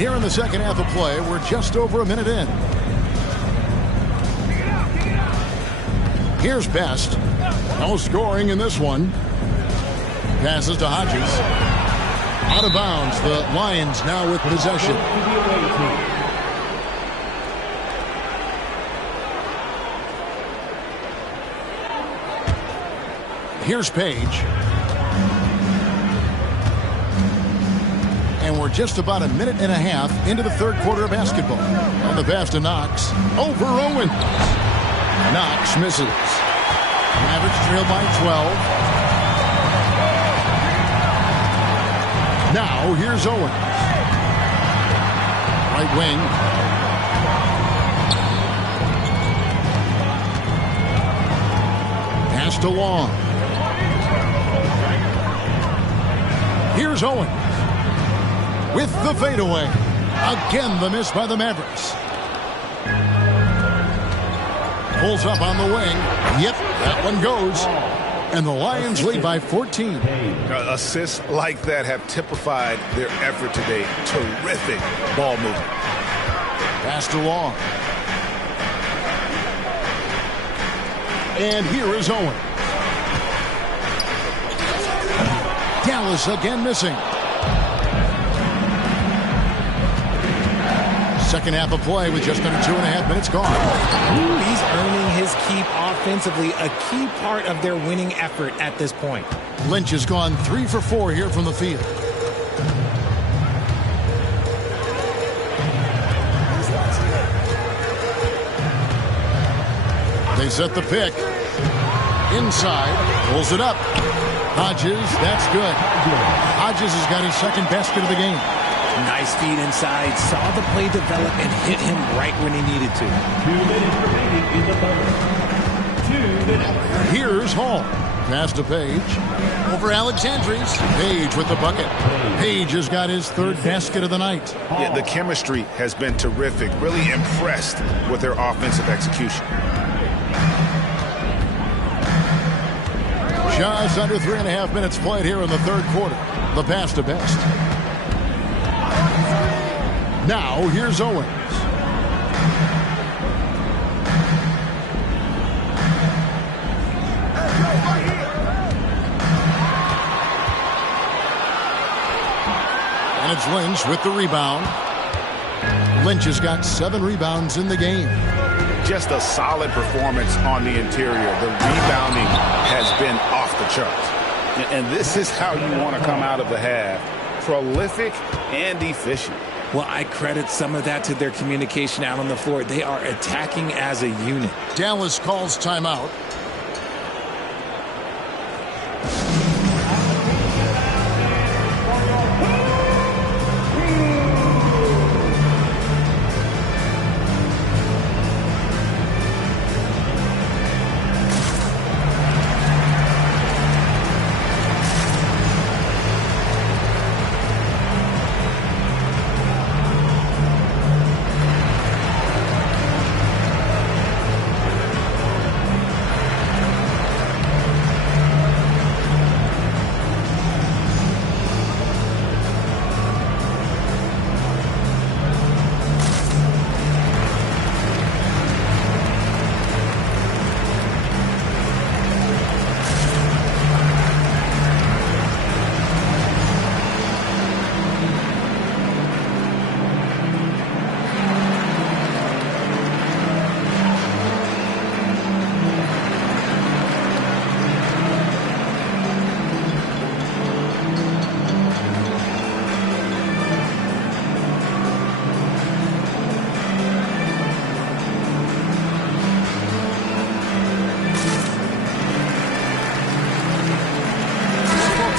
here in the second half of play, we're just over a minute in. Here's Best. No scoring in this one. Passes to Hodges. Out of bounds. The Lions now with possession. Here's Page. And we're just about a minute and a half into the third quarter of basketball. On the pass to Knox. Over Owens. Knox misses. Mavericks trail by 12. Now here's Owens. Right wing. Pass to Long. Here's Owens. With the fadeaway. Again, the miss by the Mavericks. Pulls up on the wing. Yep, that one goes. And the Lions lead by 14. Assists like that have typified their effort today. Terrific ball movement. Pass to Long. And here is Owen. Dallas again missing. Second half of play with just under 2.5 minutes gone. Ooh, he's earning his keep offensively, a key part of their winning effort at this point. Lynch has gone 3 for 4 here from the field. They set the pick. Inside, pulls it up. Hodges, that's good. Hodges has got his second basket of the game. Nice feed inside, saw the play develop and hit him right when he needed to. 2 minutes remaining in the third. 2 minutes. Here's Hall. Pass to Page. Over Alexandries. Page with the bucket. Page has got his third basket of the night. Yeah, the chemistry has been terrific. Really impressed with their offensive execution. Just under 3.5 minutes played here in the third quarter. The pass to Best. Now, here's Owens. And it's Lynch with the rebound. Lynch has got 7 rebounds in the game. Just a solid performance on the interior. The rebounding has been off the charts. And this is how you want to come out of the half. Prolific and efficient. Well, I credit some of that to their communication out on the floor. They are attacking as a unit. Dallas calls timeout.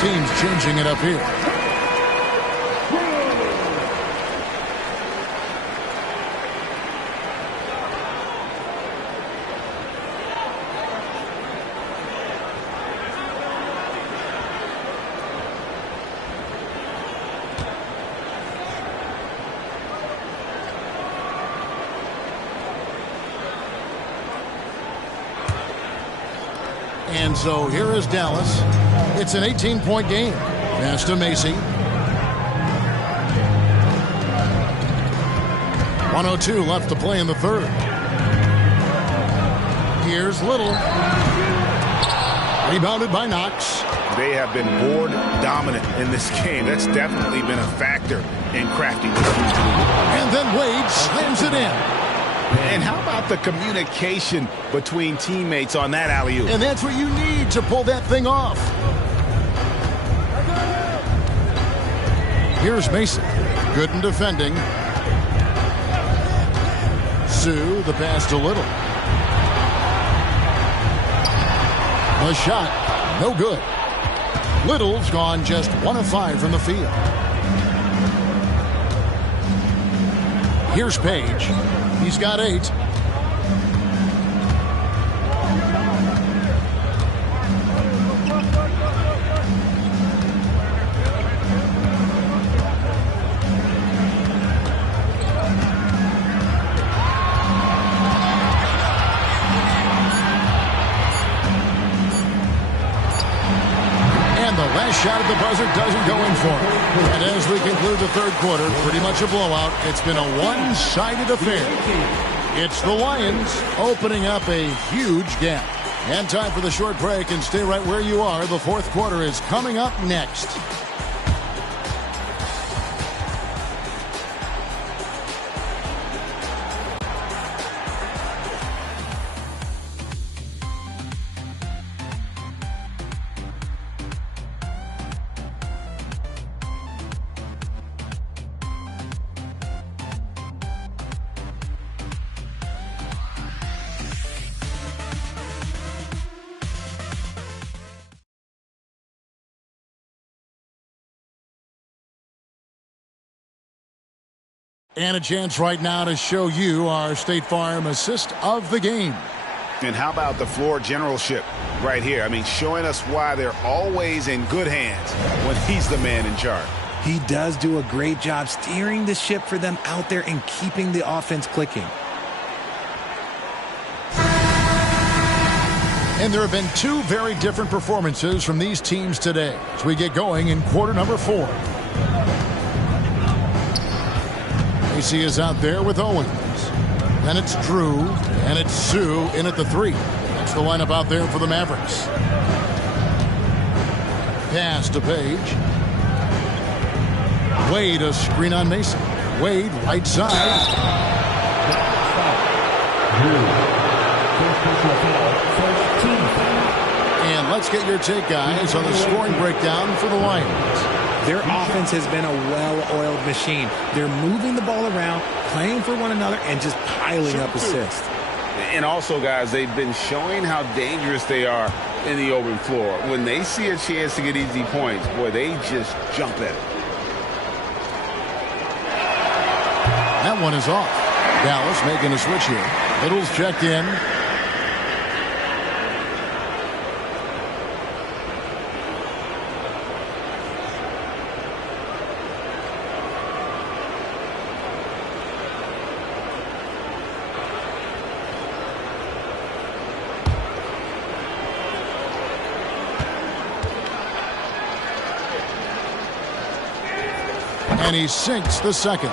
Teams changing it up here. And so here is Dallas. It's an 18-point game. Pass to Macy. 1:02 left to play in the third. Here's Little. Rebounded by Knox. They have been board dominant in this game. That's definitely been a factor in crafting this game. And then Wade slams it in. And how about the communication between teammates on that alley-oop? And that's what you need to pull that thing off. Here's Mason. Gooden defending. Sue, the pass to Little. The shot, no good. Little's gone just 1 of 5 from the field. Here's Page. He's got 8. Shot at the buzzer doesn't go in for him. And as we conclude the third quarter, pretty much a blowout. It's been a one-sided affair. It's the Lions opening up a huge gap. And time for the short break, and stay right where you are. The fourth quarter is coming up next. And a chance right now to show you our State Farm assist of the game. And how about the floor generalship right here? I mean, showing us why they're always in good hands when he's the man in charge. He does do a great job steering the ship for them out there and keeping the offense clicking. And there have been 2 very different performances from these teams today as we get going in quarter number 4. Macy is out there with Owens. Then it's Drew, and it's Sue in at the 3. That's the lineup out there for the Mavericks. Pass to Page. Wade, a screen on Mason. Wade, right side. And let's get your take, guys, on the scoring breakdown for the Lions. Their offense has been a well-oiled machine. They're moving the ball around, playing for one another, and just piling up assists. And also, guys, they've been showing how dangerous they are in the open floor. When they see a chance to get easy points, boy, they just jump at it. That one is off. Dallas making a switch here. Little's checked in. And he sinks the second.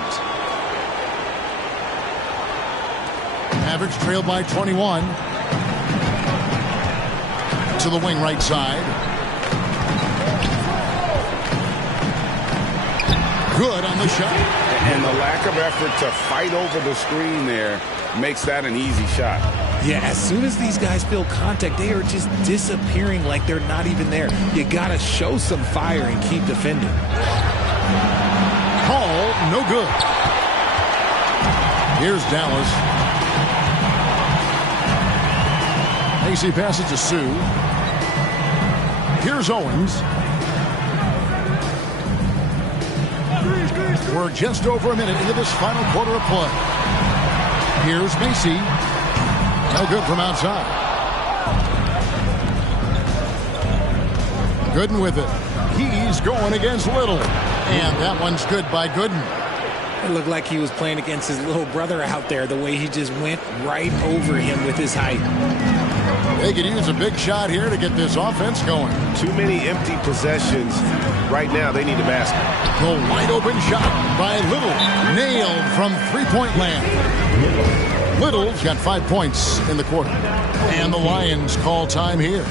Mavericks trailed by 21. To the wing right side. Good on the shot. And the lack of effort to fight over the screen there makes that an easy shot. Yeah, as soon as these guys feel contact, they are just disappearing like they're not even there. You got to show some fire and keep defending. Call, no good. Here's Dallas. Macy passes to Sue. Here's Owens. We're just over a minute into this final quarter of play. Here's Macy. No good from outside. Gooden with it. He's going against Little. And that one's good by Gooden. It looked like he was playing against his little brother out there, the way he just went right over him with his height. They could use a big shot here to get this offense going. Too many empty possessions. Right now, they need a basket. The wide open shot by Little. Nailed from three-point land. Little's got 5 points in the quarter. And the Lions call time here.